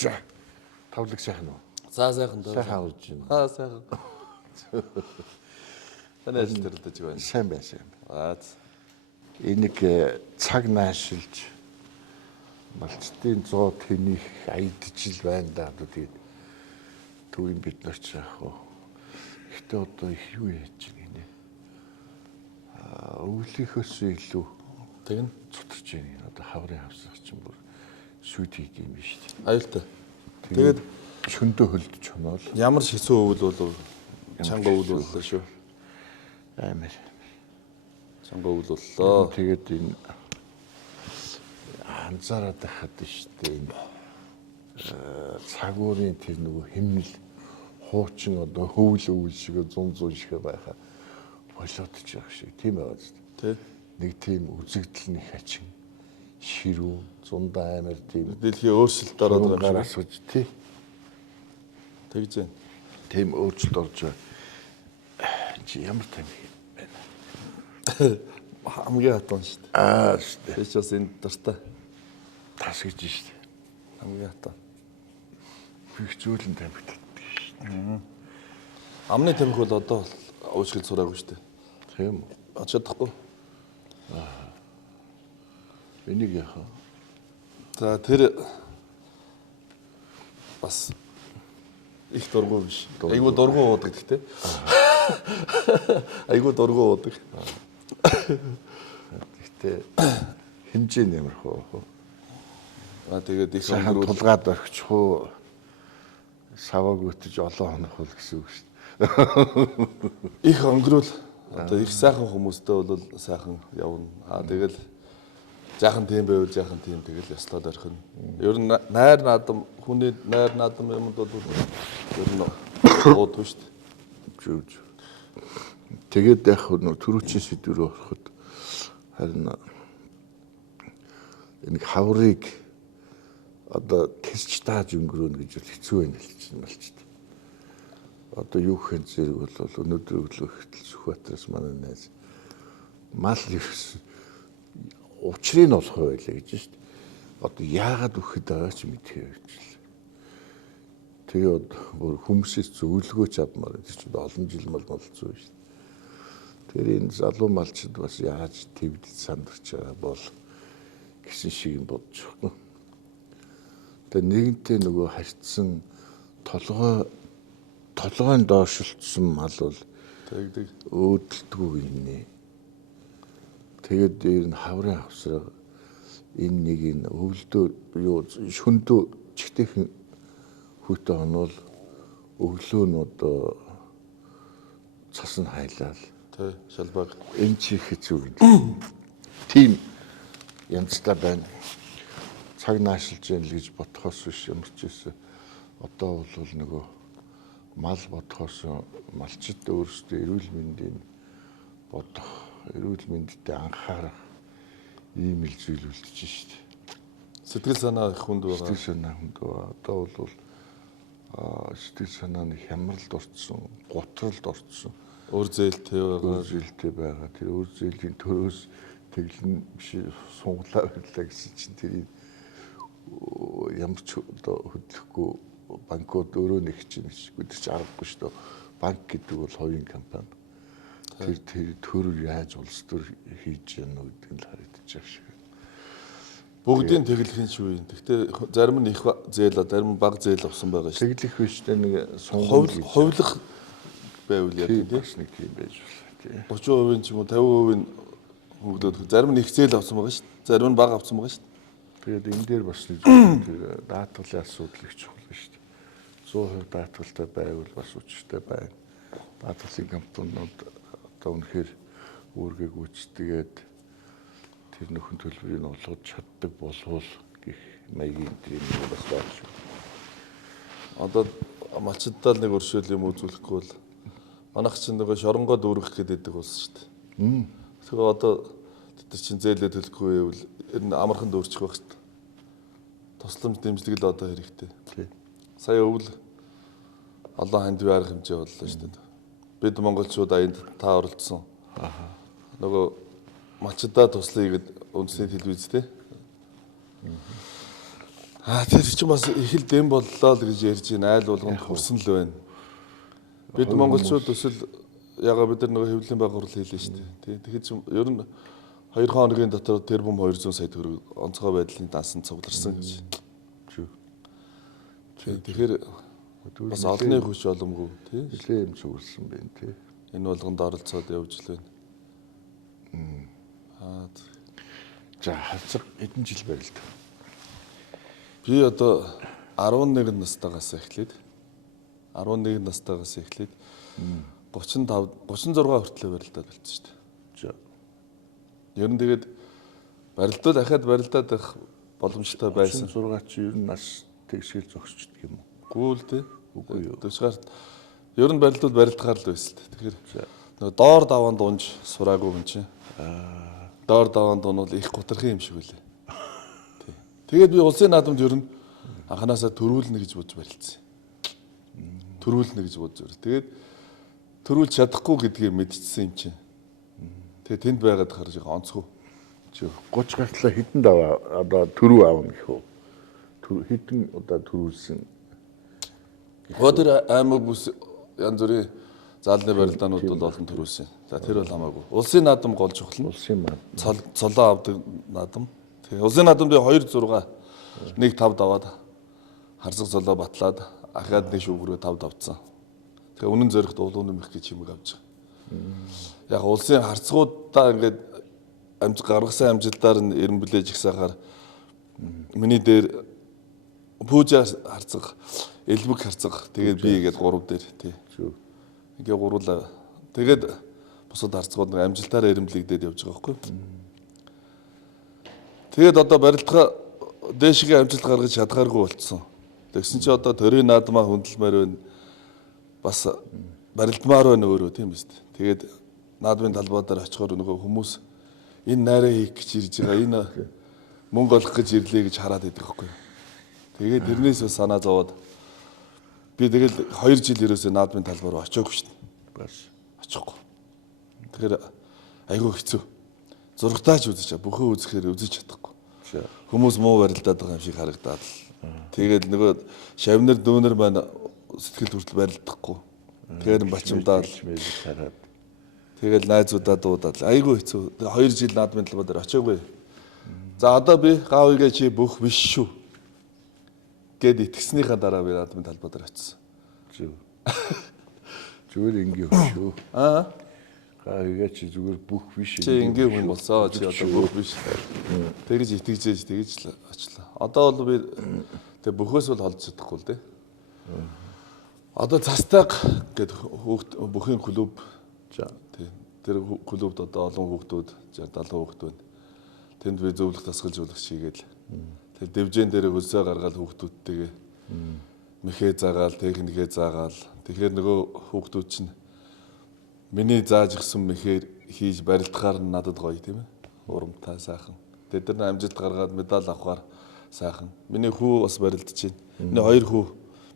За. Тавлаг сайхан уу? За сайхан дөө. Сайхан авч байна. Сайхан. Таны ажил төрөлдөж байна. Сайн байсан. Энийг цаг наашилж малчтын 100 тэнийг аядж байна да. Тэгээд түүний бид нар ч яах вэ? Гэтэ одоо их юу яаж гинэ? Өвлийнхөөс илүү тэгнь цутарч байна. Одоо хаврын хавсах чинь бүр шүйт хийх юм биш үү? аюултай. Тэгээд шөндөө хөлдөж чоноол. ямар хэцүү өвөл бол чанга өвөл боллоо шүү. Амар. Чанга өвөл боллоо. Тэгээд энэ анзаараад байхад шүү дээ. Энэ цагуурын тэр нөгөө хэмнэл хуучин одоо хөвөл өвөл шиг 100 шиг байхаа болоодч явах шиг тийм байгаа зү. Тэ. Нэг тийм үзэгдэл нэг хачин ширүү зундаа амар тийм дэлхийн өөрчлөлт ороод байгаа юм шиг. асууж тий. Тэгж байна. Тийм өөрчлөлт орж чи ямар тань байна. Хамгийн хатан шүү дээ. Шүү дээ. Тэс бас энэ дуртай. Тас гэж шүү дээ. Хамгийн хатан. Их зүйлэн тамхитдаг шүү дээ. Амны тамхи бол одоо уушгил сураагүй шүү дээ. Тийм үү? Очодохгүй. Энийг яхаа. За тэр бас их дургу биш. Айгуу дургу уудаг гэхдээ. Айгуу дургу уудаг. Гэхдээ хэмжээ нэмэр хөө. Тэгээд их сайхан тулгаад орчих уу. Саваг өтөж олон хоног хол гэсэн үг шүү дээ. Их өнгөрөөл одоо их сайхан хүмүүстэй бол сайхан явна. Тэгэл жаахан тийм байвал жаахан тийм тэгэл яслаад орхино. Ер нь найр наадам хүний найр наадам юмд бол ер нь уудгүй шүү дээ. Зүг. Тэгээд яг нөө төрүүчийн сэдвээр ороход харин энэ хаврыг одоо тэсч тааж өнгөрөөнө гэж хэцүү байна л чинь малчд. Одоо юу хэн зэрэг бол өнөөдөр өглөө ихтэл Сүхбаатараас манай найз мал ерөөс учрыг нь олох байлаа гэж шүү дээ. Одоо яагаад өгөхөд байгаа ч мэдхээ байвч. Тэгээд бүр хүмүүсээс зөвлөгөөч авмаар тийм ч олон жил мал болцсон шүү дээ. Тэгэхээр энэ залуу малчид бас яаж твд сандарч байгаа бол гэсэн шиг юм бодож байна. Тэгээд нэгэнтээ нөгөө харьцсан толгойн доошлцсон мал бол тэгдэг өөдөлтгүй гинэ. Тэгээд дээр нь хаврын хавсраг энэ нэг нь өвлдөө юу шөндөө чигтэйхэн хүүтэй онол өглөө нь одоо цас нь хайлал тий шалбаг энэ чи хэцүү гинэ. Тим янзтай байна. Цаг наашилж ял гэж бодхоос биш ямар ч байсан. Одоо бол нөгөө мал бодхоос малчид өөрсдөө эрүүл мэндийн бодох, эрүүл мэндэд анхаарах ийм л зүйл үлдэж шүү дээ. сэтгэл санаа их хүнд байгаа. Сэтгэл санаа хүнд байгаа. Одоо бол сэтгэл санааны хямралд орцсон, гутралд орцсон. Өр зээлтэй байгаа. Өр зээлтэй байгаа. Тэр өр зээлийн төрөөс тэглэн биш сунглаа байлаа гэсэн чинь тэр ямар ч одоо хөдлөхгүй банкуд өөрөө нэг чинь гэдэг чи аргагүй шүү дээ. Банк гэдэг бол хувийн компани. Тэр төр яаж улс төр хийж яана гэдэг нь харагдаж байгаа шиг. Бүгдийн тэглэхин шүү юм. Гэхдээ зарим нь их зээл, зарим нь бага зээл авсан байгаа шүү. Тэглэх биштэй нэг хувилах байвал яг тийм нэг тийм байж байна. 30% ч юм уу 50% хөгдөөд зарим нь их зээл авсан байгаа шүү. Зарим нь бага авсан байгаа шүү. Тэгээд энэ дээр бас нэг тэр даатгалын асуудал их чухал шүү дээ. 100% даатгалтай байвал бас учиртай байна. Даатгалын компаниуд одоо үнэхээр үүргээ гүйцэтгээд тэр нөхөн төлбөрийг олгож чаддаг болвол гэх маягийн тийм бас байна шүү. Одоо малчидаа нэг өршөөл юм үзүүлэхгүй бол манайх чинь нөгөө шоронгоо дүүргэх гэдэг болсон шүү дээ. Тэгэхээр одоо тэд чинь зээлээ төлөхгүй байвал ер нь амархан дүүрчих байх шүү дээ. Тусламж дэмжлэг л одоо хэрэгтэй. Сая өвөл олон ханд арга хэмжээ боллоо шүү дээ. Бид монголчууд аянд та оролцсон. Нөгөө малчидаа туслая гэд үндэсний телевиз те. Тэр чинь бас их л дэм боллоо л гэж ярьж байна. Айл болгонд хүрсэн л байна. Бид монголчууд өсөл ягаа бид нар нөгөө хэвлэлийн байгууллага хийлээ шүү дээ. Тэгэхээр чи ер нь 2 хоногийн дотор тэрбум 200 сая төгрөг онцгой байдлын даасан цугларсан гэж. Тэгэхээр бас олонний хүч боломгүй тий. Нэлээд юм цугласан байна тий. Энэ болгонд оролцоод явж л байна. За хацаг эдэн жил байл та. Би одоо 11 настайгаас эхлээд 35 36 хүртэл барилдаад болсон шүү дээ. За. Ер нь тэгээд барилдал дахиад барилдаад байх боломжтой байсан. 36 чи ер нь нас тэгсгэл зогсчдөг юм уу? Гүү л дээ. Үгүй юу. Тусгаар ер нь барилдал барилдахаар л байсан л дээ. Тэгэхээр нөгөө доор даваан дунж сураагүй хүн чинь. Доор даваан дун бол их гутархын юм шиг үлээ. Тэгээд би улсын наадамд ер нь анханасаа төрүүлнэ гэж бодож барилцсан. Төрүүлнэ гэж бодож байна. Тэгээд төрүүлж чадахгүй гэдгийг мэдчихсэн юм чинь. Тэгээд тэнд байгаад харж байгаа онцгой. 30 гартлаа хитэн даваа одоо төрүү аавна гэх үү? Хитэн одоо төрүүлсэн. Тэр аймаг бүс янз бүрийн заалны барилдаанууд бол олон төрүүлсэн. За тэр бол хамаагүй. Улсын наадам гол чухал нь. Улсын наадам. Цолоо авдаг наадам. Тэгээ улсын наадамд 2 6 1 5 даваад харцаг цолоо батлаад ахаад нэг шүүгрөө 5 давцсан. Тэгээ үнэн зоригт уулуун нэмэх гэж чимэг авч байгаа. Яг улсын харцгуудаа ингээд гаргасан амжилтаар нь эрен бүлээж ихсахаар миний дээр пүүжа харцаг, элбэг харцаг, тэгээд би гээд 3 дээр тий. Ингээ гуруулаа. Тэгээд бусад харцгууд нэг амжилтаар эренблэгдээд явж байгаа байхгүй. Тэгээд одоо барилдгаа дээшгээ амжилт гаргаж чадхааргүй болцсон. Тэгсэн чи одоо төрийн наадмаа хөндлөмөр байна. Бас барилдмаар байна өөрөө тийм биз дээ. Тэгээд наадмын талбай дээр очихоор нөгөө хүмүүс энэ найраа хийх гэж ирж байгаа, энэ мөнгө олох гэж ирлээ гэж хараад байдаг байхгүй. Тэгээд тэрнээс санаа зовоод би тэгэл 2 жил ерөөсөө наадмын талбай руу очиагүй шүү дээ. Бас Очихгүй. Тэгэхээр айгүй хэцүү. Зургатаач үзэж бүхөө үзэхээр үзэж чадахгүй. Хүмүүс муу барилдаад байгаа юм шиг харагдаад. Тэгээд нөгөө шавнар дүүнер маань сэтгэл хүртэл барилдахгүй. Тэгэхээр бачимдаад хараад. Тэгэл найзуудаа дуудаад айгүй хэцүү. 2 жил наадмын талбай дээр очиагүй. За одоо би гав игээ чи бүх биш шүү. Гэт итгэснийхаа дараа би наадмын талбай дээр очсон. Зүгээр ингийн шүү. Гав игээ чи зүгээр бүх биш. Чи ингийн хүн болсоо чи одоо бүх биш. Тэгж итгэжээж тэгж л очлоо. Одоо бол би тэг бөхөөс бол холж чадахгүй л дээ. Одоо цастаг гэд бүхийн клуб. Тэр клубд одоо олон хүүхдүүд 60 70 хүүхд байна. Тэнд би зөвлөх тасгалжуулагч хийгээл. Тэр дэвжэн дээр хөлсөө гаргаад хүүхдүүдтэйгээ мэхээ заагаал, техникээ заагаал. Тэгэхээр нөгөө хүүхдүүд чинь миний зааж гисэн мэхээр хийж барилдахаар надад гоё тийм ээ. Урамтай сайхан. Тэд нар амжилт гаргаад медаль авахаар сайхан. Миний хүү бас барилдаж байна. Миний 2 хүү.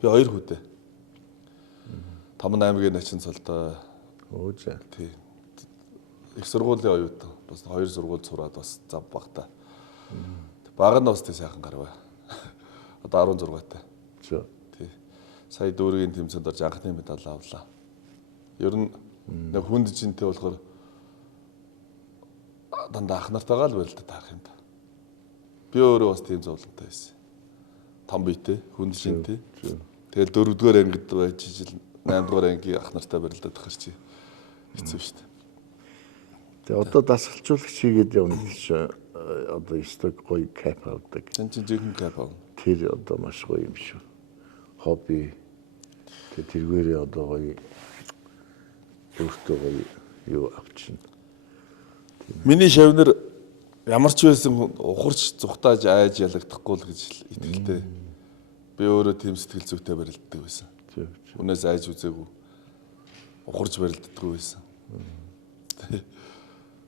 Би 2 хүүтэй. 5-8-гийн начин цолтой. Өөзөө. Тий. Их сургуулийн оюутан. Бас 2 сургууль сураад бас зав багтаа. Баг нь бас тий сайхан гарваа. Одоо 16-тай. Тий. Сая дүүргийн тэмцээнд орж анхны медаль авлаа. Ер нь нэг хүнд жинтэй болохоор дандаа ах нартайгаа л барилдаад таарах юм да. Би өөрөө бас тийм зовлонтой байсан. Том биетэй, хүнд жинтэй. Тэгэл 4-р ангид байж жил 8-р ангийн ах нартай барилдаад тахар чи хэцүү шүү дээ. Тэгээ одоо дасгалжуулагч хийгээд явна гэж одоо сток гоё кап авдаг. Чин жинхэнэ кап авна. Тэр одоо маш гоё юм шүү. Хобби. Тэгээ тэргээрээ одоо гоё өөртөө гоё юу авчихна. Миний шавнар ямар ч байсан ухарч зүхтааж айж ялагдахгүй л гэж итгэлтэй. Би өөрөө тийм сэтгэл зүйтэй барилддаг байсан. Үнээс айж үзээгүй. Ухарч барилддаггүй байсан.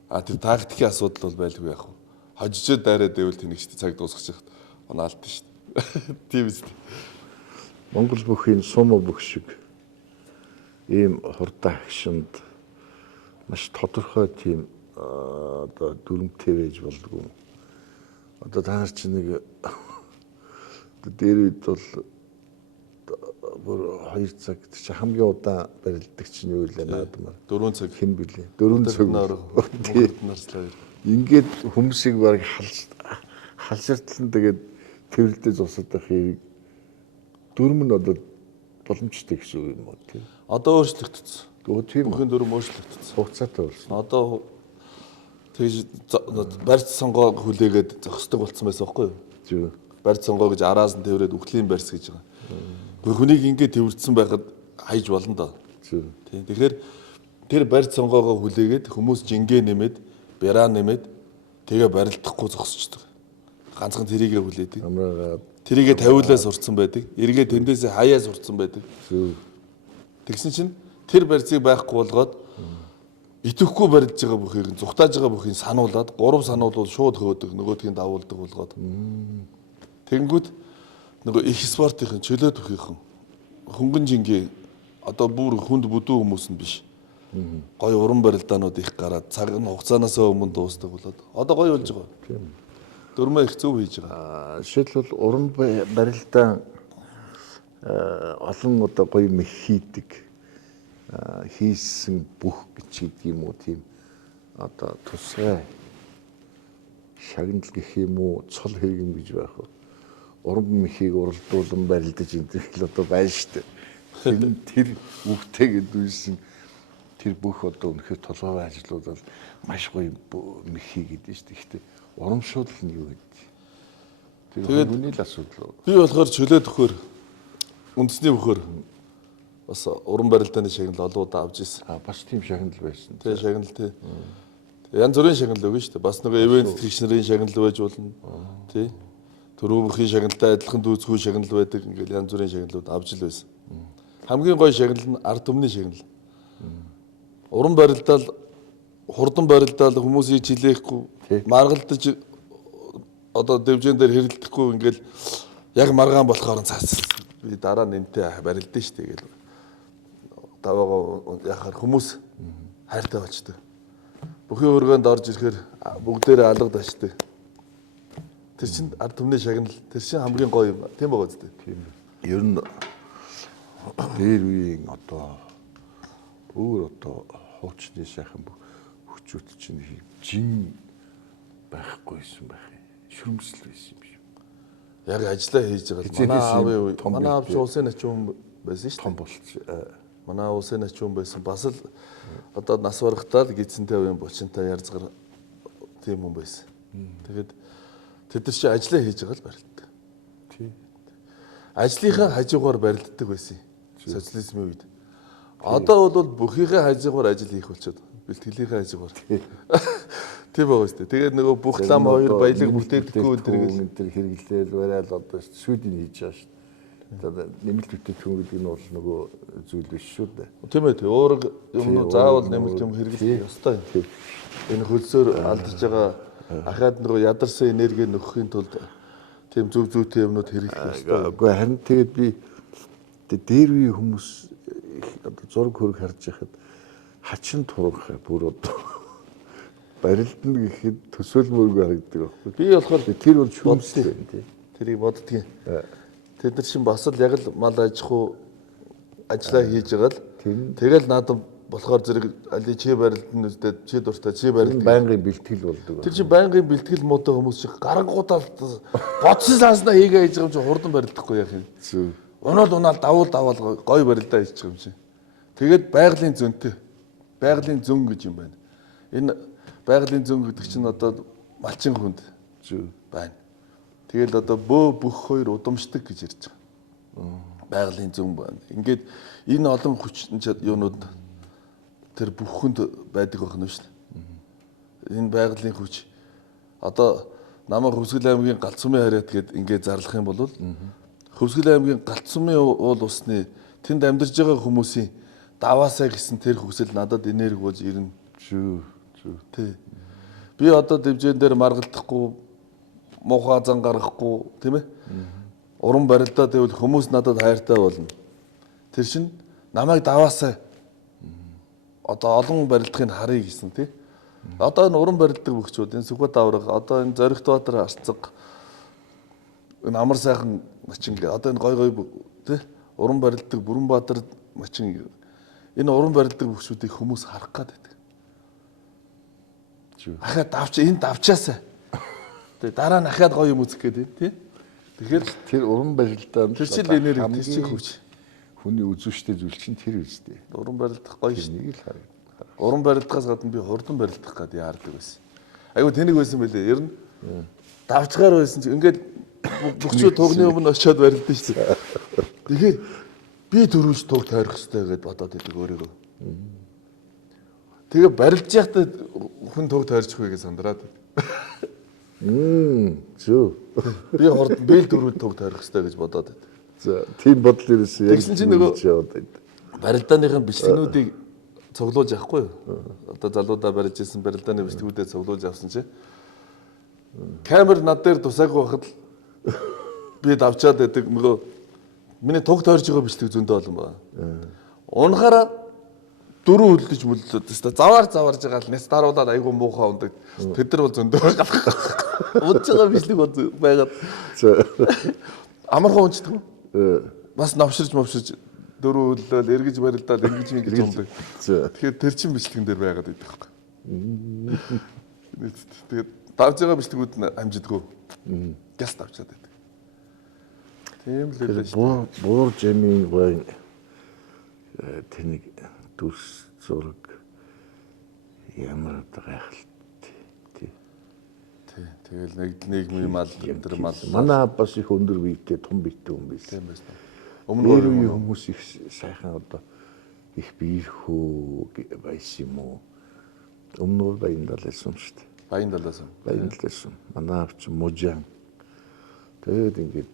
Тэр тактикийн асуудал бол байлгүй яах вэ? Хожижод дайраад байвал тэнэгчтэй цаг дуусгах чад унаалт шүү дээ. Тийм үст. Монгол бүхийн сумо бүх шиг ийм хурдан агшинд маш тодорхой тийм одоо дүрмтэй байж болдгоо. Одоо та нар чинь нэг дээр үед бол бүр 2 цаг чи хамгийн удаан барилдаг чинь юу вэ наадмаар 4 цаг хэн блэ 4 цаг нарслаа. ингээд хүмүүсийг баг халширтлан тэгээд тэрэлдээ зусаад байхыг дүрм нь одоо боломжтой гэсэн үг юм уу тийм. Одоо өөрчлөгдсөн. Тийм бүхэн дүрм өөрчлөгдсөн. хугацаатай болсон. Одоо тэгж барьц сонгоо хүлээгээд зохисдог болсон байсан байхгүй юу? Зүг. Барьц сонгоо гэж араас нь тэрвэрэд үхлийн барьц гэж байгаа. Гэхдээ хүнийг ингээд тэрвэрсэн байхад хайж болно доо. Зүг. Тийм. Тэгэхээр тэр барьц сонгоогоо хүлээгээд хүмүүс жингээ нэмээд, бяраа нэмээд тэгээ барилдахгүй зогсчихдог. Ганцхан тэрийгээ хүлээдэг. Амраагаад Тэрийгээ тавиулаа сурцсан байдаг. Эргээ тэндээсээ хаяа сурцсан байдаг. зүг. Тэгсэн чинь тэр барьцыг байхгүй болгоод итгэхгүй барьж байгаа бүхийг нь зүхтааж байгаа бүхийг сануулад 3 сануулууд шууд хөөдөг нөгөөдгийг давуулдаг болгоод. Тэнгүүд нөгөө их спортын чөлөөт бүхийнхэн хөнгөн жингээ одоо бүр хүнд бүдүү хүмүүс нь биш. Гой уран барилдаанууд их гараад цаг нь хугацаанаас өмнө дуустдаг болоод одоо гой болж байгаа. Тийм. Дөрмөө их зөв хийж байгаа. Жишээлбэл уран барилдаан олон одоо гоё мэх хийдэг хийсэн бүх гэж гэдэг юм уу тийм одоо тусгай шагнал гэх юм уу цол хэрэгэм гэж байх уу уран мехийг уралдуулан барилдаж энэ л одоо байна шүү дээ. Тэр үгтэйгээд үйсэн тэр бүх одоо үнэхээр толгойн ажлууд бол маш гоё мэх хийгээд шүү дээ. Гэхдээ урамшуул нь юу гэдэг. Тэгээд хүний л асуудал. Би болохоор чөлөөт өхөр үндэсний өхөр бас уран барилдааны шагнал олон удаа авч ирсэн. Бас тийм шагнал байсан. Тэ шагнал тий. Янз бүрийн шагнал өгнө шүү дээ. Бас нөгөө ивент тэгшнэрийн шагнал байж болно. Тий. Төрөвхийн шагналтай адилхан дүүцгүй шагнал байдаг. Ингээл янз бүрийн шагналууд авч ил байсан. Хамгийн гоё шагнал нь ард түмний шагнал. Уран барилдаал хурдан барилдаал хүмүүсийг жилээхгүй маргалдаж одоо дэвжэн дээр хэрэлдэхгүй ингээл яг маргаан болохоор цаас би дараа нэнтэй барилдсан шүү дээ гэл. Таваагаа яхаар хүмүүс хайртай болчдөг. Бүхий өргөнд орж ирэхээр бүгдээрээ алга дашдаг. Тэр чинь ард түмний шагнал тэр чинь хамгийн гоё юм. Тийм байгаа зү. Тийм. Ер нь дээр үеийн одоо өөр одоо хуучны сайхан хүчүүд чинь жин байхгүйсэн байх юм. Шүрмсэл байсан юм биш. Яг ажиллаа хийж байгаа. Манай аав улсын ачуун байсан шүү дээ. Том болч. Манай улсын ачуун байсан. Бас л одоо нас барахтаа л гидсэнтэй үеийн булчинтай ярзгаар тийм хүн байсан. Тэгээд тэд нар чи ажиллаа хийж байгаа л барилддаг. Тийм. Ажлынхаа хажуугаар барилддаг байсан. Социализмын үед. Одоо бол бүхийхээ хажуугаар ажил хийх болчиход бэлтгэлийнхээ хажуугаар. Тийм байгаа шүү дээ. Тэгээд нөгөө бүх лам хоёр баялаг бүтээдэггүй өдрийг тэр хэрэглээл барайл одоо шүүдийг хийж байгаа шүү дээ. Одоо нэмэлт бүтээгдэхүүн гэдэг нь бол нөгөө зүйл биш шүү дээ. Тийм ээ. Уурга юм заавал нэмэлт юм хэрэглэх ёстой юм. Энэ хөлсөөр алдаж байгаа ахаад нөгөө ядарсан энерги нөхөхийн тулд тийм зөв зүйтэй юмнууд хэрэглэх ёстой. Үгүй харин тэгээд би дээр үе хүмүүс одоо зураг хөрөг харж байхад хачин турах бүр одоо барилдана гэхэд төсөөлмөргүй харагддаг байхгүй. Би болохоор тэр бол шүүмсэл байна тий. Тэрийг боддгийн. Тэд нар чинь бас л яг л мал аж ахуй ажиллаа хийж байгаа л тэгэл наадам болохоор зэрэг али чи барилдана үстэй чи дуртай чи барилдана байнгын бэлтгэл болдог. Тэр чинь байнгын бэлтгэл муутай хүмүүс чинь гарангуудаа бодсон сааснаа хийгээ хийж байгаа юм чи хурдан барилдахгүй яах юм. Зүг. Унаал давуул гой барилдаа хийж байгаа юм чи. Тэгээд байгалийн зөнтэй. Байгалийн зөн гэж юм байна. Энэ байгалийн зөн гэдэг чинь одоо малчин хүнд байна. Тэгэл одоо бүх хоёр удамшдаг гэж ярьж байгаа. Байгалийн зөн байна. Ингээд энэ олон хүч юунууд тэр бүх хүнд байдаг байх нь шүү дээ. Энэ байгалийн хүч одоо намайг Хөвсгөл аймгийн Галцсумын харьяат гээд ингээд зарлах юм бол Хөвсгөл аймгийн Галцсумын уул усны тэнд амьдарж байгаа хүмүүсийн даваасаа гэсэн тэр хүсэл надад энерги болж ирнэ. Тий. Би одоо дэвжэн дээр маргалдахгүй муухай зан гаргахгүй тийм ээ. Уран барилдаа тэгвэл хүмүүс надад хайртай болно. Тэр чинь намайг даваасаа одоо олон барилдахыг харъя гэсэн тий. Одоо энэ уран барилдаг бөхчүүд энэ Сүхбат авраг одоо энэ Зоригт Баатар арцаг энэ амар сайхан мачин гээ. Одоо энэ гой тий уран барилдаг Бүрэнбаатар мачин энэ уран барилдаг бүхчүүдийг хүмүүс харах гад байдаг. Ахаад давч энд давчаасаа. Тэгээ дараа нь ахаад гоё юм үзэх гээд тий. Тэгэхээр тэр уран барилдаа тэр чил энерги тэр чин хүч. Хүний үзүүштэй зүйл чинь тэр үстэй. Уран барилдах гоё шүү. Нэг л хараг. Уран барилдахаас гадна би хурдан барилдах гэдэг яардаг байсан. Айгу тэнэг байсан байлээ. Ер нь давчгаар байсан чи ингээд бүхчүүд тугны өмнө очиод барилдсан шүү дээ. Тэгэхээр би дөрвөлж туг тойрох хэрэгтэй гэдээ бодоод идэг өөрийгөө. Тэгээ барилж яхад хүн туг тойрчих вэ гэж сандраад. Зөө. Би хурдан бэл дөрвөл туг тойрох хэрэгтэй гэж бодоод идэг. За тийм бодол ерөөсөө яг тэгсэн чинь нөгөө барилдааныхын бичлэгнүүдийг цуглуулж авахгүй юу? Одоо залуудаа барьж ирсэн барилдааны бичлэгүүдээ цуглуулж авсан чи камер над дээр тусаагүй байхад би давчаад байдаг нөгөө миний туг тойрж байгаа бичлэг зөндөө олон байна. Унахаараа дөрөв хөлдөж мөллөд тест заваарж байгаа л нэс даруулаад айгу муухай ундаг. Тэд нар бол зөндөө байгаа. Унж байгаа бичлэг байгаад амархан унцдаг. Бас навширж дөрөв хөллөөл эргэж барилдаад эргэж ингэж ундаг. Тэгэхээр тэр чин бичлэгэн дээр байгаад байдаг байхгүй. Тэгээд давж байгаа бичлэгүүд нь амжидгүй. Гяс давчаад байдаг. Тийм л байлаа шүү. Буур жимийн байн тэнийг дүрс зураг ямар гайхалтай тий. Тэгэл нийгмийн мал өндөр мал. Манай бас их өндөр биетэй том биетэй хүн байсан. Тийм байсан. Өмнө үеийн хүмүүс их сайхан одоо их биерхүү байсан юм уу? Өмнө Баяндал байсан шүү дээ. Баяндалсан. Манай авч мужаан. Тэгээд ингээд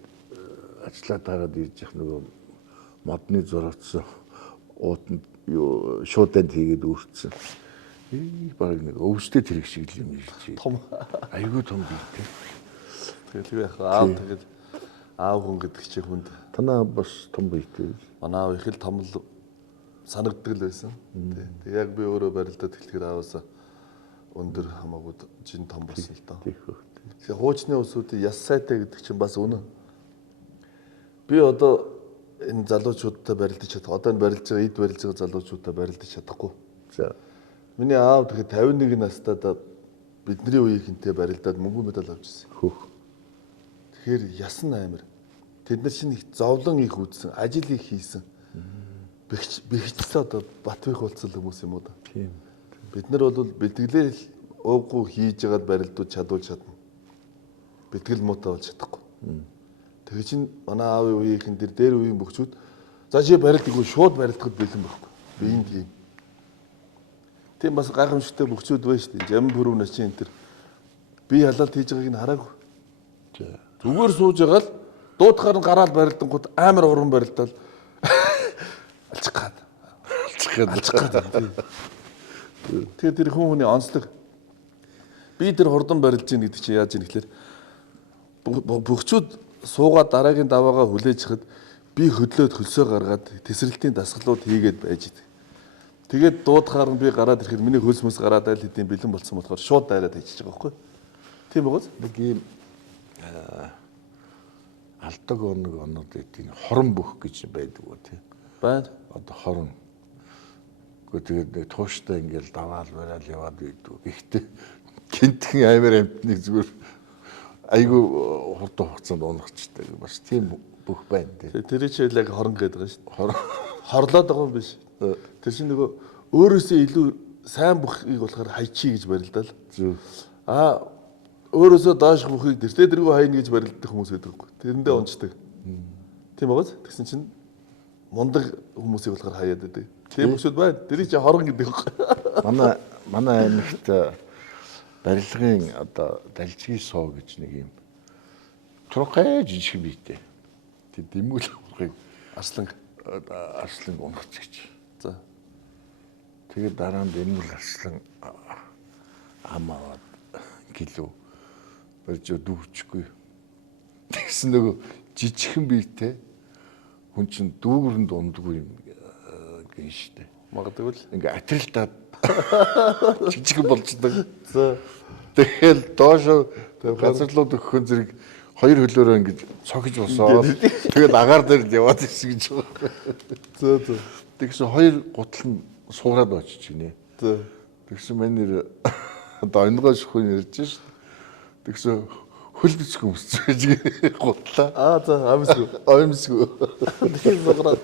ажиллаад тагаад ирж явах нөгөө модны зурагцсан уутанд юу шууданд хийгээд үрцсэн. Баг нэг өвчтэй тэрэг шиг л юм хийж. Том. Айгүй том биетэй. Тэгээд яг аав хүн гэдэг чи хүнд. Танаа бас том биетэй. Манай аав их л том л санагддаг л байсан. Тэг яг би өөрөө барилдаад хэлэхээр ааваас өндөр хамаагүй жин том болсон л доо. Тэгэхээр хуучны усуудын яс сайтай гэдэг чинь бас үнэн. Би одоо энэ залуучуудтай барилдаж чадах. Одоо энэ барилж байгаа эд барилж байгаа залуучуудтай барилдаж чадахгүй. За. Миний аав тэгэхээр 51 настайдаа бидний үеийнхэнтэй барилдаад мөнгөн медаль авч ирсэн. Тэгэхээр ясан амир. Тэд нар чинь их зовлон их үзсэн, ажил их хийсэн. Бэхжсэн одоо Батбих болцсон хүмүүс юм уу да. Тийм. Бид нар бол бэлтгэлээ ууггүй хийж ягаад барилдууд чадуулж чадна. Бэлтгэл муутай болж чадахгүй. Тэгээ чинь манай аавын үеийнхэн дээр үеийн бөхчүүд за чи барилдаггүй шууд барилдахад бэлэн байхгүй. Би энэ тийм. Тийм бас гайхамшигтай бөхчүүд байна шүү дээ. Жам бүрүү нас чинь энэ төр би халаалт хийж байгааг нь хараагүй. Зүгээр сууж байгаа л дуудахаар нь гараал барилдангууд амар уран барилдал алчих гад. Тэгээд тэр хүний онцлог би тэр хурдан барилж ийн гэдэг чинь яаж юм гэхээр бөхчүүд суугаад дараагийн даваагаа хүлээж хад би хөдлөөд хөлсөө гаргаад тесрэлтийн дасгалууд хийгээд байж идэг. Тэгээд дуудахаар нь би гараад ирэхэд миний хөлс мэс гараад айл хэдийн бэлэн болсон болохоор шууд дайраад хийчихэж байгаа байхгүй. Тийм үгүй нэг юм алдаг онод эдийн хорон бөх гэж байдаг уу тийм. Байна. Одоо хорон. Тэгээд нэг тууштай ингээл даваал бараал яваад үйдэг. Гэхдээ гинтхэн амир амтныг зүгээр айгүй хурдан хугацаанд унахчдаг. Бас тийм бүх байна тийм. Тэр чинь яг хорон гэдэг байгаа шүү дээ. Хорлоод байгаа юм биш. Тэр чинь нөгөө өөрөөсөө илүү сайн бүхийг болохоор хайчи гэж барилдал. Өөрөөсөө доош бүхийг тэртээ дэргүү хайна гэж барилддаг хүмүүс байдаг. Тэрэндээ унцдаг. Тийм байгааз. Тэгсэн чинь мундаг хүмүүсийг болохоор хаяад байдаг. Тийм бүсүүд байна. Тэрийг чи хорон гэдэг юм. Манай аймагт барилгын одоо далжгийн соо гэж нэг юм турхай жижиг биетэй. Тэг дэмүүл урахыг арслан унах гэж. За. Тэгээд дараа нь дэмүүл арслан амаад гэлөө барьж дүүчгүй. Тэгсэн нөгөө жижигхэн биетэй хүн чинь дүүрэнд ундгүй юм гин штэ. Магадгүй л ингээ атрилтаад жижигхэн болчихдог. За. Тэгэл доош газарлууд өгөх зэрэг хоёр хөлөөрөө ингэж цогж босоод тэгээд агаар дээр л яваад ирсэн гэж байгаа. Зөө. Тэгсэн хоёр гутал нь суураад очиж гинэ. Тэгсэн мань нэр одоо онгой шөхөн ярьж шв. Тэгсэн хөл бицгүй өмсч гэж гутлаа. За амсгүй. Оомсгүй. Тэр суураад.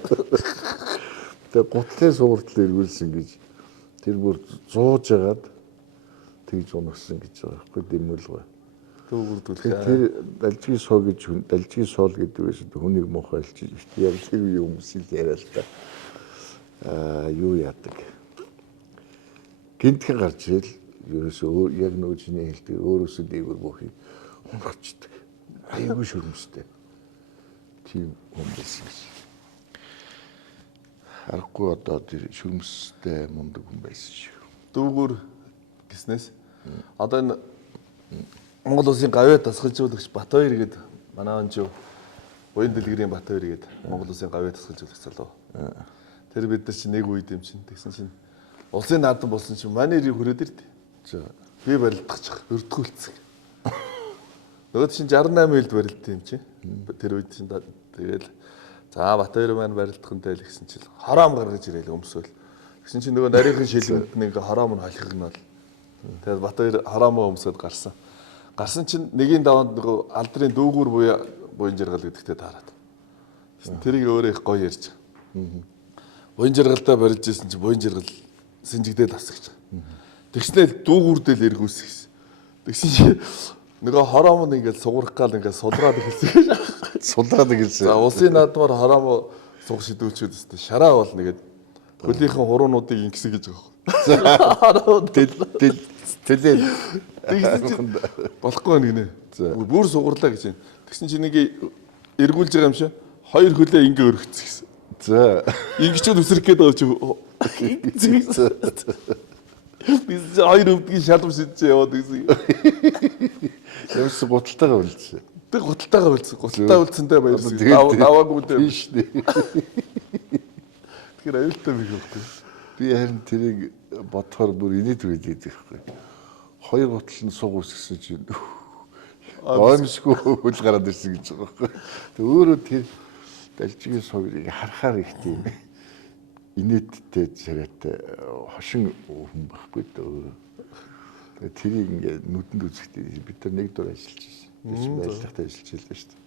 Тэгээд гутлын сууртал эргүүлсэн гэж тэр бүр зууж ягаад тэгж унагсан гэж байгаа байхгүй дэмүүлгүй. Төвөрдүүлэх. Тэр далжгийн соо гэж далжгийн соол гэдэг байсан хүнийг мохойлж яг тэр үе хүмүүсийг яриа л та. Юу яадаг. Гинтхэн гарч ирэл ерөөсөө яг нөгөө чиний хэлдэг өөрөөсөө дээгүүр бүхий унагчдаг. Айгүй шөрмөстэй. Тийм хүн байсан гэж. Харахгүй одоо тэр шөрмөстэй мундаг хүн байсан шүү. Дүүгүр гиснээс одоо энэ Монгол улсын гавьяа тасгалжуулагч Батбаяр гээд манай онжоо буян дэлгэрийн Батбаяр гээд Монгол улсын гавьяа тасгалжуулагч залуу. Тэр бид нар чинь нэг үед юм чинь тэгсэн чинь улсын наадам болсон чинь манай нэрийг хүрээд ирдэ. За Би барилдах өртгүүлцэг. Нөгөө чинь 68 ээлд барилдсан юм чинь. Тэр үед чинь тэгэл за Батбаяр маань барилдахантай л гэсэн чинь хороом гаргаж ирээл өмсөөл. Тэгсэн чинь нөгөө нарийнхан шилэнд нэг хороом нь холхигнол. Тэгээд Батбаяр хороомоо өмсөд гарсан. Гарсан чинь нэгийн даванд нөгөө алдрын дүүгүүр буян жаргал гэдэгтээ таарад. Тэрийг өөрөө их гоё ярьж байгаа. Буян жаргалтай барьж ирсэн чинь буян жаргал сэнжигдээд авсагч. Тэгснээр дүүгүүрдэл эргүүлсэн гэсэн. Тэгсэн чинь нөгөө хороом нь ингээд суграх гал ингээд сулраад эхэлсэн. сулраад эхэлсэн. За улсын наадмаар хороомо суг шидүүлчихэд өстэй шараа бол нэгээд хөлийнхэн хуруунуудыг ингэсэн гэж байгаа юм. Тэгэл болохгүй байна гинэ. Бүр сугарлаа гэж байна. Тэгсэн чинь нэг эргүүлж байгаа юм шиг хоёр хөлөө ингэ өргөцсөн гэсэн. За Ингэчүүд үсрэх гээд байгаа чи. Бид хоёр өвдгийн шалам шидэж яваад гэсэн. Ямс гуталтайгаа үлдсэн. Тэг гуталтайгаа үлдсэн. Гуталтаа үлдсэндээ баярлсан. Даваагүй дээ. Тийш дээ. Тэгэхээр аюултай биш байхгүй. Би харин тэрийг бодохоор бүр инээд үлдээд байхгүй. Хоёр гутал нь суг үсгсэн чинь оомсгүй хөл гараад ирсэн гэж байгаа байхгүй. Тэг өөрөө тэр далжгийн суврыг харахаар их тийм инээдтэй царайтай хошин хүн байхгүй дөө. Тэгээ тэрийг ингээд нүдэнд үзэхдээ бид нар нэг дор ажиллаж байсан. Би ч байрлагтай ажиллаж байлаа шүү дээ.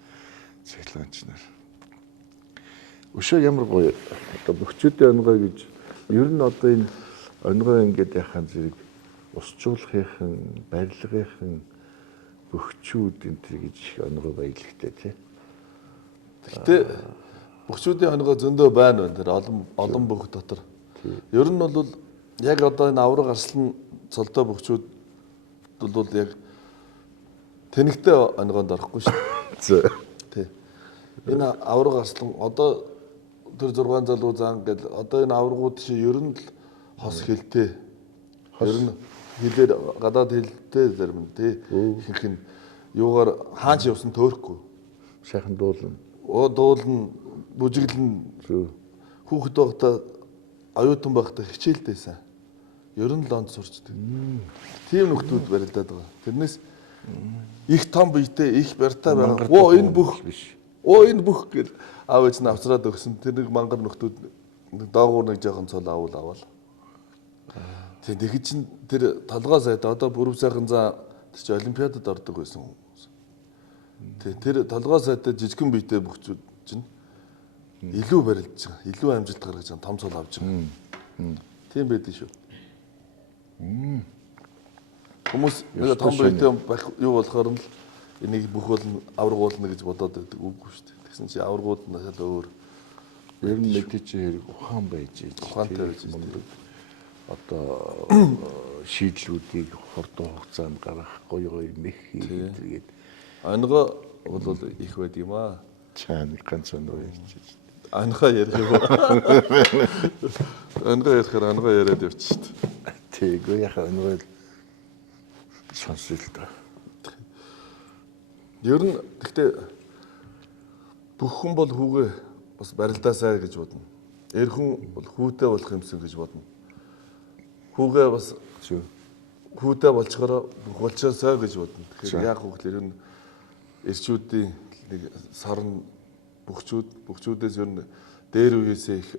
Цэглэнч нар. Өшөө ямар гоё одоо бөхчүүдийн онгой гэж ер нь одоо энэ онгой ингээд яхаа зэрэг усчуулахын, барилгын бөхчүүд энэ төр гэж их онгой баялагтай тий. Гэтэ бөхчүүдийн онгой зөндөө байна вэ? Тэр олон бөх дотор. Ер нь бол яг одоо энэ авраг арслан цолтой бөхчүүд бол яг тэнэгтэй онгойд орохгүй шүү. Тий. Энэ авраг арслан одоо тэр 6 залуу заан гэл одоо энэ аврагууд чинь ер нь л хос хэлтэй. Ер нь хэлээр гадаад хэлтэй зарим нь тий. Ихэнх нь юугаар хаач явсан төөрөхгүй. Сайхан дуулна. Дуулна, бүжиглэн хүүхэд байхдаа аюутан байхдаа хичээлдээсэн. Ер нь л онд сурчдаг. Тийм нөхдүүд барилдаад байгаа. Тэрнээс их том биетэй, их барьтай байгаа. Оо энэ бүх биш. Оо энэ бүх гэл аав ээж нь авцраад өгсөн. Тэр нэг мангар нөхдүүд доогуур нэг жоохон цол авал. Тэгэхэд чин тэр толгой сайд одоо бүрв сайхан заа тэр чи олимпиадад ордог байсан хүмүүс. Тэр толгой сайдтай жижигхэн биетэй бөхчүүд чинь илүү барилдаж байгаа. Илүү амжилт гаргаж байгаа. Том цол авч байгаа. Тийм байдэн шүү. Хүмүүс нэг том биетэй юу болохоор л энийг бүх бол аврагуулна гэж бодоод байдаг үгүй шүү дээ. Тэгсэн чи аврагууд нь шал өөр. Ер нь мэдээч хэрэг ухаан байж ийж. Ухаантай байж ийж. Одоо шийдлүүдийг хурдан хугацаанд гаргах гоё мэх хийгээд онгой бол их байд юм аа. Чааны ганц онгой хийж. Онгой ярих юм. Онгой ярихаар онгой яриад явчих шүү дээ. Тэгэ яхаа онгой сонсё л доо. Ер нь гэхдээ бүх хүн бол хүүгээ бас барилдаасаа гэж бодно. Эр хүн бол хүүтэй болох юмсан гэж бодно. Хүүгээ бас хүүтэй болчгороо болчоосоо гэж бодно. Тэгэхээр яг хүүхлээр нь эрчүүдийн нэг сарн бөхчүүдээс ер нь дээр үеэсээ их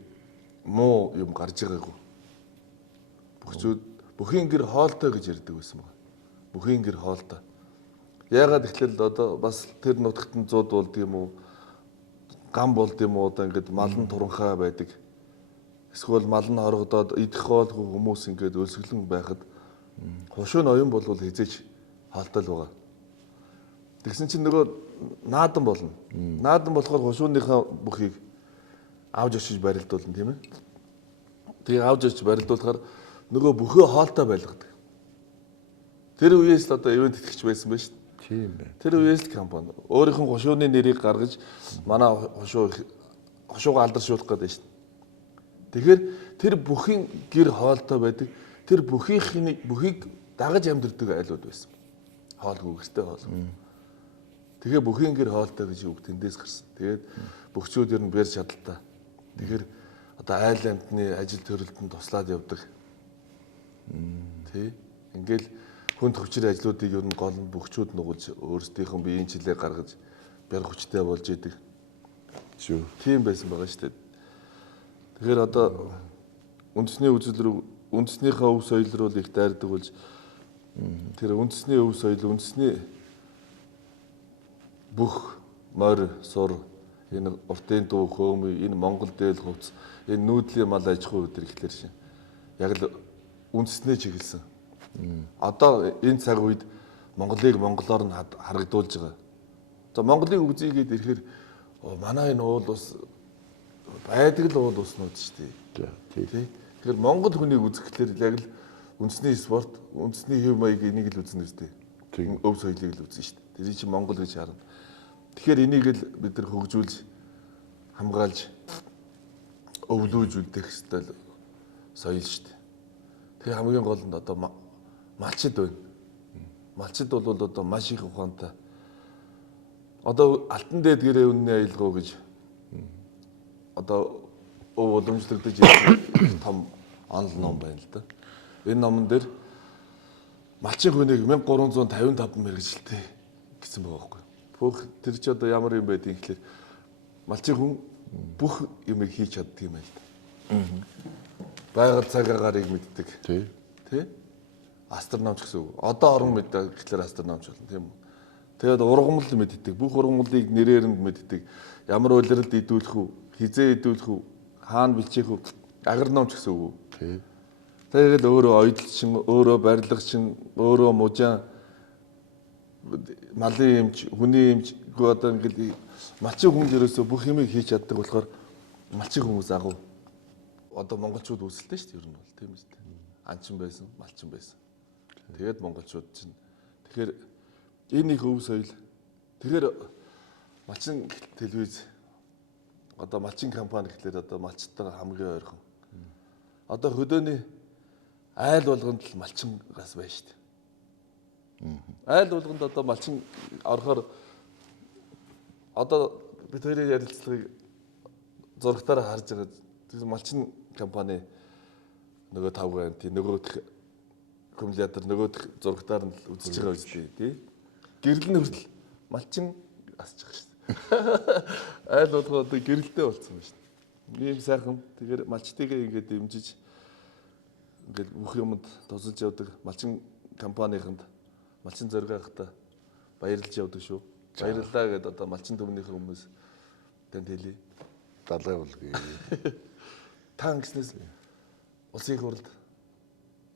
муу юм гарч байгаагүй. Бөхчүүд бүхийн гэр хоолтой гэж ярьдаг байсан байна. Бүхийн гэр хоолтой. Яагаад гэвэл одоо бас тэр нутагт нь зууд болд юм уу? Гам болд юм уу? Одоо ингээд мал нь туранхай байдаг. Эсвэл мал нь хорогдоод идэх хоолгүй хүмүүс ингээд өлсгөлэн байхад хошуу ноён болвол хизээч хоолтой л байгаа. Тэгсэн чинь нөгөө наадан болно. Наадан болохоор хошууныхаа бүхийг авж очиж барилдуулна тийм ээ. Тэгээ авж очиж барилдуулахаар нөгөө бүхөө хоолтой байлгадаг. Тэр үеэс л одоо ивент итгэж байсан байж шүү дээ. Тийм байна. Тэр үеэс л компани өөрийнх нь хошууны нэрийг гаргаж манай хошуугаа алдаршуулах гэдэг шүү дээ. Тэгэхээр тэр бүхийн гэр хоолтой байдаг. Тэр бүхийг дагаж амьдэрдэг айлууд байсан. Хоолгүй гэстэй хоол. Тэгээ бүхийн гэр хоолтой гэж үг тэндээс гарсан. Тэгээд бөхчүүд ер нь бэр чадaltaа. Тэгэхээр одоо айл амьтны ажил төрөлтөнд туслаад явдаг. Тэ. Ингээл хүнд хүчээр ажлуудыг ер нь гол нь бөхчүүд нугуулж өөрсдийнх нь биеийн чилээ гаргаж бэр хүчтэй болж идэг. Шүү. Тийм байсан байгаа шүү дээ. Тэгэхээр одоо үндэсний үзэл рүү үндэснийхээ өв соёл руу их дайрдаг болж тэр үндэсний өв соёл үндэсний бүх морь сур энэ уртын дуу хөөмөй энэ Монгол дээл хувцс энэ нүүдлийн мал аж ахуй өдр ихлээр шин яг л үндэснээ чиглэсэн. Одоо энэ цаг үед Монголыг монголоор нь харагдуулж байгаа. За Монголыг үзийгээд ирэхээр манай энэ уул ус байдаг л уул уснууд шүү дээ. Тий. Тэгэхээр монгол хүнийг үзэхлээр яг л үндэсний спорт, үндэсний хэв маяг энийг л үзнэ үстэй. Өв соёлыг л үзнэ шүү дээ. Тэр чинь Монгол гэж харна. Тэгэхээр энийг л бид нар хөгжүүлж хамгаалж өвлөөж үлдэх ёстой соёл шүү дээ. Тэгээ хамгийн гол нь одоо малчид байна. Малчид бол одоо маш их ухаантай. Одоо алтан дээд гэрээ үнний аялгаа гэж одоо уламжлагдаж ирсэн том онол ном байна л да. Энэ номон дээр малчин хүнийг 1355 мэрэгжилтэй гэсэн байгаа байхгүй. Бүх тэр чи одоо ямар юм байдгийг гэхэлэр малчин хүн бүх юмыг хийж чаддаг юм байл да. Байгаль цаг агаарыг мэддэг. Тий. Астрономч гэсэн үг. Одоо орон мэддэг гэхэлэр астрономч болно тийм үү. Тэгээд ургамал мэддэг. Бүх ургамлыг нэрээр нь мэддэг. Ямар улиралд идүүлэх үү, хизээ идүүлэх үү, хаана бичээх үү, агрономч гэсэн үг. Тий. Тэгээд өөрөө оёдлчин, өөрөө барилгачин, өөрөө мужаан малын эмч, хүний эмч гоо одоо ингээд малчин хүн ерөөсөө бүх юмыг хийж чаддаг болохоор малчин хүмүүс агуу. Одоо монголчууд үүсэлтэй шүү дээ ер нь бол тийм үстэй. Анчин байсан, малчин байсан. Тэгээд монголчууд чинь тэгэхээр энэ их өв соёл. Тэгэхээр малчин телевиз одоо малчин компани гэхлээр одоо малчтайгаа хамгийн ойрхон. Одоо хөдөөний айл болгонд л малчин гас байна шүү дээ. Айл болгонд одоо малчин орохоор одоо бид хоёрын ярилцлагыг зургатаар харж байгаа. Тэр малчин компани нөгөө тавгаан тий нөгөөх аккумулятор нөгөөх зургатаар нь үзэж байгаа үстэй тий. Гэрэл нь хүртэл малчин асчих шүү дээ. Айл болгоо одоо гэрэлтэй болсон байна шүү дээ. Ийм сайхан тэгэхээр малчтайгаа ингээд дэмжиж ингээд бүх юмд тусалж явдаг малчин компанийханд малчин зоригоохтой баярлж явдаг шүү. Баярлалаа гэдээ одоо малчин төмнийхэн хүмүүс танд хэлье. Далай болгоё. Та ингэснээс улсын их хурлд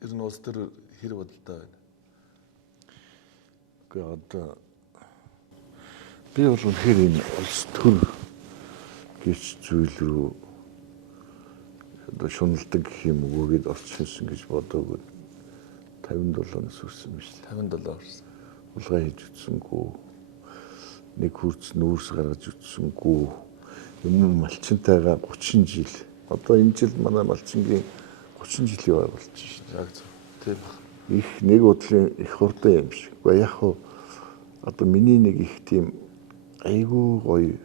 ер нь улс төр хэр бодолтой байна? Гэхдээ одоо би бол үнэхээр энэ улс төр гэж зүйл рүү одоо шуналдаг гэх юм уу гэдээ орчихсон гэж бодоагүй 57-оос үрсэн юм шүү дээ. 57 орсон. Улгаа хийж үтсэнгүү. Нэг хурц нүүрс гаргаж үтсэнгүү. Өмнө малчинтайгаа 30 жил. Одоо энэ жил манай малчингийн 30 жилийн ой болж байна. Яг зөв. Тийм баг. Их нэг удлын их хурдан юм шиг. Гэхдээ яг хуу одоо миний нэг их тийм айгүй гоё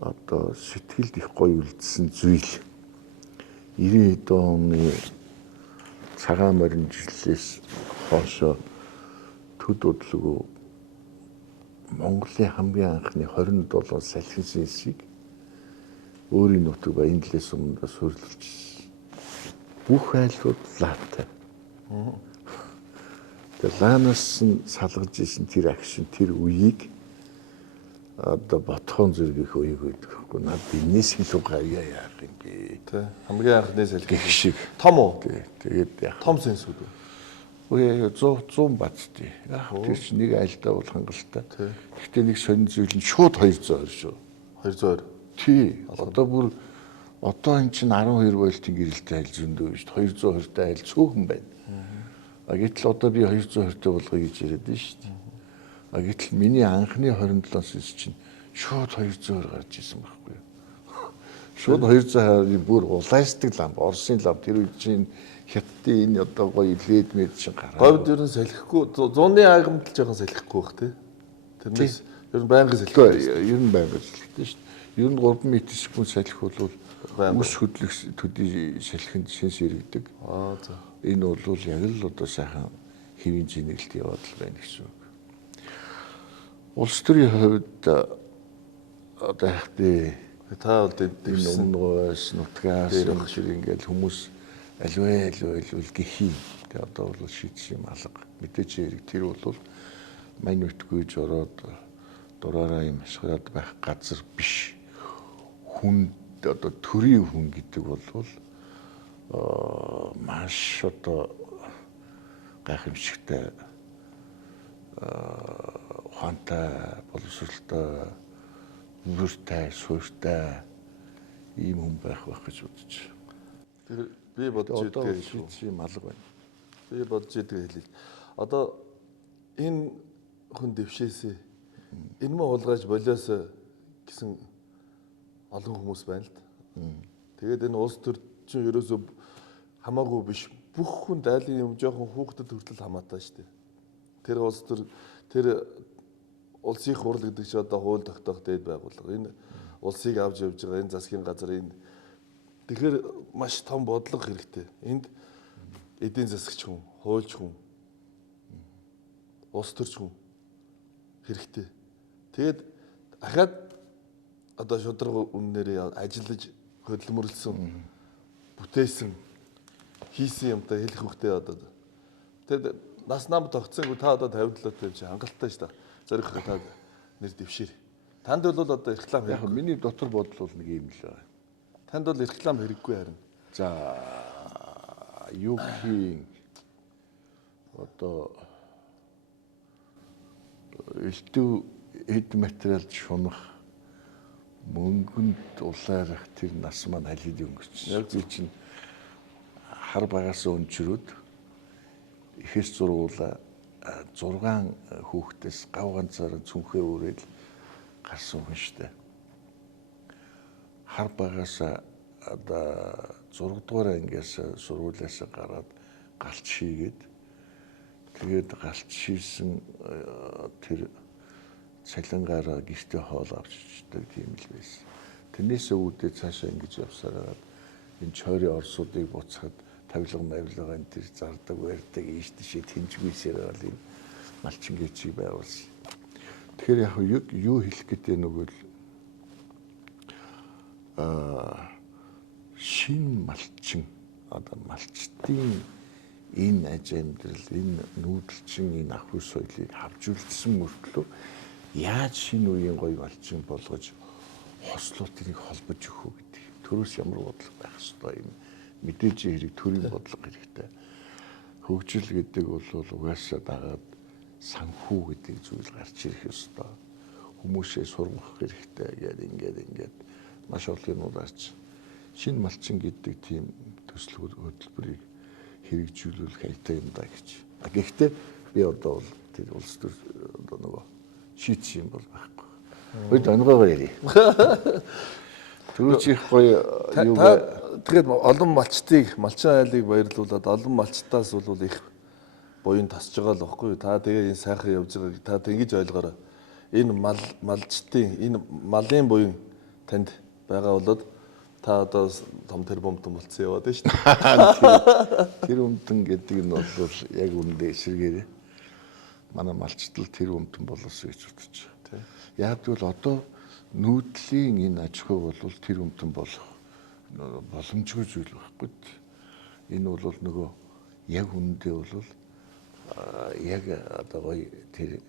одоо сэтгэлд их гоё үлдсэн зүйл 90 оны цагаан морин жилээс хоошо төд удлгүй Монголын хамгийн анхны 27 салхин сэнсийг өөрийн нутаг Баянлаас өмнө суурилж ирсэн. Бүх айлууд лаатай. Тэгээ лаанаас нь салгаж исэн тэр агшин тэр үеийг одоо ботхон зэрэг үеиг гэдэг хэвгүй. Наад энэс илүү гавьяа яах юм бэ? Тэ. Хамгийн анхны салхи Гэх шиг. том уу? Тэгээд яах. Том сэнсүүд үү? Үе 100 бацтай. Яг тэр чинь нэг айлдаа бол хангалттай. Гэхдээ нэг сонин зүйл нь шууд 220 шүү. 220. Тий. Одоо эн чинь 12 вольтын гэрэлтэй айл зөндөө биш. 220 та айл цөөхөн байна. Гэтэл одоо би 220 та болгоё гэж яриад байна шүү дээ. Гэтэл миний анхны 27 сэнс чинь шууд 200-аар гарч исэн байхгүй юу? Шууд 200-аар бүр улаастик ламп, Оросын ламп тэр үед чинь хятадын энэ одоо гоё LED мэд чинь гараад. Говьд ер нь салхихгүй 100-ны агамд л жоохон салхихгүй бах тий. Тэрнээс ер нь байнгын салхихгүй. Ер нь байнгын салхитэй шүү дээ. Ер нь 3 м/с салхи бол ус хөдлөх төдий салхинд сэнс иргэдэг. За. Энэ бол яг л одоо сайхан хэвийн зинэглэлт яваад л байна гэсэн үг. Улс төрийн хувьд одоо яхтээ Та бол энэ өмнөөс нутгаас шиг ингээл хүмүүс аливаа гэхий. Тэгээ одоо бол шийдсэн юм алга. Мэдээч хэрэг тэр бол мань үтгүйж ороод дураараа юм ашиглаад байх газар биш. Хүн одоо төрийн хүн гэдэг бол маш одоо гайхамшигтай ухаантай, боловсролтой, бүртэй, суурьтай ийм хүн байх гэж бодож. Тэр би бодож одоо шийдсэн юм алга байна. Би бодож идэг хэлээ. Одоо энэ хүн дэвшээсээ энэ мө уулгаж болиос гэсэн олон хүмүүс байна л да. Тэгээд энэ улс төр чинь ерөөсөө хамаагүй биш. Бүх хүнд айлын юм жоохон хүүхдэд хүртэл хамаатай шүү дээ. Тэр улс төр тэр улсын хурал гэдэг чинь одоо хууль тогтоох дээд байгууллага. Энэ улсыг авч явж байгаа энэ засгийн газар энэ тэгэхээр маш том бодлого хэрэгтэй. Энд эдийн засагч хүн, хуульч хүн, улс төрч хүн хэрэгтэй. Тэгээд дахиад одоо шударга үннээрээ ажиллаж хөдөлмөрлсөн бүтээсэн хийсэн юмтай хэлэх хөхтэй одоо тэгээд нас нам тогтсонгүй та одоо 57-тай юм чи хангалттай ш та зорих та нэр дэвшээр. Танд бол одоо реклам Яг миний дотор бодол бол нэг юм л байна. Танд бол реклам хэрэггүй харин. За юу хийн одоо элдв эд материал шунах мөнгөнд улаарах тэр нас маань халид өнгөрч. Яг зүй чинь хар багаас өнчрүүд ихэс зургуулаа 6 хүүхдээс гав ганцаараа цүнхээ өрөөл гарсан хүн штэ. Хар багаас одоо 6 дугаар ангиас сургуулиас гараад галт шийгээд тэгээд галт шийсэн тэр цалингаараа гэртээ хоол авч ичдэг тийм л байсан. Тэрнээс үүдээ цаашаа ингэж явсараад энэ чойрын орсуудыг буцаад тавилга мавилга энэ тэр зардаг барьдаг ийш тийшээ тэнцвэсээр бол юм малчин гэчиг байгуулсан. Тэгэхээр яг юу хэлэх гэдэг нэг бол шин малчин одоо малчтын энэ аж амьдрал энэ нүүдэлчин энэ ах ус соёлыг авч үлдсэн мөртлөө яаж шинэ үеийн гоё малчин болгож хослоотыг холбож өгөх үү гэдэг. Төрөөс ямар бодлого байх ёстой юм. Мэдээж хэрэг төрийн бодлого хэрэгтэй. Хөгжил гэдэг бол угаасаа дагаад санхүү гэдэг зүйл гарч ирэх ёстой. Хүмүүсээ сургах хэрэгтэй ингээд маш олон юм гарч. Шинэ малчин гэдэг тийм төсөл хөтөлбөрийг хэрэгжүүлэх хайтай юм да гэж. Гэхдээ би одоо бол тэр улс төр одоо нөгөө шийдсэн юм бол байхгүй. Бид онгойгоор ярив. Түрүүч их гоё юу вэ? Тэгээд олон малчтыг, малчин айлыг баярлуулад олон малчтаас бол их буян тасж байгаа л баггүй юу? Та тэгээ энэ сайхан явж байгааг та ингэж ойлгоорой. Энэ малчтын, энэ малын буян танд байгаа болоод та одоо том тэрбумтан болцсон яваад байна шүү дээ. Тэр өмтөн гэдэг нь бол яг үүндээ эсэргээрээ манай малчтал тэр өмтөн болоосоо гэж бодож байгаа. Яг л одоо нүүдлийн энэ аж ахуй бол тэр өмтөн болох боломжгүй зүйл байхгүй. Энэ бол нөгөө яг үнэндээ бол яг одоо гоё тэр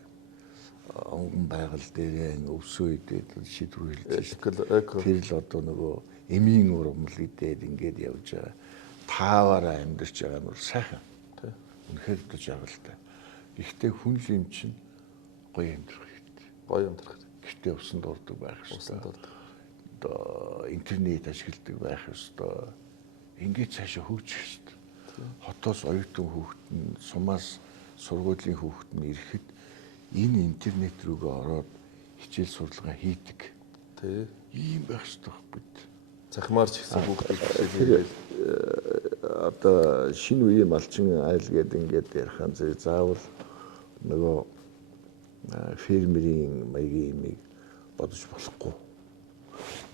онгон байгаль дээр өвсөн үедээ шийдвэр хэлж байна. Тэр л одоо нөгөө эмийн урам л идээд ингээд явж байгаа. Тааваараа амьдарч байгаа нь бол сайхан. Үнэхээр л жаргалтай. Гэхдээ хүн л юм чинь гоё амьдрах хэрэгтэй. Гоё амьдрах. Гэхдээ усан дурдаг байх хэрэгтэй. Одоо интернет ашигладаг байх ёстой. Ингээд цаашаа хөгжих ёстой. Хотоос оюутан хүүхэд нь сумаас сургуулийн хүүхэд нь ирэхэд энэ интернет рүүгээ ороод хичээл сурлагаа хийдэг. Тий. Ийм байх ёстой байхгүй. Цахимаарч ихсэн хүүхэд одоо шинэ үеийн малчин айл гэдэг ингээд ярихаан зэрэг заавал нөгөө фермерийн маягийн имийг бодож болохгүй.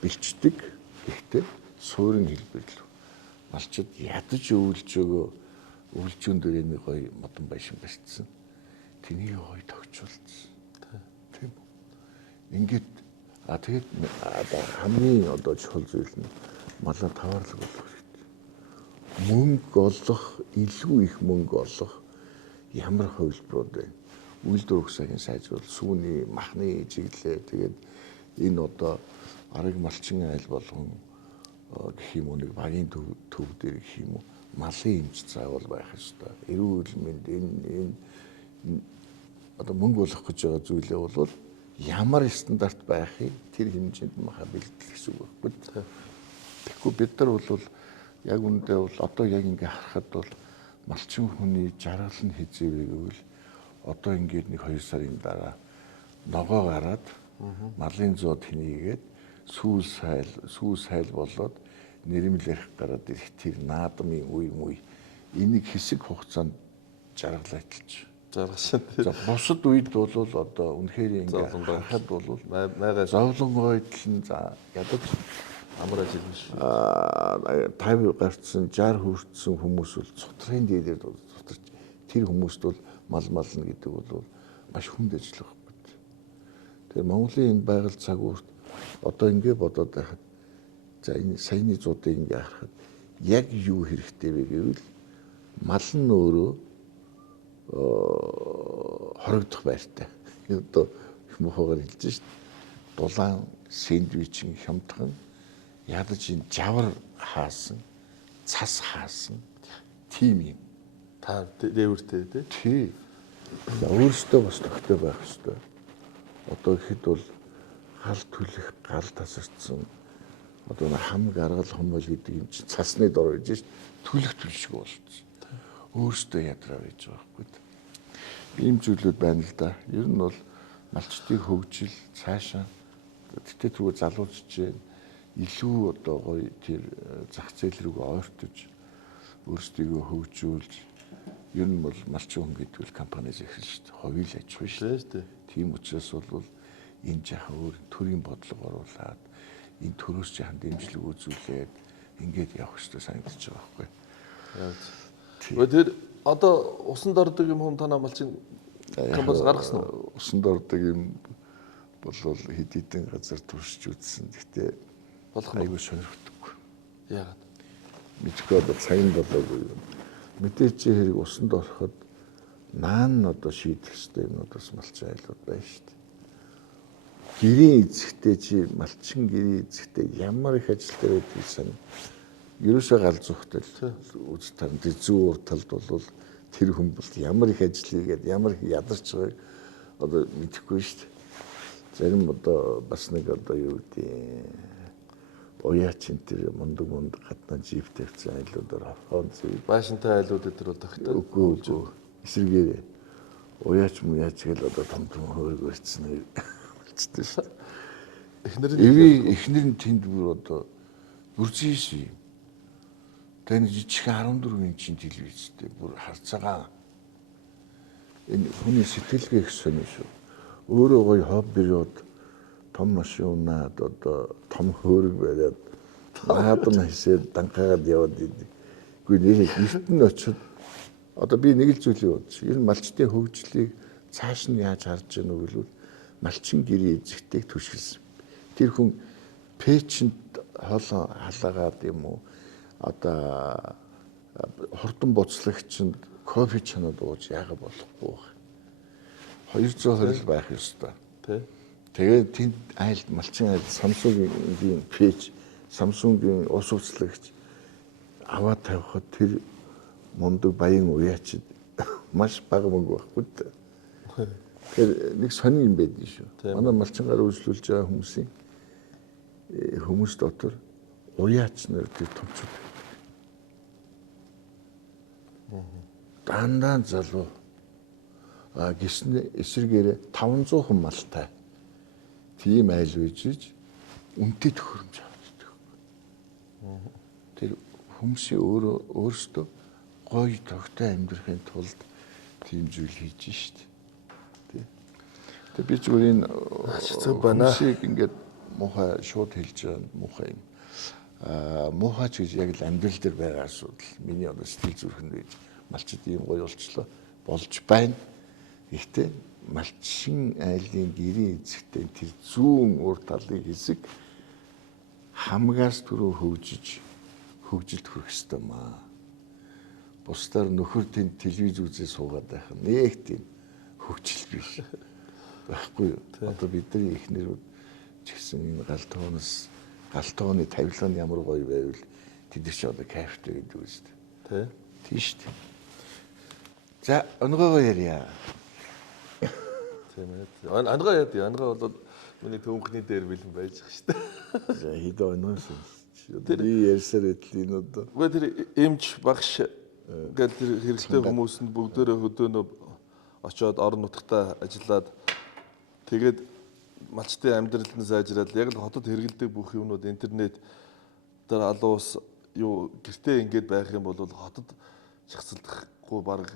Бэлчдэг. Гэхдээ суурин хэлбэрлэв. Малчид ядаж өвлжүүн дээр нэг гоё модон байшин барьцсан. Тэнийг гоё тогтчулсан. Тийм үү. Ингээд тэгээд хамгийн одоо чухал зүйл нь малаа таваарлаг болох хэрэгтэй. Мөнгө олох, илүү их мөнгө олох ямар хувилбарууд вэ? Үйлдвэр ухсагийн сайжруул, сүүний махны чиглэлээ тэгээд энэ одоо арга малчин айл болгон гэх юм уу нэг багийн төв дээр гэх юм уу малын эмч заавал байх ёстой. Эрүүл мэнд энэ одоо мөнгө олох гэж байгаа зүйлээ бол ямар стандарт байхыг тэр хэмжээнд маха бэлтгэх гэсэн үг байхгүй. Тэгэхгүй бид нар бол яг үүндээ бол одоо яг ингээ харахад бол малчин хүний жаргал нь хизээвэ гэвэл одоо ингээд нэг 2 сарын дараа ногоо гараад малын зууд хийнгээд сүүл сайл болоод нэрмэлэрх гараад ирэх тэр наадмын үе энийг хэсэг хугацаанд жаргал ажиллаж. Жаргасан. За бусад үед бол одоо үнэхээр ингээд харахад бол майгаа зовлонгойтл нь за ядаж амар ажиллаж шүү. 50 гарцсан 60 хүртсэн хүмүүс бол цутрын дээрээ цутарч тэр хүмүүст бол мална гэдэг бол маш хүнд ажил байхгүй. Тэгээ Монголын энэ байгаль цагуурт одоо ингэ бодоод байхад за энэ саяны зуудыг ингэ харахад яг юу хэрэгтэй вэ гэвэл мал нь өөрөө хорогдох байртай. Одоо их мохоор хэлж шít. Дулаан, сэндвичийн хямдхан ядаж энэ жавар хаасан, цас хаасан тийм юм. Та дээвэртэй тий. Өөрөөсөө бас тогтоо байх ёстой. Одоо ихэд бол гал түлэх, гал тасарсан одоо хамаг аргал хомол гэдэг юм чинь цасны дор байж шít. Түлэх түлшгүй болчихсон. Өөрөөсөө ядраа байж байгаа байхгүй. Ийм зүйлүүд байна л да. Ер нь бол малчтын хөгжил цаашаа тэгтээ түрүү залуучж जैन илүү одоо гоё тэр зах зээл рүү ойртож өөрсдийгөө хөгжүүлж ер нь бол малчин хүн гэдэг нь компаниас эхэлж шүү дээ. Ховёл аж ахуй шүү дээ. Тийм учраас бол энэ жаахан өөр төрийн бодлого оруулаад энэ төрөөс жаахан дэмжлэг үзүүлээд ингээд явах хэрэгтэй санагдаж байгаа байхгүй. Тэр одоо усанд ордог юм хүм танаа малчин компаниас гаргасан уу? Усанд ордог юм бол хэд хэдэн газар туршиж үзсэн. Гэхдээ болох айгүй сонирхдаггүй. Яагаад? Мэдхгүй одоо цагийн болоогүй юм. Мэдээж хэрэг усанд ороход наан одоо шийдэх хэрэгтэй юмнуудаас малчин айлууд байна шүү дээ. Гэрийн эзэгтэй чи малчин гэрийн эзэгтэй ямар их ажил дээр байдгийг сайн ерөөсөө гал зүгтэл үз тань зүүр талд бол тэр хүн бол ямар их ажил хийгээд ямар их ядарч байгааг одоо мэдэхгүй шүү дээ. Зарим одоо бас нэг одоо юу гэдэг уяач энэ тэр мундаг гадна жип тавьсан айлуудаар авахын зүйл. Байшинтай айлууд дээр бол тогтоо. Үгүй эсрэгээрээ уяач мууяач гэл одоо том хөрөг өрцсөн болчтой шүү дээ. Эхнэр нь тэнд бүр одоо үржиж юм. Таны жижигхэн 14 инчийн телевизтэй бүр харцаагаа энэ хүний сэтгэлгээ их сонио шүү. Өөрөө гоё хоббиуд том машин унаад одоо том хөөрөг бариад наадам хийсээд данхаагаад яваад идэг. Үгүй нэрт нь очиод одоо би нэг л зүйлийг бодчих. Ер нь малчтын хөгжлийг цааш нь яаж харж гэнэ вэ гэвэл малчин гэрээ эзэгтэйг түшгэлсэн. Тэр хүн пэчэнд хоолоо халаагаад юм уу одоо хурдан буцлагчинд кофе чанад ууж яага болохгүй байх. 200 хорил байх ёстой. Тэ. Тэгээд тэнд айлд малчин айлд Samsung-ийн пэч, Samsung-ийн ус уцлагч аваад тавихад тэр мундаг баян уяачид маш бага мөнгө байхгүй дээ. Тэгэхээр нэг сонин юм байдгийн шүү. Манай малчингаар үйлчлүүлж байгаа хүмүүс дотор уяач нар тэр томчууд. Дандаа залуу. Гиснэ эсэргээрээ 500 хүн малтай. Тийм айл үйжиж үнэтэй төхөөрөмж авдаг. Тэр хүмүүсийн өөрсдөө гоё тогтой амьдрахын тулд тийм зүйл хийж штт. Тэг би зүгээр энэ хүмүүсийг ингээд муухай шууд хэлж байгаа муухай юм. Муухайч гэж яг л амьдрал дээр байгаа асуудал. Миний одоо сэтгэл зүрхэнд байж малчид ийм гоё болчлоо болж байна. Гэхдээ малчин айлын гэрийн эзэгтэй тэр зүүн уур талын хэсэг хамгаас түрүү хөгжилд хүрэх ёстой маа. Бусдаар нөхөр тэнд телевиз үзээ суугаад байх нэг тийм хөгжил биш байхгүй юу? Одоо бидний эхнэрүүд ч гэсэн энэ галтооны тавилан ямар гоё байвал тэд ч одоо кайфтай гэдэг үстэй. Тэ. Тийш үү. За өнгөөгөө ярья. Тийм ээ. Ангаа яд. Ангаа бол миний төөнхний дээр бэлэн байж байгаа шүү дээ. За хэд оноос. Би ярьсаар идэл энэ одоо. Үгүй тэр эмч багш гэл тэр хэрэгтэй хүмүүс нь бүгдөө хөдөөнөө очиод орон нутгатаа ажиллаад тэгээд малчтын амьдралд нь сайжраад яг л хотод хэрэгэлдэг бүх юмнууд интернет дээр алуун ус юу гэртээ ингээд байх юм бол хотод шахацлахгүй баг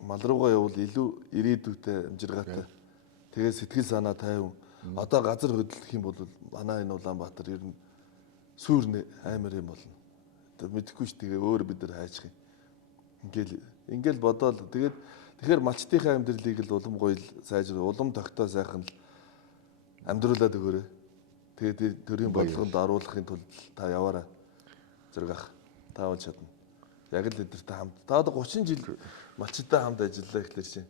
мал руугаа явбал илүү ирээдүйтэй амжиргаатай. Тэгээд сэтгэл санаа тайван. Одоо газар хөдлөх юм бол манай энэ Улаанбаатар ер нь сүүрнэ амар юм болно. Одоо мэдэхгүй ш тэгээ өөр бид нар хайчих юм. Ингээл бодоол тэгэхээр малчтынхаа амьдралыг л улам гоё сайжруулах, улам тогтоо сайхан л амьдруулад өгөөрэй. Тэгээд төрийн бодлогонд оруулахын тулд та яваарай. Зургах таавал чадна. Яг л эдэртэй хамт. Та одоо 30 жил малчтай хамт ажиллаа гэхэлэр чинь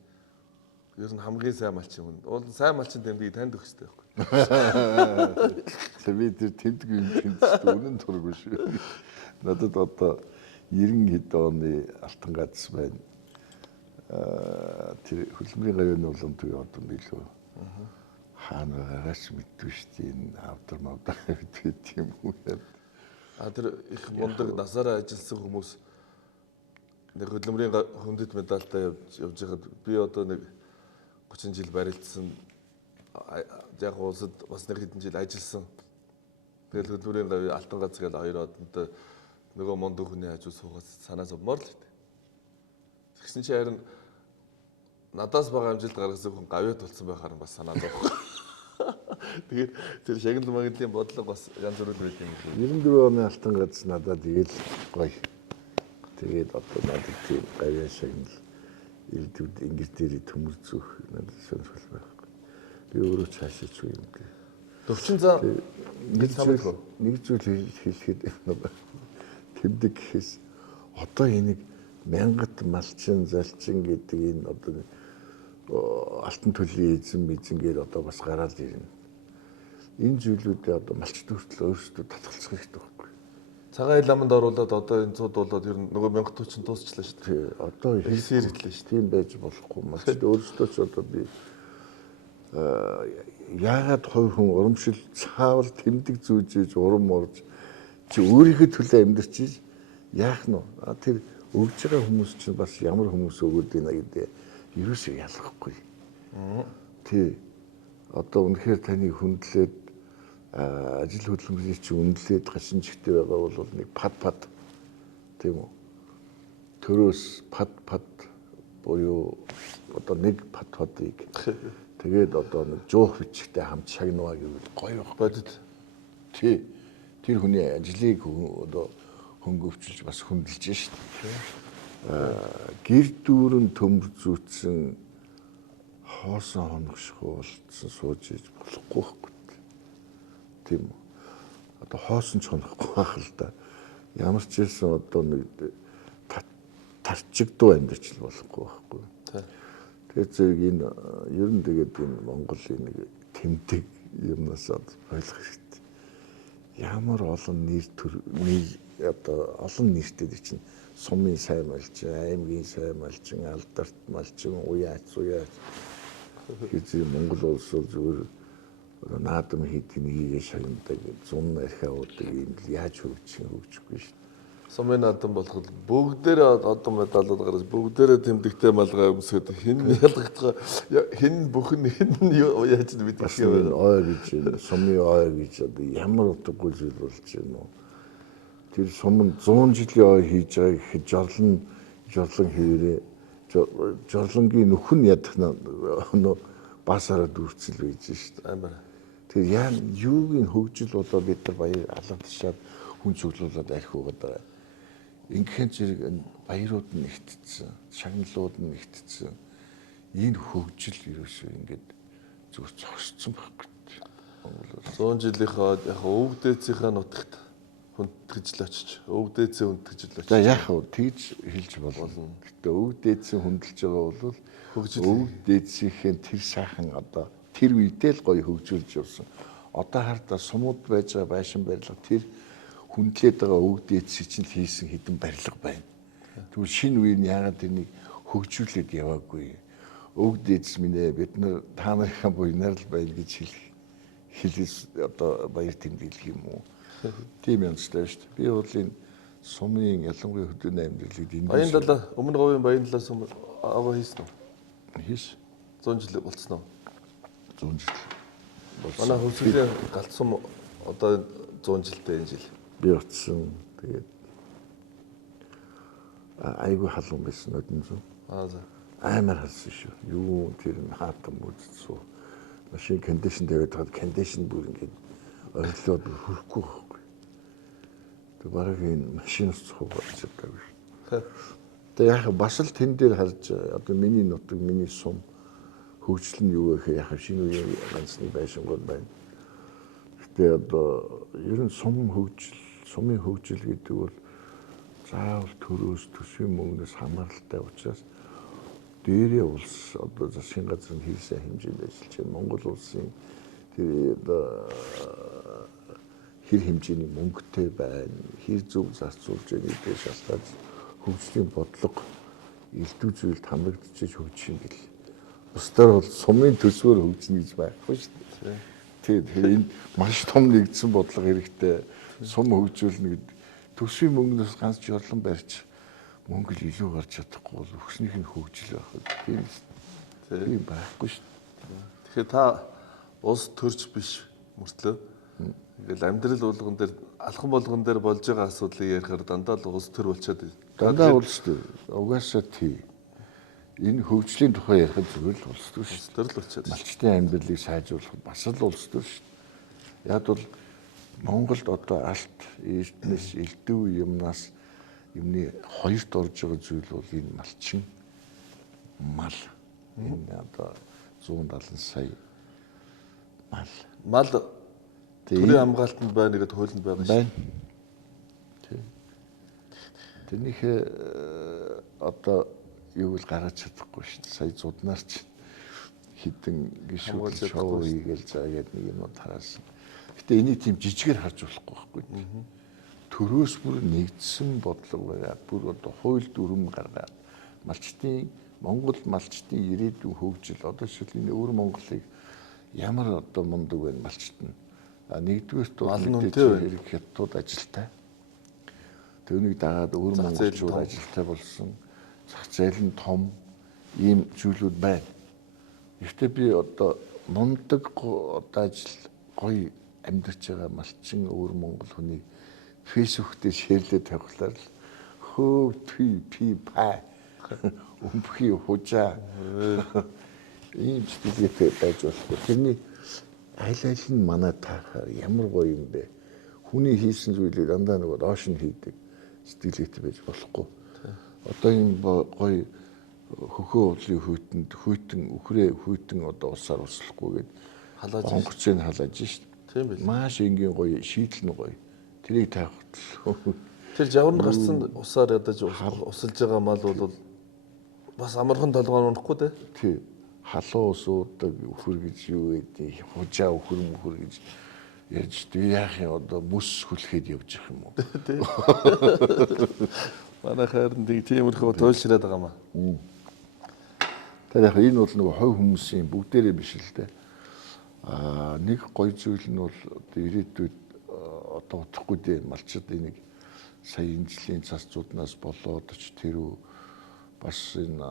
ер нь хамгийн сайн малчин хүн. Уул сайн малчин тэмдгийг танд өгөх хэрэгтэй байхгүй. Би тэр тэмдэг үнэн тургүй шүү. Надад одоо 90 хэд оны алтан гац байна. Тэр хөлбөмбөгийн гавьяаны улам төв одоо билүү. Хаана байгаагаач мэдгүй шүү дээ. Энэ авдар мэдвэ тийм үү. Тэр их мундаг насаараа ажилласан хүмүүс нэг хөдөлмөрийн хүндэт медальтай явж байхад би одоо нэг 30 жил барилдсан яг улсад бас нэг хэдэн жил ажилласан. Тэгэл хөдөлмөрийн гавь алтан гац гээд хоёр одонтой нөгөө мундаг хүний хажуу суугаад санаа зовмоор л гэдэг. Тэгсэн чи харин надаас бага амжилт гаргасан хүн гавьяа тулсан байхаар бас санаа зовхгүй. Тэгээд тэр шагнал магналын бодлого бас янз бүр байт юм шиг. 94 оны алтан гац надад ийл гоё. Тэгээд одоо надад тийм гавьяа шагнал илдүүд ингэж дээр төмөр зүөх надад сонирхол байхгүй. Би өөрөө цаашаа ч юм гээ. 40 зам нэг зүйл хэлэхэд тэмдэг гэхээс одоо энийг мянгат малчин залчин гэдэг энэ одоо алтан төлөлийн эзэнгээр одоо бас гараад ирнэ. Энэ зүйлүүдээ одоо малчд хүртэл өөрсдөө татгалзах хэрэгтэй байхгүй. Цагаан ламанд оруулаад одоо энэ цууд болоод ер нь нөгөө 1040 дуусчлаа шүү дээ. Одоо хэлсээр хэллээ шүү. Тийм байж болохгүй. Малчд өөрсдөө ч одоо би яагаад хоёр хүн урамшил цаавал тэмдэг зүүжиж урам орж чи өөрийнхөө төлөө амьдарчиж яах нь тэр өгж байгаа хүмүүс чинь бас ямар хүмүүс өгөөд байна гэдэг ерөөсөө ялахгүй. Тий. Одоо үнэхээр таны хүндлээд ажил хөдөлмөрийн чинь үнэлээд гашин чигтэй байгаа бол нэг пад тийм үү. Төрөөс пад буюу одоо нэг падыг тэгээд одоо нэг жуух бичгтэй хамт шагнаваа гэвэл гоё байх бодит. Тий. Тэр хүний ажлыг одоо хөнгөвчилж бас хүндэлж шít. Гэр дүүрэн төмөр зүүцсэн хоосон хоногшгүй болцсон сууж иж болохгүй байхгүй. Тийм үү. Одоо хоосон ч хонохгүй байх л да. Ямар ч хэлсэн одоо нэг тарчигдуу амьдарч л болохгүй байхгүй. Тэгээд зэрэг энэ ер нь тэгээд энэ Монголын нэг тэмдэг юмнаас ойлгох хэрэгтэй. Ямар олон нэр одоо олон нэртэй чинь сумын сайн малчин, аймгийн сайн малчин, алдарт малчин, уяач гэж Монгол улс бол зүгээр наадам хийдэг нэгээ шагнадаг зун архиаудаг юм яаж хөгжихгүй шүү. Сумын наадам болоход бүгдээрээ одоо медалууд гаргаж бүгдээрээ тэмдэгтэй малгай өмсөд хин ялгагдгаа хин бүхэн хин яаж мэдэх юм бэ? Ой гэж сумын ой гэж одоо ямар утгагүй зүйл болж байна уу? Тэр сум 100 жилийн ой хийж байгаа гэхэд жорлон хэвээрээ жорлонгийн нөхөн ядах нөө басараа дүүрцэл байж шүү дээ. Амар. Тэр яа юугийн хөгжил болоо бид нар баяр алга тушаад хүн цуглуулад архи угаад байгаа. Ингээм зэрэг баярууд нь нэгтцсэн, шагналууд нь нэгтцсэн. Энэ хөгжил ерөөсөө ингээд зүгээр зогссон байхгүй. 100 жилийнхаа яг өвөг дээдсийнхаа нутагт хүндгэж л очиж, өвөг дээдсээ хүндгэж л очиж. За яах вэ? Тэгж хэлж болно. Гэтэ өвөг дээдсээ хүндэлж байгаа бол өвөг дээдсийнхээ тэр сайхан одоо тэр үедээ л гоё хөгжүүлж явсан. Одоо хардаа сумууд байж байгаа байшин барилга тэр хүндлээд байгаа өвөг дээдсийг чинь хийсэн хэдэн барилга байна. Тэгвэл шинэ үеийн яагаад тэрнийг хөгжүүлээд яваагүй. Өвөг дээдс минь ээ бид нар та нарынхаа буйнаар л байна гэж хэлээс одоо баяр тэмдэглэх юм уу? Тийм юмстай шүү дээ. Би бол энэ сумын ялангуяа хөдөөний амьдралыг энд Баян далаа өмнө говийн баян далаа сум аваа хийсэн үү? Хийш 100 жил болцсон уу? 100 жил. Манай хөвсгөлийн галт сум одоо 100 жилтэй энэ жил. Би утсан. Тэгээд айгүй халуун байсан одон зүүн. За. Амар халсан шүү. Юу тэр хаатан үзсэн. Машин кондишн тавиад хаад кондишн бүр ингээд орлоод хөрөхгүй байхгүй. Тэг бараг энэ машинаас цуг болж байгаа. Тэг яг бас л тэн дээр харж одоо миний нутаг, миний сум хөгжил нь юу гэхээр яг шинэ үеийн ганцны байшингууд байна. Гэтэ одоо ер нь сумын хөгжил гэдэг бол заавал төрөөс төсвийн мөнгнөөс хамааралтай учраас дээрээ улс одоо засгийн газар нь хийсэн хэмжээнд ажиллаж байна. Монгол улсын тэр хэр хэмжээний мөнгөтэй байна, хэр зөв зарцуулж байгааг шалтгаалж хөгжлийн бодлого элдв зүйлд хамрагдчих хөгжих юм бэл. Бусдаар бол сумын төсвөөр хөгжинэ гэж байхгүй шүү дээ. Тэгэхээр энэ маш том нэгдсэн бодлого хэрэгтэй. Сум хөгжүүлнэ гэдэг төсвийн мөнгнөөс ганц жорлон барьж мөнгө л илүү гарч чадахгүй бол өгснийх нь хөгжил байх. Тийм байхгүй шүү дээ. Тэгэхээр та улс төрч биш мөртлөө ингээл амьдрал болгон дээр алхам болгон дээр болж байгаа асуудлыг ярихаар дандаа л улс төр болчиход байна. Дандаа улс төр. Угаасаа тий. Энэ хөгжлийн тухай ярихад зүгээр л улс төр шүү. Төр л болчиход. Малчтын амьдралыг сайжруулах бас л улс төр шүү. Яг бол Монголд одоо алт эрдэнэс элдв юмнаас юмны хоёрт орж байгаа зүйл бол энэ малчин мал. Энэ одоо 170 сая мал төрийн хамгаалтанд байна гэдэг хуулинд байгаа шүү. Тийм. Тэрнийх одоо юу л гаргаж чадахгүй шүү дээ. Сая зуднаар ч хідэн гişүүд шоу хийгээл заагээд нэг юм тараасан. Гэтэ энийг тийм жижигээр харж болохгүй байхгүй. Төрөөс бүр нэгдсэн бодлого байгаа. Бүр одоо хууль дүрм гаргаад Монгол малчтын ирээдүйн хөгжил одоо жишээл энэ өвөр Монголыг ямар одоо мундаг байна малчт нь. Нэгдүгээрт бол хэрэг хятадууд ажилтай. Түүнийг дагаад өвөр монголчууд ажилтай болсон. Зах зээл нь том ийм зүйлүүд байна. Гэхдээ би одоо мундаг одоо ажил гоё амьдарч байгаа малчин өвөр монгол хүнийг фэйсбүүк дээр шеэрлээд тавихлаар л хөө пи пай өмпхи хужаа ийм стилтэй байж болохгүй. Тэрний аль нь манай таахаар ямар гоё юм бэ? Хүний хийсэн зүйлийг дандаа нөгөө доош нь хийдэг стилтэй байж болохгүй. Одоо ийм гоё хөхөө уулын хүйтэн үхрээ хүйтэн одоо усаар услахгүйгээд Халааж онгоцыг халааж шít. Тийм байл. Маш энгийн гоё шийдэл нь гоё. Тэрийг тавихт Тэр жавар нь гарсан усаар ядаж усалж байгаа мал бол бас амархан толгойн унахгүй те. тий халуун ус уудаг үхэр гэж юу гэдэг хужаа үхэр гэж ярьж тий яах юм одоо мөс хүлхэд явж явах юм уу? Тий. Манай хайрын тиймэрхүү туйлшраад байгаа маа. Тэр яг энэ бол нөгөө хой хүмүүсийн бүгдээрээ биш л дээ. Нэг гоё зүйл нь бол одоо ирээдүйд одоо утгагүй дээ малчид энийг сая энэ жилийн цасцууднаас болоод ч тэр бас энэ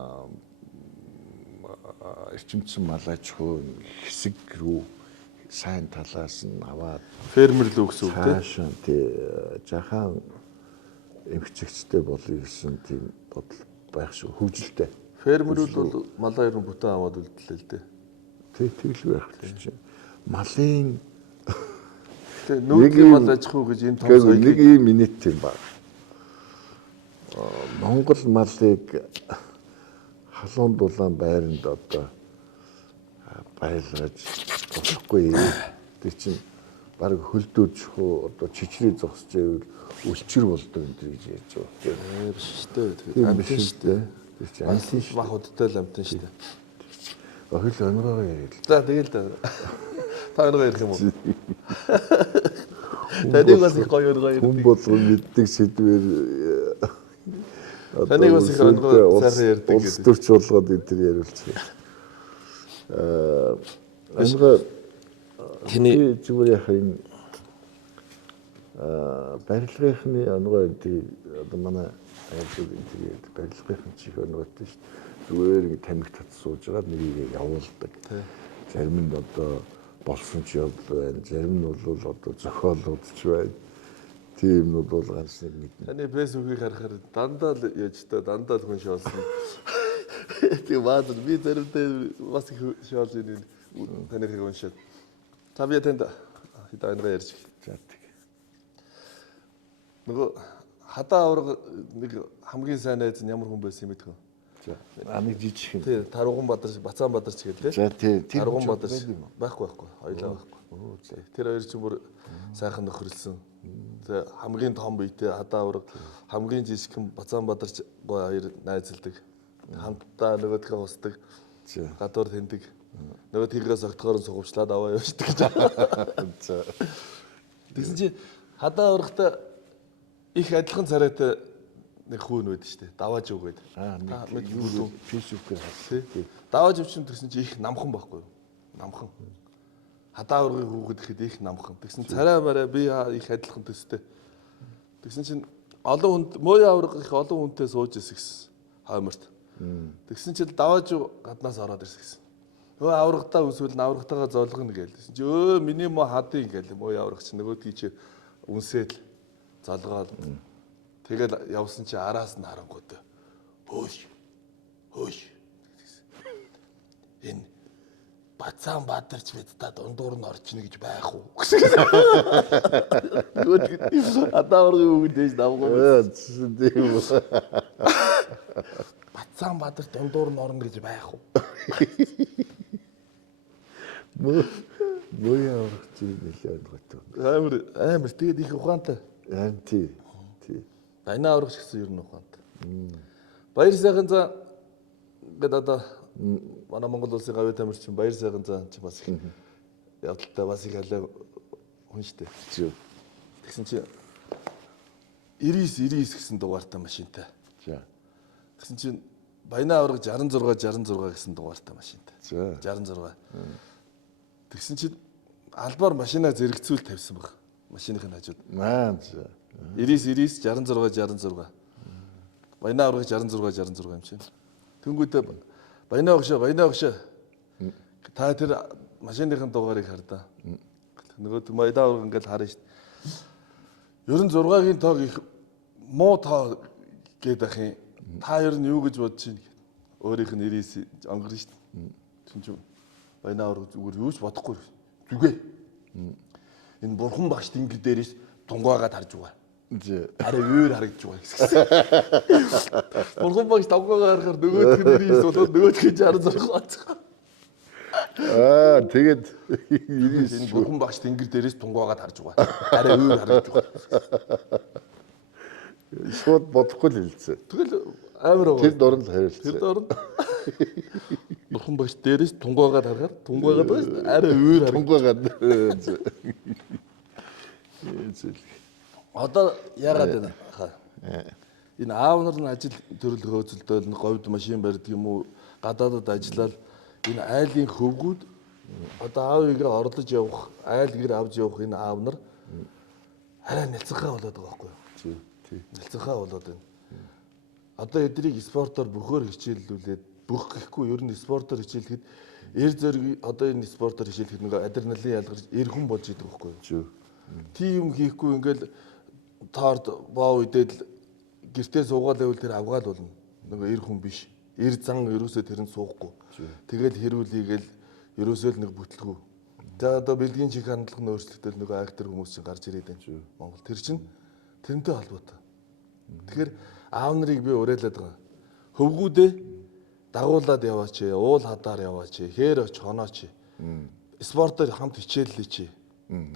эрчимцэн малаж хөө хэсэг рүү сайн талаас нь аваад Фермер л өгсөн үг те. цаашаа тий жахан эмгчэгчтэй болъё гэсэн тийм бодол байх шүү хөгжилтэй. Фермерүүд бол малаа ер нь бүтэн аваад үлдлээ л дээ. Тий тэгэл байх чинь малын Тэгээ нүүдлийн мал аж ахуй гэж энэ том соёлыг нэг ийм минут юм байна. Монгол малыг халуун дулаан байранд одоо байлгаж болохгүй. Тэр чинь баг хөлдөөж хөө одоо чичрээ зогсож байвал үлчир болдог энэ гэж ярьж байгаа. биш шүү дээ. Тэгээд амтэн шүү дээ. Тэр чинь амтэн шүү. Мах удтай л амтэн шүү дээ. Хөл өнрөөгөө яриад. За тэгэл та өнрөө ярих юм уу? Таныг бас их гоё өнрөө Хүн ярьдаг. болгон мэддэг сэдвэр Таныг бас их өнрөө сайхан ярьдаг улс төрч болгоод энэ төр яриулчих. Өнрөө Тэний зүгээр яхаа энэ барилгынхны өнрөө энэ одоо манай айлууд энэ тэгээд барилгын чих өнрөөтэй шүү дээ. Зүгээр ингэ тамхи тат сууж байгаа нэрийг явуулдаг. Зарим нь одоо болсон ч явдал байна. Зарим нь бол одоо зохиолууд ч байна. Тийм нь бол ганц нэг мэднэ. таны фэйсбүүкийг харахаар дандаа л яж та дандаа л хүн шоолсон. Тийм баад би зэрэгтэй бас их шоолж ийн таныг уншаад. Та би тэнд хитаа өнрөө ярьж. За тийм. Нөгөө хадаа авраг нэг хамгийн сайн найз нь ямар хүн байсан юм бэ тхөө? За нэг жижиг юм. Тий, Тарган Бадарч, Бацаан Бадарч гэдэг За тийм. Тарган Бадарч байхгүй. Хоёлаа байхгүй. Тэр хоёр ч бүр сайхан нөхөрлсөн. Тэгээ хамгийн том биетэй хадаа авраг хамгийн жижигхэн Бацаан Бадарч хоёр найзалдаг. Хамтдаа нөгөөдхөө хусдаг. Гадуур тэндэг. Нөгөө тийгээс огтгоор нь сугавчлаад аваа явждаг гэж. За. Тэгсэн чи хадаа аврагтай их адилхан царайтай нэг хүүн байдаг шүү дээ. Давааж өгөөд. Нэг юу фэйсбүүкээр тий. Давааж өгчин тэгсэн чи их намхан байхгүй юу? Намхан. Хадаа аврагын хүүхэд ихэд их намхан. Тэгсэн царай мараа би их адилхан төстэй. Тэгсэн чинь олон хүнд мөё авраг их олон хүнтэй сууж ирсэн гэсэн. Хойморт. Тэгсэн чинь давааж гаднаас ороод ирсэн гэсэн. Өө аврагтаа үсвэл аврагтайгаа зоолгоно гээл. Чи миний мө хадын гээл мөё авраг чи нөгөөдгий чи үнсээл залгаад тэгэл явсан чи араас нь харангууд хөөш энэ Бацаан Бадарч бид та дундуур нь орчихно гэж байх уу гэсэн. Атааргүй үг дэж давгүй. тийм. Бацаан Бадарч дундуур нь орно гэж байх уу? Мөё аврах чинь нэлээд готов. Амар тэгээд их ухаантай. Тий. Баянаа аврагч гэсэн ер нь ухаантай. Баяр сайхан за гэдэг одоо манай Монгол улсын гавьяа тамирчин баяр сайхан за чи бас их явдалтай бас их халаа хүн штэ. Тэгсэн чи 99 гэсэн дугаартай машинтай. За. Тэгсэн чинь баянаа авраг 66 гэсэн дугаартай машинтай. 66. Тэгсэн чинь албаар машинаа зэрэгцүүл тавьсан баг. Машиныхын хажууд. За. 99 66. Баянаа авраг 66 юм чинь. Тэнгүүтээ баянаа огшоо. Та тэр машиныхын дугаарыг хардаа. Нөгөө баянаа авраг ингээл харна шүү дээ. 96-гийн тоог их муу тоо гээд ах юм. Та ер нь юу гэж бодож байна? Өөрийнх нь 99 онгорно шүү дээ. Тин ч баянаа авраг зүгээр юу ч бодохгүй. Зүгээ. Энэ бурхан багш тэнгэр дээрээс тунгаагаад харж байгаа. Зэ. Арай өөр харагдж байгаа гэсэн. Бурхан багш тавгаагаар харахаар нөгөөх нь 99 болоод нөгөөх нь 66 бацгаа. Тэгээд Энэ бурхан багш тэнгэр дээрээс тунгаагаад харж байгаа. Арай өөр харагдж байгаа. шууд бодохгүй л хэлсэн. Тэгэл амар байгаа. Тэр дор нь хариулсан. Тэр дор. Бурхан багш дээрээс тунгаагаад харахаар тунгаагаад байгаа. Арай өөр харагдж. Тунгаагаад. Одоо яагаад вэ? Энэ аав нар нь ажил төрөл хөөцөлдөөл нь говьд машин барьдаг юм уу? Гадаадад ажиллаад энэ айлын хөвгүүд одоо аавыгаа орлож явах, айл гэр авч явах энэ аав нар арай нэлцэнхаа болоод байгаа байхгүй юу? Тий. Нэлцэнхаа болоод байна. Одоо эднийг спортоор бөхөр хичээллүүлээд бүх гэхгүй ер нь спортоор хичээлэхэд эр зэрэг одоо энэ спортоор хичээлэхэд нэг адреналин ялгарч эр хүн болж идэг байхгүй юу? Тийм юм хийхгүй ингээл торт боо үдээд гэртээ суугаад байвал тэр авгаал болно. Нөгөө эр хүн биш. Эр зан ерөөсөө тэрэнд суухгүй. Тэгэл хэрүүлийгээл ерөөсөө л нэг бүтлгүү. За одоо бэлгийн чих хандлага нь өөрчлөгдөөл нөгөө актер хүмүүс чинь гарч ирээд байна. Монгол тэр чинь тэрнтэй холбоотой. Тэгэхээр аав нарыг би уриалаад байгаа. Хөвгүүдээ дагуулад яваач, уул хадаар яваач, хээр оч хонооч. Спортоор хамт хичээллээч.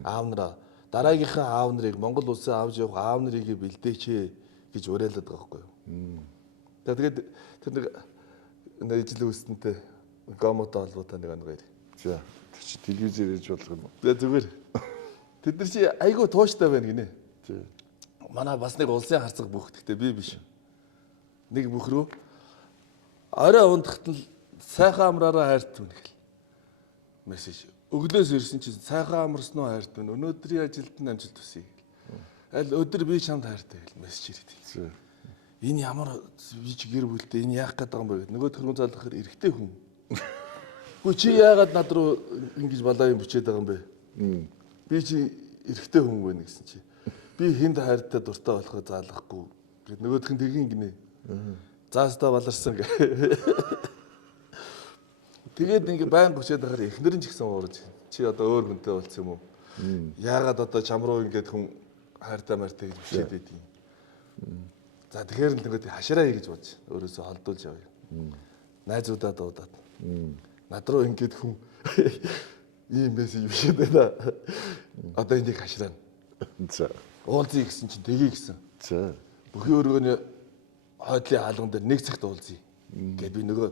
Аав нараа дараагийнхаа аав нарыг Монгол улсын авч явах аав нарыг бэлдээч гэж уриалаад байгаа байхгүй юу. Тэгээд тэр нэг ижил үстэнтэй гомотой холбоотой нэг ангаар. За тэр чи телевизээр ирж болох юм уу? За зүгээр. Тэд нар чи айгүй тууштай байна гинэ. Тий. Манай бас нэг улсын харцаг бүх гэхдээ би биш. Нэг бүх рүү орой ундахт л сайхан амраараа хайртвна гэл. Мессеж. Өглөөс ирсэн чинь сайхан амарсан уу хайртвна. Өнөөдрийн ажилд нь амжилт хүсье гэл. Аль өдөр би чамд хайртай гэл мессеж ирээд. Энэ ямар би чи гэр бүлтэй энэ яах гээд байгаа юм бэ гэд. Нөгөө төрхөн залгахаар эргэтэй хүн. Хөө чи яагаад над руу ингэж балаа юм бичээд байгаа юм бэ? Би чи эргэтэй хүн байна гэсэн чи. Би хүнд хайртай дуртай болохоо заалгахгүй гэд нөгөөх нь тэгин гинэ. Заастаа баларсан гэ. Тэгээд ингэ байн гүчээд байхаар эхнэр нь ч гэсэн уурж. Чи одоо өөр хүнтэй болцсон юм уу? Яагаад одоо чам руу ингэж хүн хайртай мартай гэж бичээд байдгийг. За тэгэхээр л нэг хашираа гэж бодож өөрөөсөө холдуулж явъя. Найзуудаа дуудаад. Над руу ингэж хүн ийм мессеж бичээд байна. Одоо энийг хашираа. За. Уулзъя гэсэн чинь тгий гэсэн. За. Бүхий өргөний хойдлын хаалган дээр нэг цагт уулзъя. Гэт би нөгөө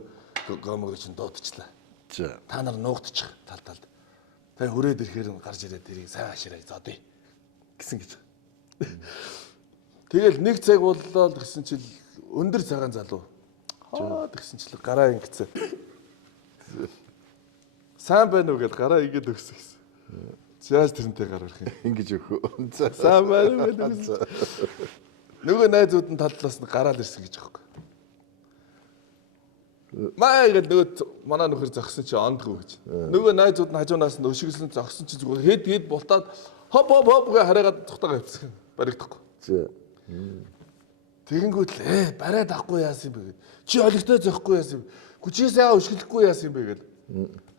гомог чинь дуудчихлаа. За. Та нар нуугдчих тал талд. Тэгээ хүрээд ирэхээр гарч ирээд тэрийг сайн хашираа зодъё гэсэн гэж. Тэгэл нэг цаг боллоо гэсэн чил өндөр цагаан залуу. Тэгсэн чил гараа ингэсэн. Сайн байна уу гэд гараа ингэж өгсөн гэсэн. Яаж тэрнтэй гарах юм? Ингэж өгөө. За. Сайн байна уу гэдэг. Нөгөө найзууд нь тал талаас нь гараал ирсэн гэж аахгүй. Маа ингэ нөгөө манай нөхөр зогсон чи ондгүй гэж. Нөгөө найзууд нь хажуунаас нь өшиглэн зогсон чи зүгээр хэд бултаад хоп гэ хараагаад тухтагаа явцсан. Баригдахгүй. За. Тэгэнгүүт л барайд авахгүй яасан юм бэ гэд. Чи олигтой зөхгүй яасан юм. Хүчээ сайхан өшгөлөхгүй яасан юм бэ гэд.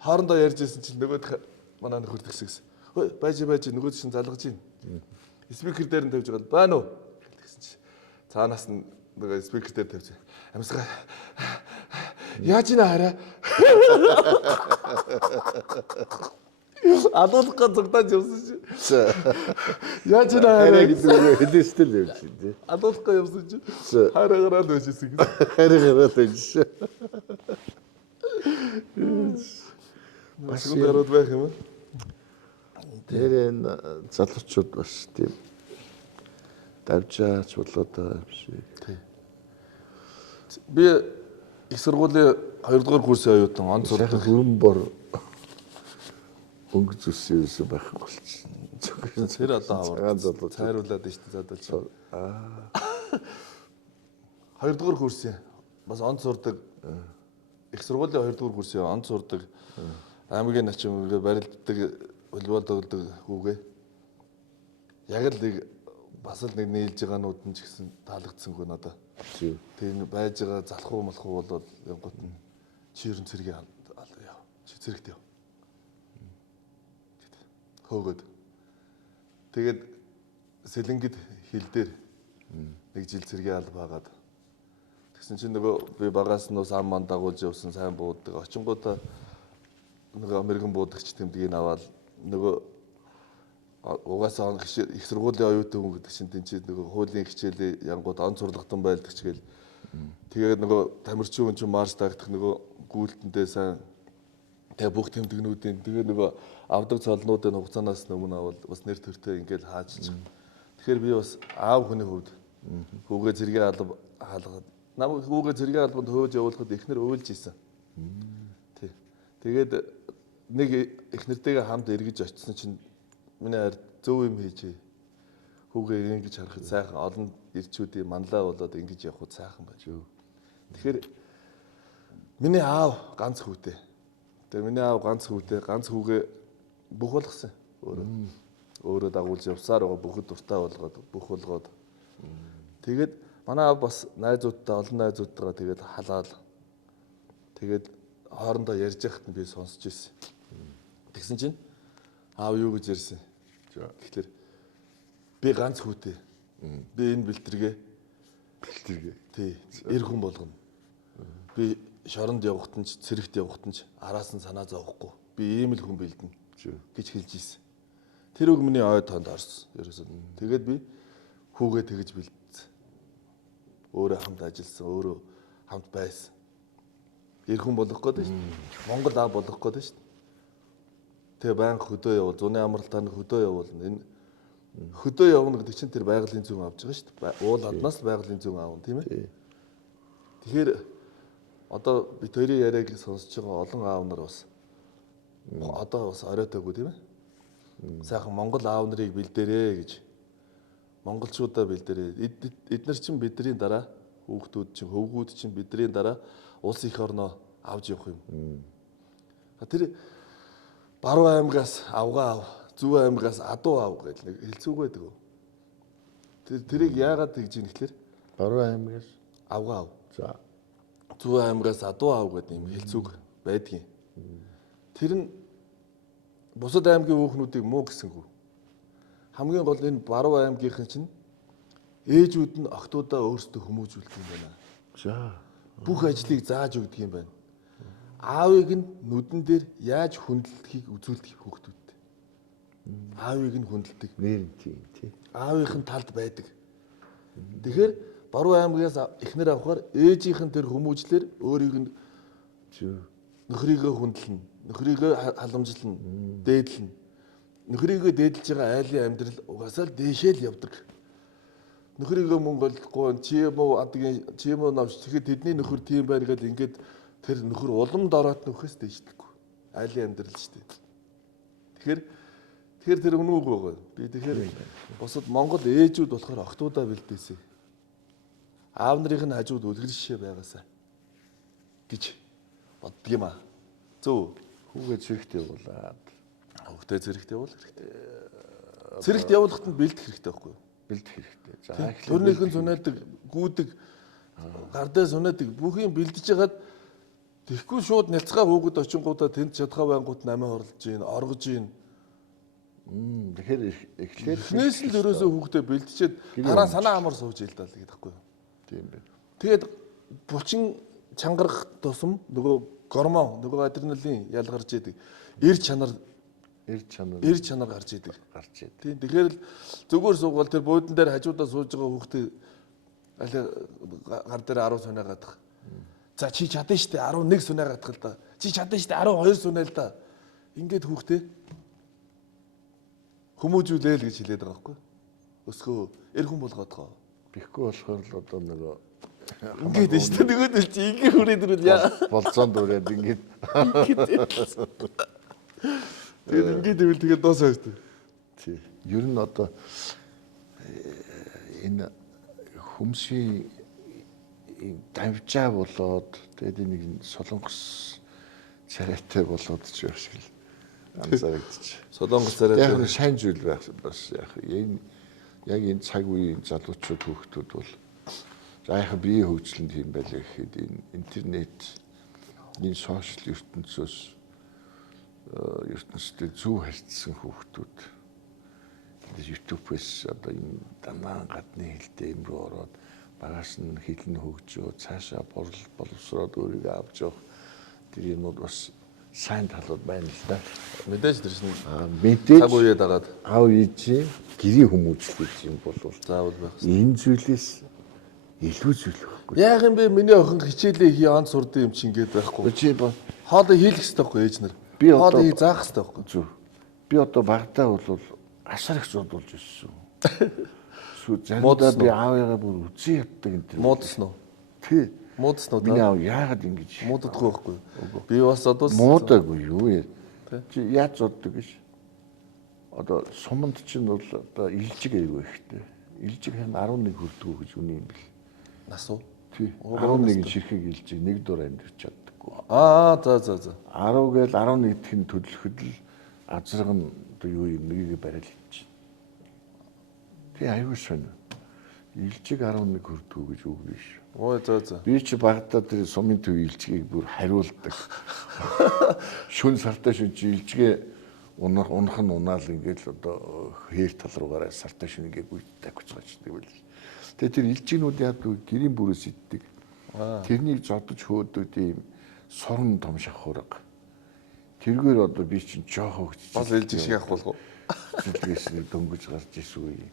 Хоорондоо ярьж ирсэн чинь нөгөөх манай нөхөр тгсэгсэн. Хөөе байж нөгөө чинь залгаж байна. Спикер дээр нь тавьж байгаа байна уу гэсэн чи. Цаанаас нь нөгөө спикер дээр тавьж. Амьсгаа. Яаж ина хараа. Адуулах зүгтаж явсан чи. За. Яаж ина хараа гэдэг хэлээстэл явж тий. адуулах явсан чи. Хараагаар л байжсэн гэсэн. Хараагаар байж. Маш гоо дарууд байх юм аа. Тэр энэ залуучууд бас тийм давжаач болоод байгаа юм шиг. Би их сургуулийн 2 дугаар курсын оюутан он сурдаг. Хөрөн бор өнгө зүссэн юусэн байхгүй болчихсон. Тэр одоо цагаан залуу цайруулаад нь шүү дээ задалж. 2 дугаар курсын бас он сурдаг. Их сургуулийн 2 дугаар курсын он сурдаг. Аймгийн начин барилддаг, волейбол тоглодог хүүгээ. Яг л нэг бас л нэг нийлж байгаа нууд нь ч гэсэн таалагдсангүй надаа. Тэгээ байж байгаа залхуу малхуу болоод явгот нь чирэн цэрэг яв. Чи цэрэгт яв. Хөөгд. Тэгээд сэлэнгэд хил дээр нэг жил цэргийн алба хагаад тэгсэн чинь нөгөө би багаас нь ус ам ман дагуулж явсан сайн буудаг очингуудаа нөгөө Америкэн буудагч тэмдгийг аваад нөгөө угаасаа их сургуулийн оюутан хүн гэдэг чинь тэнцээ нөгөө хуулийн хичээлээ янгууд он цурлагдсан байлдаг ч гээл тэгээд нөгөө тамирчин хүн чинь марш дагдах нөгөө гүйлтэндээ сайн тэгээ бүх тэмдэгнүүдийн тэгээ нөгөө авдаг цолнуудын хугацаанаас өмнө авал бас нэр төртөө ингээл хаажчих. Тэгэхээр би бас аав хүний хувьд хүүгээ зэргийн алба хаалгаад намайг хүүгээ зэргийн албанд хөөж явуулахад эхнэр уйлж исэн. Тий. Тэгээд нэг эхнэртэйгээ хамт эргэж очсон чинь миний хайр зөв юм хийжээ. Хүүгээ ингэж харахад сайхан олон ирчүүдийн манлаа болоод ингэж явхад сайхан байж юу. Тэгэхээр миний аав ганц хүүтэй. Тэгээ миний аав ганц хүүтэй, ганц хүүгээ бүх болгосон. Өөрөө дагуулж явсаар байгаа бүхэд дуртай болгоод бүх болгоод. Тэгээд манай аав бас найзуудтай олон найзуудтайгаа тэгээд халаал. Тэгээд хоорондоо ярьж байхад нь би сонсч ирсэн. Тэгсэн чинь аав юу гэж ярьсан. Тэгэхээр би ганц хүүтэй. Би энэ бэлтэргээ. Тий. Эр хүн болгоно. Би шоронд явахт нь цэрэгт явахт нь араас нь санаа зовхгүй. Би ийм л хүн бэлдэнэ гэж хэлж ийсэн. Тэр үг миний ой тоонд орсон. Ерөөсөө. Тэгээд би хүүгээ тэгж бэлдсэн. Өөрөө хамт ажилласан, өөрөө хамт байсан. Эр хүн болох гээд шүү дээ. Монгол аав болох гээд шүү дээ. Тэгээ байнга хөдөө явуул, зуны амралтаар хөдөө явуулна. Энэ хөдөө явна гэдэг чинь тэр байгалийн зүйн авч байгаа шүү дээ. Уул аднаас л байгалийн зүйн аавна, тийм ээ. Тэгэхээр одоо бид хоёрын яриаг сонсож байгаа олон аав нар бас одоо бас оройтойгоо тийм ээ. Сайхан Монгол аав нарыг бэлдээрээ гэж монголчуудаа бэлдээрээ. Эднэр чинь бидний дараа хүүхдүүд чинь хөвгүүд чинь бидний дараа улс их орноо авч явах юм. Тэр Баруун аймгаас авгаа ав, Зүүн аймгаас адуу ав гэж нэг хэлцүүг байдаг. Тэрийг яагаад тэгж юм гэхэлэр Баруун аймгаас авгаа ав. За. Зүүн аймгаас адуу ав гэдэг юм хэлцүүг байдгийн. Тэр нь бусад аймгийн хүүхнүүдийг муу гэсэнгүү. Хамгийн гол энэ Баруун аймгийнхэн чинь ээжүүд нь охтуудаа өөрсдөө хүмүүжүүлдэг юм байна. За. Бүх ажлыг зааж өгдөг юм байна. Аавыг нь нүдэн дээр яаж хүндэлдгийг үзүүлдэг хүүхдүүдтэй. Аавыг нь хүндэлдэг. Нэр нь тийм тий. Аавынхын талд байдаг. Тэгэхээр Баруун аймгаас эхнэр авахаар ээжийнхэн тэр хүмүүжлэр өөрийг нь нөхрийгөө хүндэлнэ. Нөхрийгөө халамжлна, дээдлэнэ. Нөхрийгөө дээдлж байгаа айлын амьдрал угаасаа л дээшээ л явдаг. Нөхрийгөө мөнгө олохгүй чи юм уу адгийн чи юм уу навч тэгэхэд тэдний нөхөр тийм байр гэдэг ингээд тэр нөхөр уламд ороод нөхөс дэждэггүй. Айлын амьдрал шүү дээ. Тэгэхээр тэр үнэн үг байгаа. Би тэгэхээр бусад Монгол ээжүүд болохоор охтуудаа бэлдээсэй. Аав нарын хажууд үлгэр жишээ байгаасаа гэж боддөг юм аа. Зөв. Хүүгээ зэрэгт явуулаад. Хүүхдээ зэрэгт явуул хэрэгтэй. Зэрэгт явуулахад нь бэлдэх хэрэгтэй байхгүй юу? Бэлдэх хэрэгтэй. За төрнийхэн сүнэлдэг, гүйдэг, гардаа сүнэлдэг бүхийг бэлдэж хагаад тэгэхгүй шууд нялцгаа хөөгд очингуудаа тэнд чадхаа байнгут намаа хорлож гин, оргож гин. Тэгэхээр эхлээд эхнээс л ерөөсөө хүүхдээ бэлдчихэд дараа санаа амар сууж ийл даа гэдэг байхгүй юу? Тийм байна. Тэгээд бучин чангарах тусам нөгөө гормон, нөгөө адреналин ялгарч идэг. Эр чанар гарч идэг. Тийм. Тэгэхээр л зүгээр суугаад тэр буудан дээр хажуудаа сууж байгаа хүүхдээ гар дээр 10 сунаа гадах. За чи чадна штэ 11 сунаа гадах л да. Чи чадна штэ 12 сунаа л да. Ингээд хүүхдээ хүмүүжүүлээ л гэж хэлээд байгаа байхгүй. Өсгөө эр хүн болгоод гоо. Бихгүй болохоор л одоо нөгөө ингээд нь штэ нөгөөд л чи ингээ хүрээд ирвэл яа. болцоонд өрөөд ингээд тэгээд ингээд ивэл тэгээд доосоо штэ. тий. Ер нь одоо энэ хүмсийн давжаа болоод тэгээд нэг солонгос царайтай болоод ч байх шиг л анзаарэгдчих. Солонгос царайтай. Яг нэг сайн зүйл байх бас яг энэ цаг үеийн залуучууд хүүхдүүд бол заахаа биеийн хөгжлөнд юм байлаа гэхэд энэ интернет энэ сошиал ертөнцөөс ертөнцтэй зөв харьцсан хүүхдүүд YouTube-ээс одоо энэ данаан гадны хэлтэй юм руу ороод багаас нь хэл нь хөгжөө цаашаа боловсроод өөрийгөө авч явах тэр юмуд бас сайн талууд байна л да. Мэдээж тэр чинь мэдээж цаг үеэ дагаад аав ээжийн гэрийн хүмүүжил гэж юм бол заавал байх. энэ зүйлээс илүү зүйл байхгүй. Яг юм бэ миний охин хичээлээ хий онд сурдаг юм чи ингэж байхгүй. Чи ба Хоолой хийх хэрэгтэй байхгүй ээж нар. Би Хоолой одоо хий заах хэрэгтэй байхгүй. зү. Би одоо багтаа бол асар их зодулж ирсэн. Заримдаа би аавыгаа бүр үзий яддаг энэ төр. Муудсан уу? Тий. Муудсан уу? Миний аав яагаад ингэж Мууддаггүй байхгүй. Би бас одоо муудаагүй юу яа. Чи яаж зоддог гэж. Одоо суманд чинь бол одоо илжиг айгүй ихтэй. Илжиг хэн 11 хүрдгүү гэж үний юм бэл. нас уу? Тий. 11 ширхэг илжиг нэг дор амьдэрч чаддаггүй. За. 10 гээл 11 дэх нь төлөхөд л азраг нь одоо юу юм нэгийг барайл хийж. Тий аюу шин. Илжиг 11 хүрдгүү гэж үг биш. Ой за. Би чи багтаа тэр сумын төв илжгийг бүр хариулдаг. Шүн сартаа шүн чи илжгээ унах нь унаал ингээл одоо хээр тал руугаараа сартаа шүн ингээ гүйдэг гуцгаачдаг байл. Тэгээ тэр илжигнүүд яад гэрийн бүрээс иддэг. Тэрнийг зодож хөөдөг тийм сурн том шахуурга. Тэргээр одоо би чинь жоохоо гэж Бас илжиг шиг авах болов уу? зүйлээс дөнгөж гарч ирсэн үе.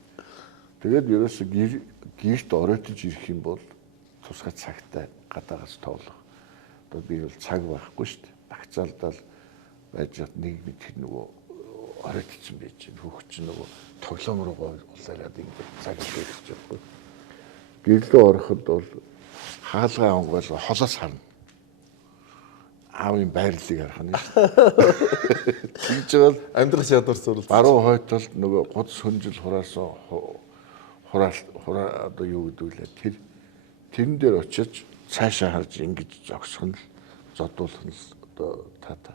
Тэгээд ерөөсө гэрт оройтож ирэх юм бол тусгай цагтай гадаагаас тоолох. Одоо би бол цаг байхгүй шүү дээ. Багцаалдал байж хат нэг тэр нөгөө оройтсон байж чинь хөвгч нөгөө тоглоом руугаа улаараад ингээд цаг хийж явахгүй. Гэрлөө ороход бол хаалгаа онгоол холоос харна. Аавын байрлалыг харах нь шүү дээ. Тэгж бол Амьдрах чадвар сурал. баруун хойтолд нөгөө гуц хөнжил хураасан хураа одоо юу гэдэг вэ? Тэрэн дээр очиж цаашаа харж ингэж зогсох нь зодуулах нь одоо тата.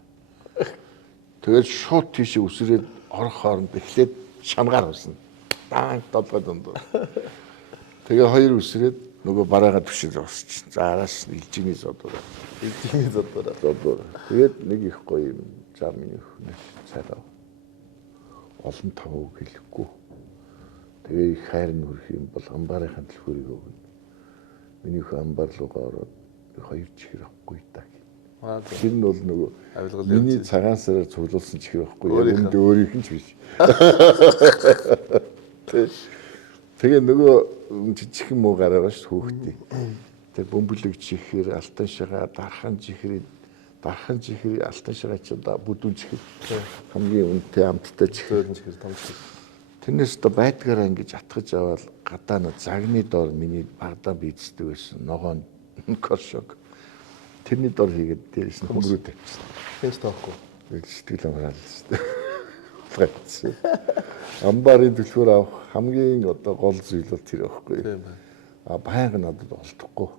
Тэгээд шууд тийшээ үсрээд орох хооронд эхлээд шангаар усна. Даан толгой дунд. Тэгээ хоёр үсрээд нөгөө бараагаа түшиж зогсчих. За араас илжигний зодуулаа. Илжигний зодуулаа. Тэгээд нэг их гоё юм 60 миний өхнөөс цараа. Олон тавуу хэлэхгүй. Тэгээ их хайр нь хүрэх юм бол амбарын төлхөрийг өгнө. Миний хөө амбар руугаа ороод хоёр чихэр авахгүй та. Тэр нь бол нөгөө миний цагаан сараар цуглуулсан чихэр авахгүй. Энд өөрийнх нь ч биш. Тэгээ нөгөө жижигхэн муу гараа ш хөөхтэй. Тэр бөмбөлөг чихэр, алтан шагаа, дархан чихэр, алтан шагаа ч одоо бүдүүн чихэр. Хамгийн үнэтэй амттай чихэр том чихэр. Тэрнээс одоо байдгаараа ингэж атгаж аваад гадаа нь загны доор миний багада бийцдэг байсан ногоон коршог. Тэрний доор хийгээд дээрээс нь хөмрөө тавьчихсан. Хинч тоохгүй. Сэтгэл амраал шүү дээ. Амбарын төлхөр авах хамгийн одоо гол зүйл бол тэр байхгүй. Тийм байна. Байнга надад олдохгүй.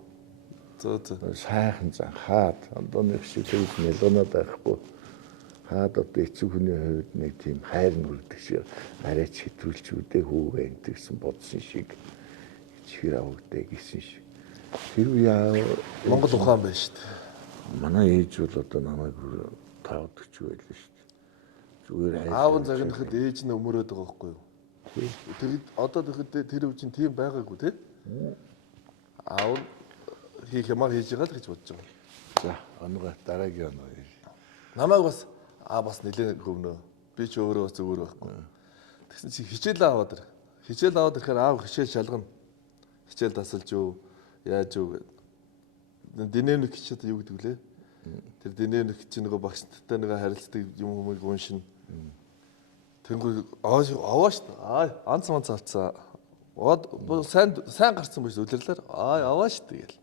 За. Сайхан хаад одоо нэг шиг тэр мелонод байхгүй. Хаад одоо эцэг хүний хувьд нэг тийм хайр нь хүрдэг шиг арайч хэтрүүлч үдээ хүүгээ энтгсэн бодсон шиг чихэр авагдаа гэсэн шиг. Тэр үе Монгол ухаан байна шүү дээ. Манай ээж бол одоо намайг таавдаг ч байлаа шүү дээ. Зүгээр Аав загнахад ээж нь өмөрөөд байгаа байхгүй юу? Тэр одоо тэгэхэд тэр үе чинь тийм байгаагүй тий? Аав хийх юмар хийж байгаа л гэж бодож байгаа. За, онгой дараагийн онгой. Намайг бас нэлээд хөвнөө. Би ч өөрөө бас зүгээр байхгүй. Тэгсэн чи хичээл аваад ир. Хичээл аваад ирэхээр аав хичээл шалгана. Хичээл тасалж юу? Яаж юу гэдэг. Динамик хичээд юу гэдэг лээ? Тэр динамик чинь нөгөө багштай нөгөө харилцдаг юм хүмүүсийг уншина. Тэнгүү аваа шүү дээ. Анц манц авцаа. Сайн гарцсан байж үлэрлэр. Аваа шүү дээ гээл.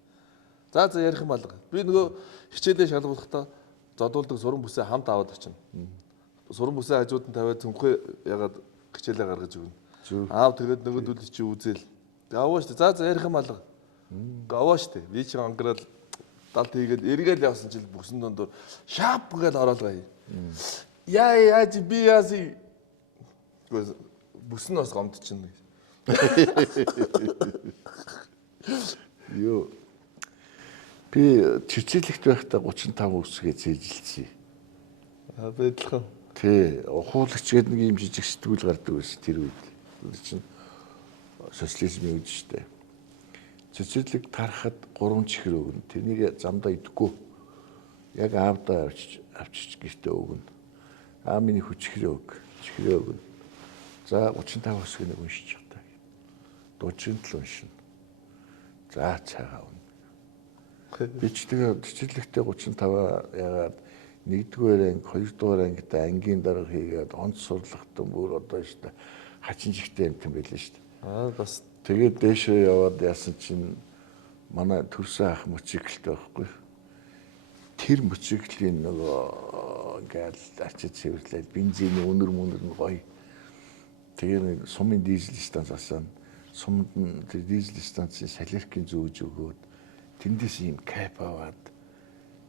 За ярих юм алга. Би нөгөө хичээлээ шалгуулахдаа зодуулдаг суран бүсээ хамт аваад очино. Суран бүсээ хажууд нь тавиад цөмхөө ягаад хичээлээ гаргаж өгнө. Аав тэгээд нөгөөдөл чи үзэл. Аваа шүү дээ. За ярих юм алга. Аваа шүү дээ. Би чи ангаарал далд хийгээл эргээл явсан чил бүсэн дондор шап гээл ороолгаа. Яаж би яас бүс нь бас гомдчихно. Юу би чичээлэгт байхдаа 35 үсгээ зээжилсэн. Бэдлхэн. Тий, ухуулагч гэдэг нэг юм жижиг сэтгүүл гардаг байсан тэр үед. чинь социализм гэж штэ. Цэцэрлэг тарахад 3 чихэр өгнө. Тэрнийг замдаа идэхгүй. Яг аавдаа авчиж гэртээ өгнө. Аа миний хүчрээ өг. Чихрээ өгнө. За 35 өсгөнийг уншиж чадаа. Дуучин л уншина. За цаагаа өгнө. Би ч тэгээ цэцэрлэгтээ 35 ягаад 1-р анги, 2-р ангида ангийн дарга хийгээд онц сурлагтан бүр одоо штэ хачин жигтэй юм байлээ штэ. Бас Тэгээд дээшээ яваад яасан чинь манай төрсөн ах мотоциклтэй байхгүй. Тэр мотоциклийн нөгөө ингээл арчид цэвэрлээд бензины өнөр нь гоё. Тэгээд сумын дизель станц асаана. Сумд нь тэр дизель станцын салеркийн зөөж өгөөд тэндээс ийм кап аваад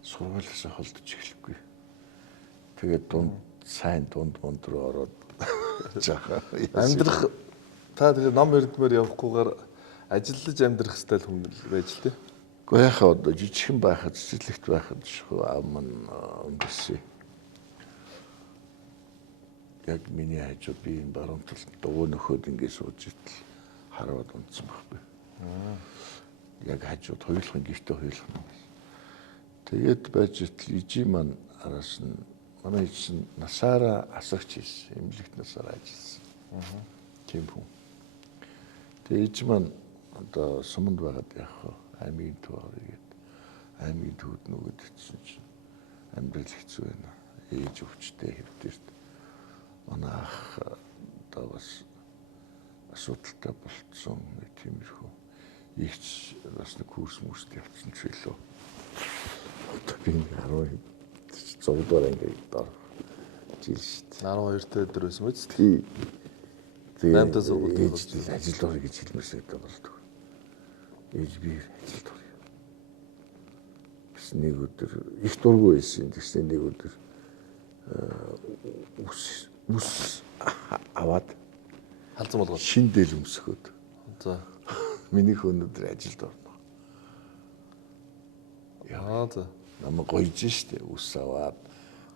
сургуулиасаа холдож эхлэхгүй. Тэгээд дунд руу ороод жаахан амьдрах та тэгээ ном эрдмээр явахгүйгээр ажиллаж амьдрах стайл хүн байж л тээ. Гэхдээ яхаа одоо жижигхэн байхад цэцэрлэгт байхад шүү аав маань өнгөрсөн. Яг миний хажууд би энэ баруун талд дуу нөхөд ингэ сууж итэл хараад унтсан байхгүй. Яг хажууд хоёулахын гихтээ хоёулах. Тэгээд байж итэл ижи маань араас нь манай ижи насаараа асагч хийсэн. Эмнэлэгт насаараа ажилласан. Тийм хүн. Тэгээд ижи маань одоо суманд байгаад яах вэ? Аймгийн төв авъя. Аймгийн төвд нөгөөд ичсэн чинь амьдрал хэцүү байна. Ээж өвчтэй хэвдэрт. Манай ах одоо бас асуудалтай болцсон нэг тиймэрхүү. Игч бас нэг курс мөрсд явцсан ч илүү. Одоо би 16 дугаар ингээд дор жил шүү дээ. 12 дэх өдөр байсан биз? Тий. Тэгээд 8-д сургуульд ажил орё гэж хэлмээрсээ болдог. Ээж би ажилд орё. Гэсэн нэг өдөр их дургүй байсан. Тэгсэн нэг өдөр ус аваад халзан болгоод шин дээл өмсгөөд. за Минийх өнөдөр ажилд орно. за Намайг гойж штэ ус аваад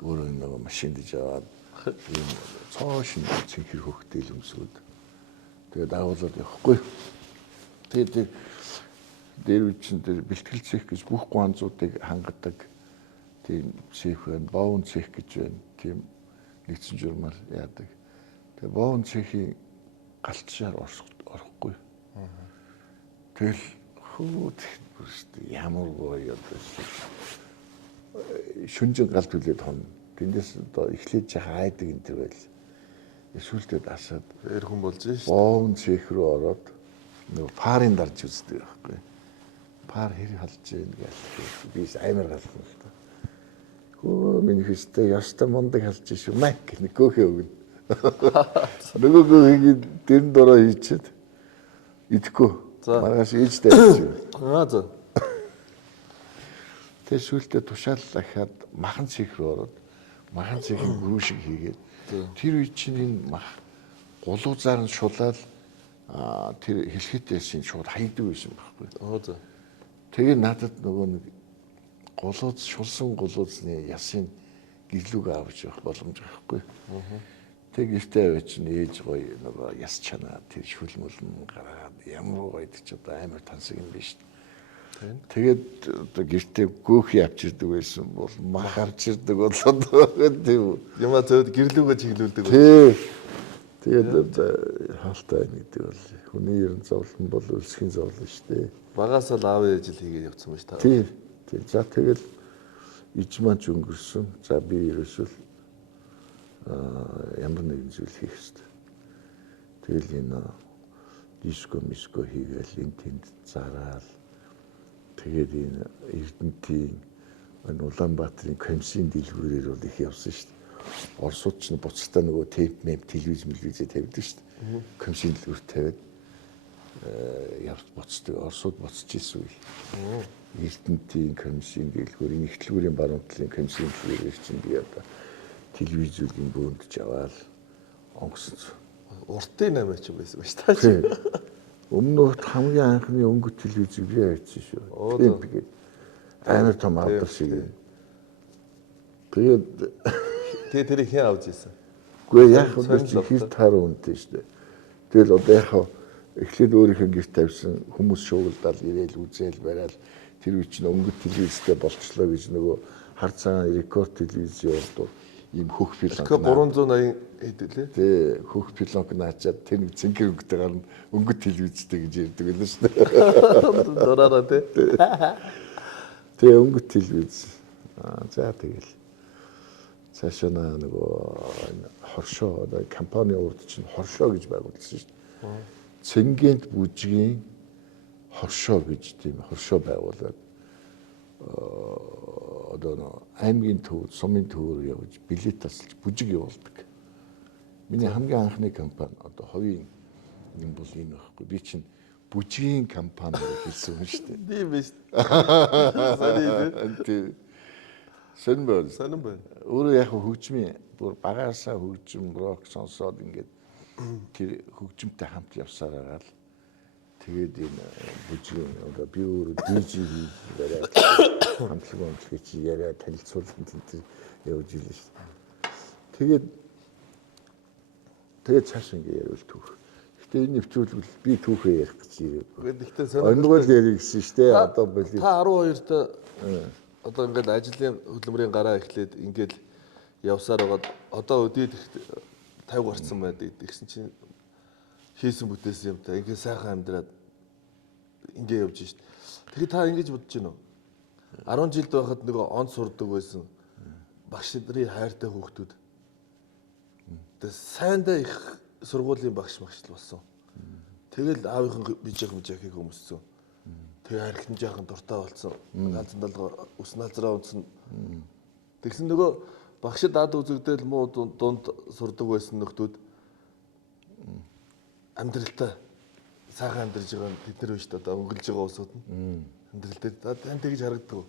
өөрөө нэг машин дэж аваад ийм цоошин цэнхэр хөхтэй өмсгөөд. Тэгээд дагуулад явахгүй. Тэгээд дээр үчин дээр бэлтгэл цех гэж бүх гуанзуудыг хангадаг тийм цех байна. Боон цех гэж байна. Тийм нэгдсэн журмаар яадаг. Тэгээд боон цехийн галчаар орохгүй. Тэгэл хөөд ямар гоё одоо шүнжин галт хүлээд хонно. Тэндээс одоо эхлээд жаахан айдаг энэ төр байл. Эсвэл дасаад эр хүн болж шүү. боон цех рүү ороод нөгөө парын дарж үздэг байхгүй. Пар хэрэг халж ийн гэж би амар галсан л та. Хөө миний хөстэй яста мундаг халж шүү мак нэг көөхөө өгнө. Нөгөө гөөхийг дэрн дороо хийчихэд идэхгүй. Маргааш ээжтэй авчих. За. Тэр сүултээ тушаал дахиад махан цех рүү ороод махан цехийн гүрүү шиг хийгээд тэр үе чинь энэ мах гулуузаар нь шулаад тэр хэлхэтээс нь шууд хайдаг байсан байхгүй. За. Тэгээ надад нөгөө нэг шулсан гулуузны ясын гэлүүг авч явах боломж байхгүй. Тэг гэртээ аваад чинь ээж гоё нөгөө яс чанаа тэр шүлмөлн гараад ямар гоё ч одоо амар тансаг юм биш. Тэгээд одоо гэртээ гөөх явчирдаг байсан бол мах авчирдаг болоод тийм Яма зөөд гэрлүүгээ чиглүүлдэг. тий. Тэгээд хаалтай нэгдэг бол хүний ерөн зовлон бол өлсхийн зовлон шүү дээ. Багаас л аав ээж л хийгээд явцсан байж та. Тий. За тэгэл иж маань ч өнгөрсөн. За би ерөөсөл ямар нэгэн зүйл хийх хэрэгтэй. Тэгэл энэ диско хийгээл энэ тэнд зараал. Тэгээд энэ Эрдэнэтийн Улаанбаатарын комиссийн дэлгүүрээр бол их явсан шүү дээ. Оросууд ч буцалтаа нөгөө тейп телевизээ тавьдаг шүү дээ. Комиссийн дэлгүүрт тавиад явц буцдаг. Оросууд буцаж ирсэн үе. Эрдэнэтийн комиссийн дэлгүүрийн ихтлгүүрийн баруун талын комиссийн дэлгүүрээр чинь би одоо телевизүүлийн бөөндж аваад онгосон. Уртын 8 ч байсан байж та. Өмнөх хамгийн анхны өнгөт телевизийг би хайцсан шүү. Тийм тэгээд амар том авдар шиг. Тэгээд тэрийг хэн авч ийсэн? Гэхдээ яг хөө хэр таар үнэтэй шүү дээ. Тэгэл одоо яхаа эхлээд өөрийнхөө гэрт тавьсан хүмүүс шуугилдаал ирээл үзээл барайл тэр үе чинь өнгөт телевизтэй болчлоо гэж нөгөө хар цагаан рекорд телевиз явуулдаг ийм хөх пилонк. 380 хэд лээ? Тэ хөх пилонк наачаад тэр нэг цэнхэр өнгөтэй гарна өнгөт телевизтэй гэж ярьдаг байлаа шүү дээ. Дураараа тий. Тэгээ өнгөт телевиз. За тэгэл цаашаа нөгөө хоршоо одоо компани урд чинь хоршоо гэж байгуулсан шүү дээ. Цэнгэнт бүжгийн хоршоо гэж тийм хоршоо байгуулад одоо аймгийн төв, сумын төвөөр явж билет тасалж бүжиг явуулдаг. Миний хамгийн анхны компани одоо хувийн юм бол энэ байхгүй. Би чинь бүжгийн компани хэлсэн юм шүү дээ. Тийм биш. Саний тий. Сонирн байна. өөрөө яг хөгжмийн бүр багаасаа хөгжим рок сонсоод ингээд тэр хөгжимтэй хамт явсаар агаал. Тэгээд энэ бүжгийн одоо би өөрөө DJ хийж яриад хамтлаг онцлогч яриа танилцуулсан тэр явж илээ шүү дээ. Тэгээд цааш ингээд яриул түүх. Гэтэ энэ нэвтрүүлбэл би түүхээ ярих гэж ирээ. Гэхдээ сонирхолтой. Онгол ярих гэсэн шүү дээ. Одоо болив. Та 12-т одоо ингээд ажлын хөдөлмөрийн гараа эхлээд ингээд явсаар байгаад одоо өдөөд 50 гарсан байдаг. Тэгсэн чинь хийсэн бүтээсэн юм та ингээд сайхан амьдраад ингээд явж шít. Тэгээ та ингэж бодож байна уу? 10 жилд байхад нөгөө он сурдаг байсан багш нарын хайртай хүүхдүүд. Тэгээ сайндаа их сургуулийн багш магшил болсон. Тэгэл аавынхан бижих өмссөн. Тэгээ харигдан жаахан дуртай болсон. Галзан далга ус налзраа унтсан. Тэгсэн нөгөө багшид ад үзэгдэл муу дунд сурдаг байсан нөхдүүд амьдралтай сайхан амьдарж байгаа нь бид нар биш та одоо өнгөлж байгаа усууд нь амьдрал дээр тань тэгж харагддаг.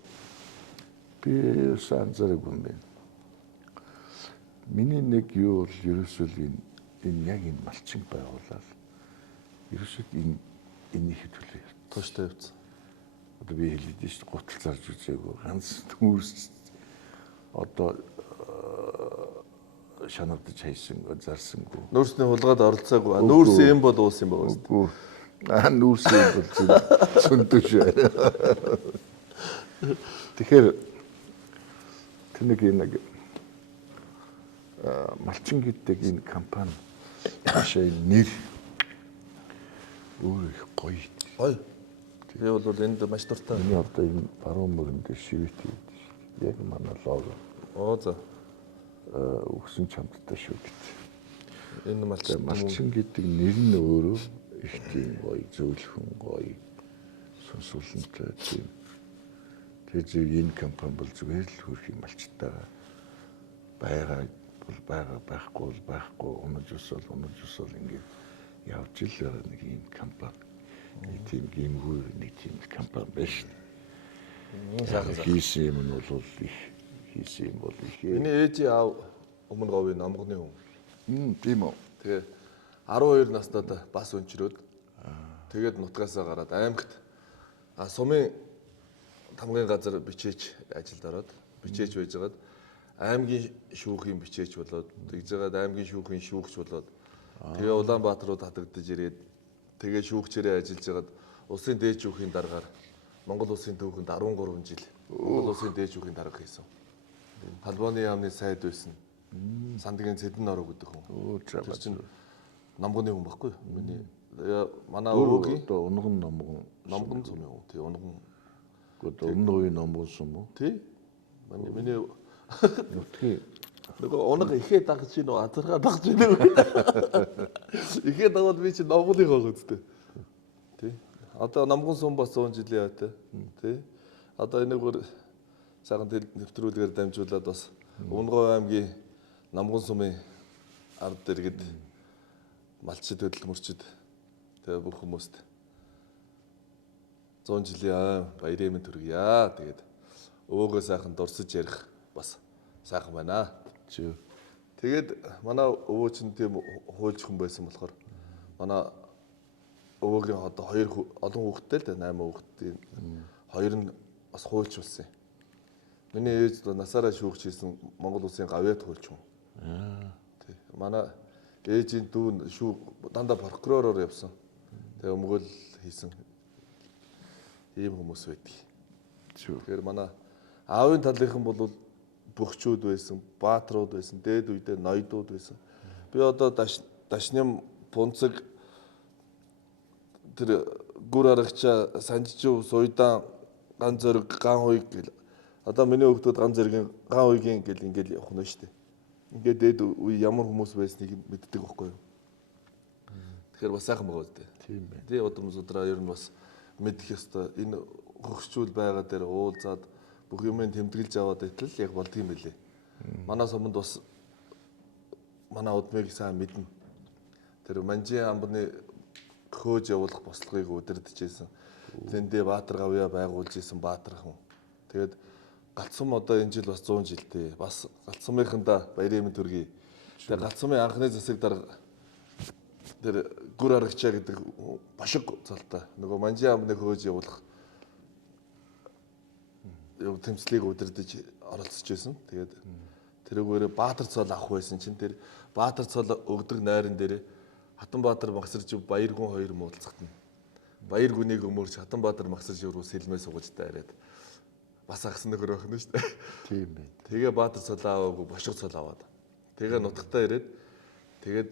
Би анзаараагүй юм байна. Миний нэг юу бол ерөөсөө энэ яг энэ малчин байгуулаад ерөөсөө энэ хэвлээ Тууштай явцсан. Одоо би хэлээд шүү дээ гутал зарж үзээгүй ганц түүс одоо шанавдаж хайсангүй зарсангүй. Нүүрсний хулгайд оролцоогүй. Нүүрсэн юм бол уус юм байна. Үгүй. Нүүрсэн бол сүндөж байна. Тэгэхээр тэнэг нэг малчин гэдэг энэ компани ашаа нэр өөр их гоё. Гоё. Би бол энд маш дуртай. Энэ одоо энэ баруун мөрөнд шивэт гэдэг. Яг манай лого. Оо за. Өгсөн чамдтай шүү гэдэг. Энэ малчин гэдэг нэр нь өөрөө их тийм гоё, зөвлөхөн гоё, сонсуулантай тийм. Тэгээ энэ компани бол зүгээр л хөрх юм малчтайгаа байгаа бол байхгүй унаж усвал ингээд явж ил нэг юм компани. Нэг тийм гимгүй нэг тийм компани байна. Хийсэн юм нь бол их хийсэн юм бол их. Миний ээжийн аав өмнө говийн номгоны хүн. Тийм үү. Тэгээ 12 настайд бас өнчрөөд тэгээд нутгаасаа гараад аймагт сумын тамгын газар бичээч ажилд ороод бичээч байжгаад аймгийн шүүхийн бичээч болоод тэгжээд аймгийн шүүхийн шүүгч болоод тэгээ Улаанбаатар руу татагдаж ирээд тэгээ шүүгчээрээ ажиллаж байгаад улсын дээд шүүхийн дараагаар Монгол улсын төвхөнд 13 жил Монгол улсын дээд шүүхийн дарга хийсэн. Талбайны яамны сайд байсан. Сандгийн Цэдэн Ороо гэдэг хүн. Тэр чинь номгоны хүн баггүй юу? Миний манай өвөгийн одоо унган номгон сумын хүн. Тий унган. Одоо өмнө үеийн номгон сум уу? Тий. Миний нутгийн нөгөө унаг ихээ дагж ийн үү азаргаа дагж ийн үү? Ихээ дагвал би чинь номгоны хог үстэй. Тий. Одоо номгон сум бас 100 жилийн яваатай. Тий. Одоо энийг бүр сайхан нэвтрүүлгээр дамжуулаад бас Өмнөгов аймгийн Намган сумын ард дэргэд малчид хөдөлмөрчид тэгээ бүх хүмүүст 100 жилийн баярын мэнд хүргье. Тэгээд өвөөгөө сайхан дурсаж ярих бас сайхан байна. Тэгээд манай өвөө чинь тийм хуульч хүн байсан болохоор манай өвөөгийн одоо олон хүүхэдтэй л 8 хүүхэдийн хоёр нь бас хуульч болсон. Миний ээж насаараа шүүгч хийсэн Монгол улсын гавьяат хуульч хүн. Тий. Манай ээжийн дүү шүү дандаа прокуророор явсан. Тэгээ өмгөөл хийсэн ийм хүмүүс байдаг. Тэгэхээр манай аавын талынхан бол бөхчүүд байсан, баатрууд байсан, дээд үедээ ноёдууд байсан. Би одоо дашням бунцэг тэр гүр аргачаа санжижив суйдан ган зөрг ган хуйг гэл одоо миний хүүхдүүд ган зөргийн ган хуйгийн гэл ингээл явах нь шүү дээ. Ингээд дээд үе ямар хүмүүс байсныг мэддэг байхгүй юу? Тэгэхээр бас сайхан байгаа үү? Тийм байна. Тэ удамсудраа ер нь бас мэдэх ёстой. Энэ хөгшчүүл байгаа дээр уулзаад бүх юмыг тэмдэглэж аваад итэл яг болдгийм билээ. Манай суманд бас манай удмыг сайн мэднэ. Тэр Манжин амбны хөөж явуулах бослогыг удирдахжсэн. Тэндээ Баатар гавья байгуулж исэн Баатар хүн. Тэгээд Галцсум одоо энэ жил бас 100 жилдээ. Бас Галцсумынханда баярын мэнд төргий. Тэгээд Галцсумын анхны засаг дарга тэр гүр аргачаа гэдэг бошиг цолтой. Нөгөө Манжин амбны хөөж явуулах тэмцлийг удирдах оролцож байсан. Тэгээд тэрүүгээр Баатар цол авах байсан чинь тэр Баатар цол өгдөг найран дээр Хатанбаатар Магсаржив баяр гүн хоёр муудалцахтана. Баяр гүнийг өмөрч Хатанбаатар Магсаржив руу сэлмээ сугаж таарад бас агсан нөхөр охин шүү дээ. Тийм байна. Тэгээ Баатар цол аваагүй бошиг цол аваад. Тэгээ нутагтаа ирээд тэгээд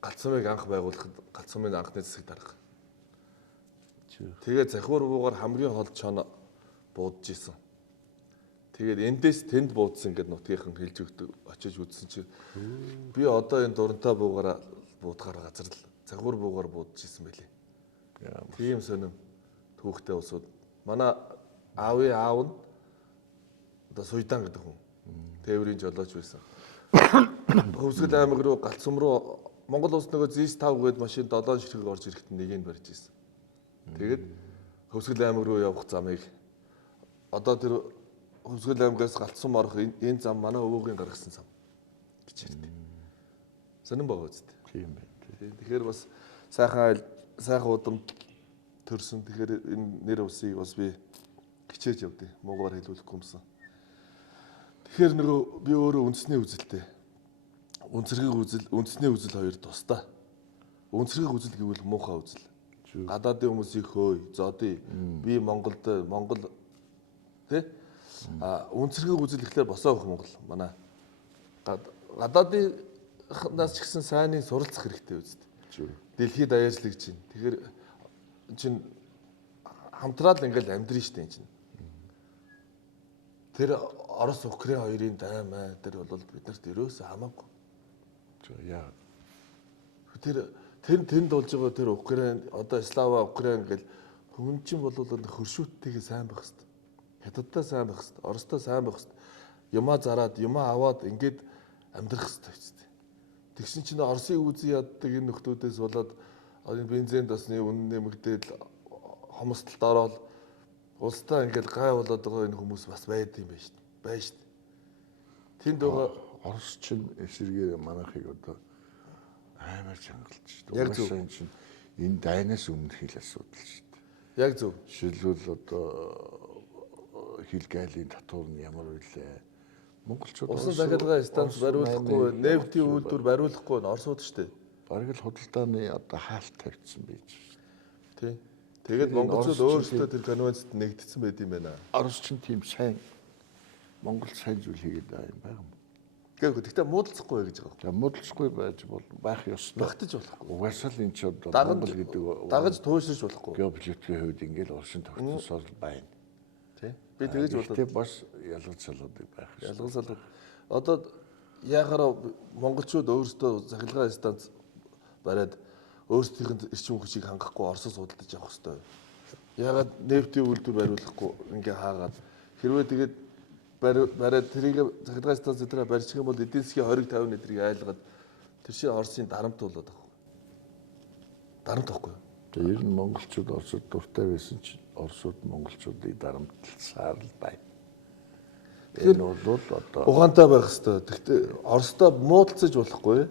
Галцсумыг анх байгуулахад Галцсумын анхны засаг дарга. Тэгээ захиур буугаар хамгийн хол чон буудаж исэн. Тэгээд эндээс тэнд буудсан гэд нутгийнхан хэлж өгдөг очиж үзсэн чи би одоо энэ дурантай буугаараа буудахаар газар л захиур буугаар буудаж исэн байлээ. Тийм сонин түүхтэй усууд. Манай аавын аав нь одоо Суйдан гэдэг хүн. Тээврийн жолооч байсан. Хөвсгөл аймаг руу Галцсум руу Монгол улс нөгөө ZIS 5 гээд машин 7 ширхэг орж ирэхэд нэгийг барьж исэн. Тэгээд Хөвсгөл аймаг руу явах замыг одоо тэр Хөвсгөл аймагаас Галцсум орох энэ зам манай өвөөгийн гаргасан зам гэж ярьдیں۔ Сонин байгаа үстэй. Тийм байна. Тэгэхээр бас сайхан удам төрсөн. Тэгэхээр энэ нэр усыг бас би хичээж явдیں۔ Монголоор хэлүүлэхгүй юмсан. Тэгэхээр нөгөө би өөрөө үндэсний үзэлтэй. Үндэсний үзэл хоёр тусдаа. Үндэсний үзэл гэвэл муухай үзэл. Гадаадын хүмүүсийг хөөе, зодъё. Би Монгол тий? Үндэсний үзэл ихлээр босоо өгөх Монгол манай. Гадаадын нас ч гэсэн сайныг суралцах хэрэгтэй үст. Дэлхийд даяарчлагдж байна. Тэгэхээр чинь хамтраад ингээл амьдрын штэ энэ чинь. Тэр Орос Украин хоёрын даймаа тэр бол биднэрт ерөөсөө хамаагүй. Яа. Тэр тэнд болж байгаа тэр Украин одоо Слава Украин гэл хүн чинь бол хөршүүттэйгээ сайн байх хэвээр. Хятадтай сайн байх хэвээр. Оростой сайн байх хэвээр. Юмаа зараад, юмаа аваад ингээд амьдрах хэвээр. Тэгсэн чинь Оросын үзий яддаг энэ нөхдүүдээс болоод энэ бензин тосны үнэ нэмэгдээд хомсдолд ороод улсдаа ингээл гай болоод байгаа энэ хүмүүс бас байд юм байна шүү дээ. Бай шүү дээ. Тэнд байгаа Орос чинь эсэргээр манайхыг одоо амар чангалж шүү дээ. Яг зөв. Энэ дайнаас өмнөх хэл асуудал шүү дээ. Яг зөв. Жишээлбэл одоо хил гайлын татвар нь ямар үйлээ. Монголчууд усан захиргаа станц бариулахгүй, нефтийн үйлдвэр бариулахгүй нь Оросууд шүү дээ. Бараг л худалдааны одоо хаалт тавьчихсан байж шүү дээ. Тий. Тэгээд монголчууд өөрсдөө тэр конвенцэд нэгдсэн байд юм байна. Орос чинь тийм сайн Монгол сайн зүйл хийгээд байгаа юм байна. Гэхдээ муудалцахгүй гэж байгаа. За муудалцахгүй байж байх ёстой. Багтаж болохгүй. Угаасаа л энэ ч одоо Монгол гэдэг дагаж туйлширч болохгүй. Геополитикийн хувьд ингээл Оросын тогтносоор байна. Тий. Би тэгэж бодлоо. Тэ бас ялгаж салуудаг байх. Ялгаж салууд. Одоо яхаараа монголчууд өөрсдөө захиргаа станц бариад өөрсдийнх нь эрчим хүчийг хангахгүй Оросоос худалдаж авах хэрэгтэй. Ягаад нефтийн үйлдвэр бариулахгүй ингээ хаагаад хэрвээ тэгээд бариад тэрийг захиргаа станц дээр барьчих юм бол эдийн засгийн 20-50 нэтрийг айлгаад тэр чинь Оросын дарамт болоод байгаа. Дарамт байхгүй. Тэгээ ер нь монголчууд Оросд дуртай байсан чинь Оросууд монголчуудыг дарамтлсаар л байна. Энэ бол одоо ухаантай байх хэрэгтэй. Гэхдээ Оростой муудалцаж болохгүй.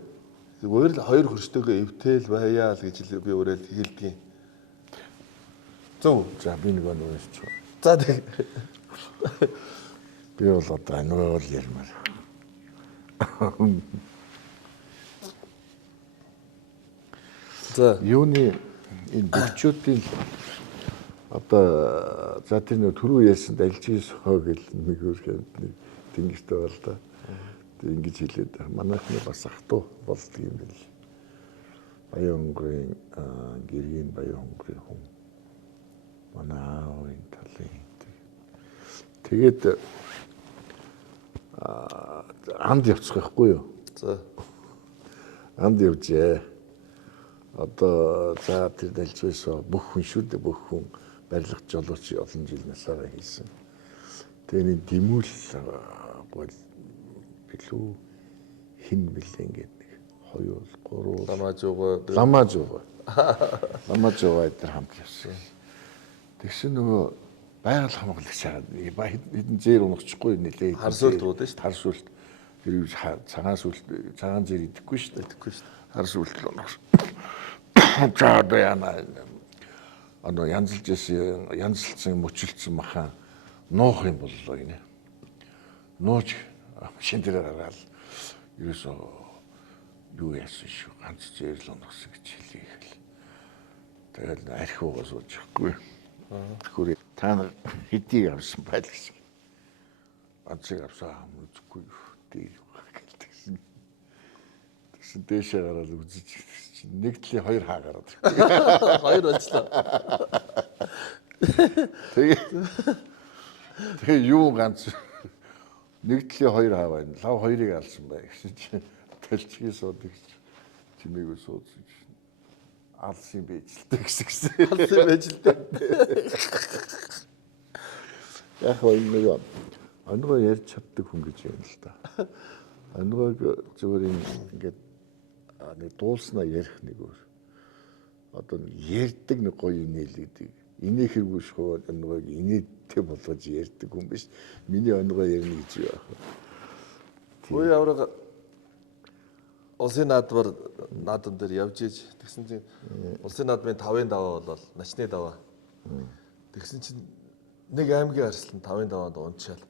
Зүгээр л хоёр хөрчтэйгээ эвтэл байя л гэж би өөрөө хэлдэг юм. Зөв. За би нэг уншиж байна. За тэг. Би бол одоо аниваа л ярмаар. За. Юуны энэ бөхчүүдийн одоо за тэр нэг түрүү ярьсан далжийн сохоо гэл нэг нэг тэнгистэй бол да. Тэг ингэж хэлээд манайхны бас ах トゥ болдго юм бэл. Баян өнгөрийн гэргийн баян өнгөрийн хүн. Манай аавын талын. Тэгээд анд явцах байхгүй юу? За. Анд явжээ. Одоо за тэр далжсоо бүх хүн шүү дээ, бүх хүн барилга жолооч олон жил насаараа хийсэн. Тэгээ нэг димүүл гол билүү хин бэлээ ингээд нэг 2 3 ламажуугаа дээр хамт явсан. Тэгсэн нөгөө байгаль хамгаалагч хэдэн зээр унахчихгүй нэлээ. Хар сүлт рүү дээ шүү дээ. Хар сүлт тэр цагаан зэр идэхгүй шүү дээ. Идэхгүй шүү дээ. Хар сүлт л унах. За одоо яна янзлсан мөчөлдсөн махан нуух юм боллоо гинэ. Нууж машин дээр гараад ерөөсөө юу яасан шүү ганц зээл л унагсан гэж хэлээ. Тэгэл архиугаа сууж байхгүй. Хүрээ та нар хэдийг авсан байл гэсэн. Анцыг авсан үзэхгүй дээр гэлтгсэн. Тэгсэн дээшээ гараад үзэж чинь нэг тлийн хоёр хаа гараад. Хоёр болчлоо. Тэгээ юу ганц нэг тлийн хоёр хаа байна. Лав хоёрыг алсан бай гэсэн чинь талчгийн суудаг чимээгүй суудсан. Алсын бэжэлтэй гэсэн. Алсын бэжэлтэй. Яг нэг онгоо ярьж чаддаг хүн гэж юм л да. Онгоог зүгээр ингээд нэг дуулснаа ярих нэг өөр. Одоо ярьдаг нэг гоё нээлэгдэг. Инээ хэргүй шоо онгоог инээдтэй болгож ярьдаг хүн биш. Миний онгоо ярина гэж юу аах. Ой авраг улсын наадмын дээр явж иж тэгсэн чинь улсын наадмын 5-ын даваа болол начны даваа. Тэгсэн чинь нэг аймгийн арслан 5-ын даваанд унчаал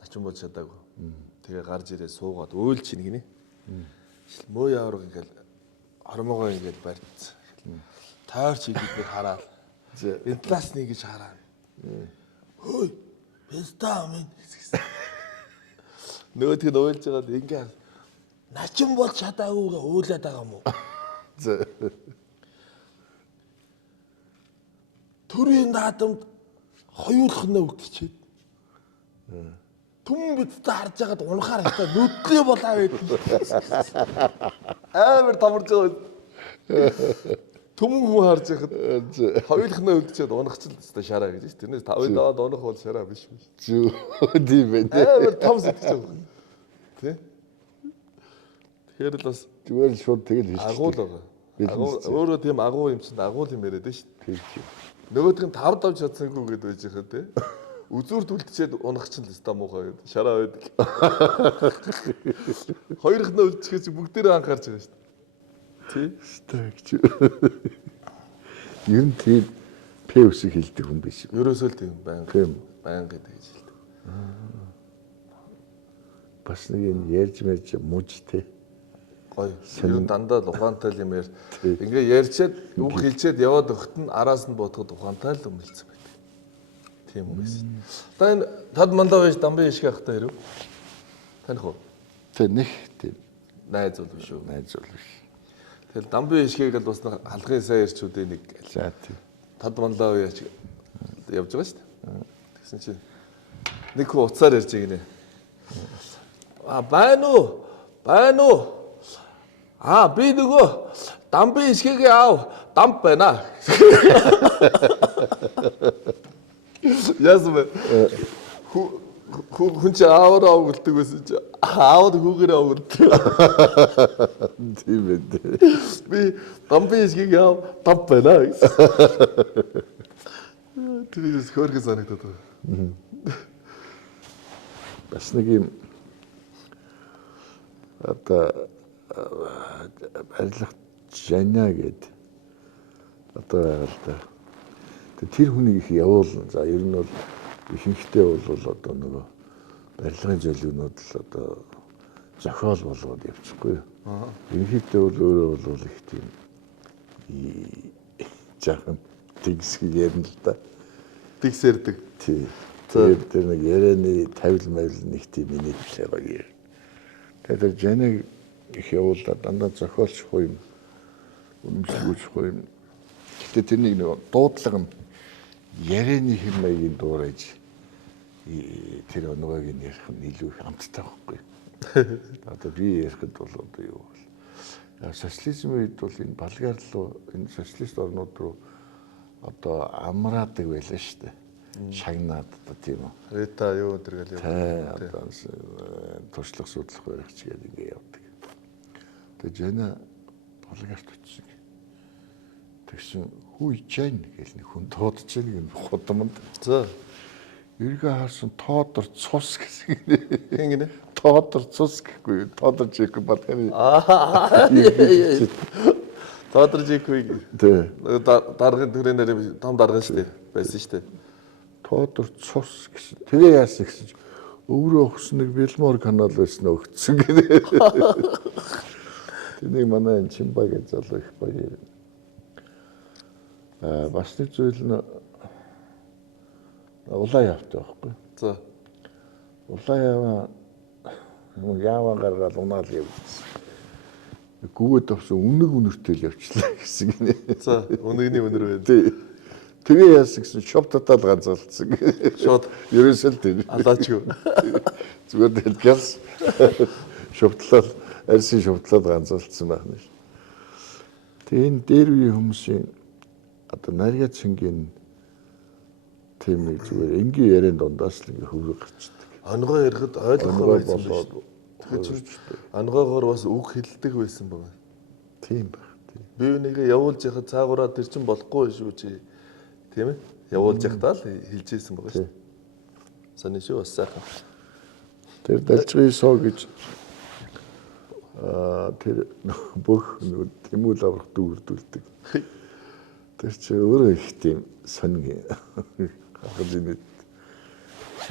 начин бод чадаагүй. Тэгээ гарч ирээ суугаад өөл чинь гинэ. Мөө явраг ингээл хормогоо ингээл барьцсан. Тойрч идэв хараад. Энтлаас нэг гэж хараа. Хөөе, песта амин гэсэн. Нөгөөдг нь уйлж байгаад ингээ начин бол чадаагүйгээ өөлээд байгаа юм уу? Төрийн наадамд хоёулахнаа өгчээд. Түмэн бидтэй харж байгаад унахаар хата нүдлээ болоо байдаг. Амар тамарж байгаа. Түмэн хүн харж байгаад хоёулахнаа өгчээд унахчихл тест шараа гэж шүү. Тэрнээс 5-ын даваад унах бол шараа биш биш. Зү тийм байна. Амар том сэтгэж байгаа. Тэ? Тэгэхээр л бас зүгээр л шууд тэгэл хэлчих. Агуул байгаа. Өөрөө тийм агуу юм чинь агуул юм яриад шүү. Тийм. Нөгөөдг нь 5 давж чадсангүй гэдээ байж байгаа те. Үзүүр түлтчихэд унах чинь л ста муухай гэдэг. Шараа байдаг. Хоёрхнаа үлдчихээс бүгдээрээ анхаарч байгаа шүү. Тий? Стагч. Ер нь тийм П үсэг хэлдэг хүн биш. Ерөөсөө л тийм байнга гэдэг гэж хэлдэг. Бас нэг юм ярьж мэрж мууж те. Гоё. Ер нь дандаа л ухаантай юм яар. Ингээ ярьчаад үг хэлчихэд яваад өгт нь араас нь бодоход ухаантай л өмөлцсөн байдаг. Тийм юм байсан. Одоо энэ тод мандаа байж дамбын ишг ахтай хэрэг. Таних уу? Тэ нэг тийм найз бол биш үү? найз бол биш. Тэгэл дамбын ишгийг л бас халахын сайн ярьчүүдийн нэг За тийм. тод мандаа явж байгаа шүү дээ. Тэгсэн чинь нэг хүн уцаар ярьж байгаа гинэ. Байна уу? Байна уу? Би нөгөө дамбын ишгийг аав. Дамп байна. Яасан бэ? Хүн чи аавараа өгөлдөг байсан чи аавд хүүгээрээ өгөлдөг. Тийм ээ. Би дамбын ишгийг аав. Дамп байна гэсэн. Тэрээс хөөрхөн санагдаад байна. Бас нэг юм одоо барилга Жаня гэдэг одоо байгаад та. Тэр хүнийг их явуулна. За ер нь бол ихэнхдээ бол одоо нөгөө барилгын зөвлөгөөнүүд л одоо зохиол болгоод явчихгүй. Ерөнхийдөө бол өөрөө бол их тийм жаахан тэгсэг ярина л да. Тэгсэрдэг. Тий. Тэгээд тэр нэг ярианы тавил мавил нэг тийм инээдлээ гоё. Тэгээд жанаг их явуулаад дандаа зохиолчгүй юм. Үнэмшилгүйчгүй юм. Гэтэ тэрний нэг дуудлага нь ярианы хэм маягийн дуурайж тэр онгойг нь ярих нь илүү их амттай байхгүй. Одоо би ярихад бол одоо юу бол социализмын үед бол энэ Болгар руу энэ социалист орнууд руу одоо амраадаг байлаа шүү дээ. Шагнаад одоо тийм үү. Рета юу өдр гэл явдаг. Одоо туршлага судлах баригч гэдэг ингэ явдаг. Тэгээд Жана Болгарт очив. Тэгсэн хүй чань гэл нэг хүн тоодож нэг худамд. За. Эргээ харсан тоодор цус гэсэн. Хин гинэ? Тоодор цус гэхгүй. Тоодор жихгүй Болгарын. Тоодор жихгүй. Тэ. Даргын төрийн нэр том даргын шүү дээ. Байсан шүү дээ. Тоодор цус гэсэн. Тэгээ яасан гэсэн чинь өврөө өгсөн нэг Белмор канал байсан өгцөн гэдэг. Тэнийг манай энэ Чимба гэж залуу их гоё. Бас нэг зүйл нь улаан явтай байхгүй. За. Улаан яваа гаргаад унаал явчихсан. Гүгэд авсан үнэг үнэртэй л явчлаа гэсэн гинэ. За, үнэгний үнэр байна. Тий. Тэгээ яасан гэсэн шоп татал ганцалцсан. Шууд ерөөсөл тэр. алаачгүй. Зүгээр тэл гэлс шоплол арсын шоплол ганцалцсан байна ш. Тэгээ энэ дээр үе хүмүүсийн одоо нарийн цэнгийн тийм нэг зүгээр энгийн ярианд дундаас л ингээ хөврөг гарчдаг. Онгой ярихад ойлгохгүй байсан болоод тэгэхээр онгойгоор бас үг хэлдэг байсан байна. Тийм баг. Би нэгээ явуулж яхад цаагаараа тэр чин болохгүй шүү чи. Тийм ээ? Явуулж яхтаа л хэлжсэн байгаа шүү. Сони шүү бас сайхан. Тэр далжгийн соо гэж тэр бүх тэмүүл аврах дүүрдүүлдэг. Тэр чи өөрөө их тийм сонин хахад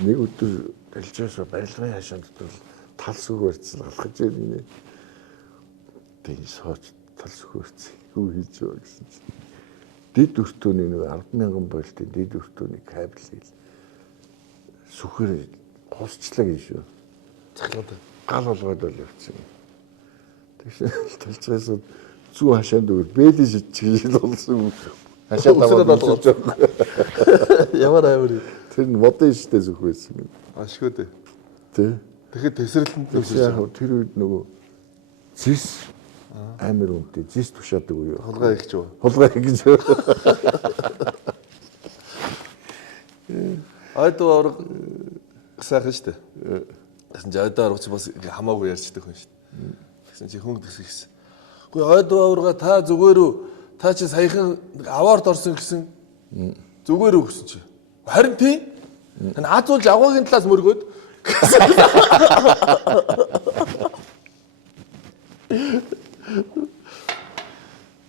нэг өдөр дэлжээс барилгын хашаанд тал сүг барьцсан алхаж ирнэ. Тэг сооч тал сүг барьцсан. Юу хийж байгаа гэсэн чинь дид өртөөний нэг 10,000 болтын дид өртөөний кабелийг сүхээр хусчлаа гэж шүү. Цахлаад гал болгоод л явцсан. Тэгсэн дэлжээс зүү хашаанд өөр бэлэн шидчих болсон. Хашаад аваад ямар амар. Тэр нь модон штэ зүх байсан. Ашгүй дээ. Тэ. Тэгэхэд тесрэлтэнд яг тэр үед нөгөө зис амар үнэтэй зис тушаадаг уу юу? Хулгай их ч юу? Хулгай гэж. Айдуу авраг сайхан штэ. Тэгсэн чи айдуу аврагч бас хамаагүй ярьцдаг хүн штэ. Тэгсэн чи хүн гэсэн. Үгүй айдуу аврага та зүгээр үү? Та чи саяхан аваарт орсон гэсэн зүгээр үү гэсэн чи. Харин тий. Тань Азуулж аваагийн талаас мөргөөд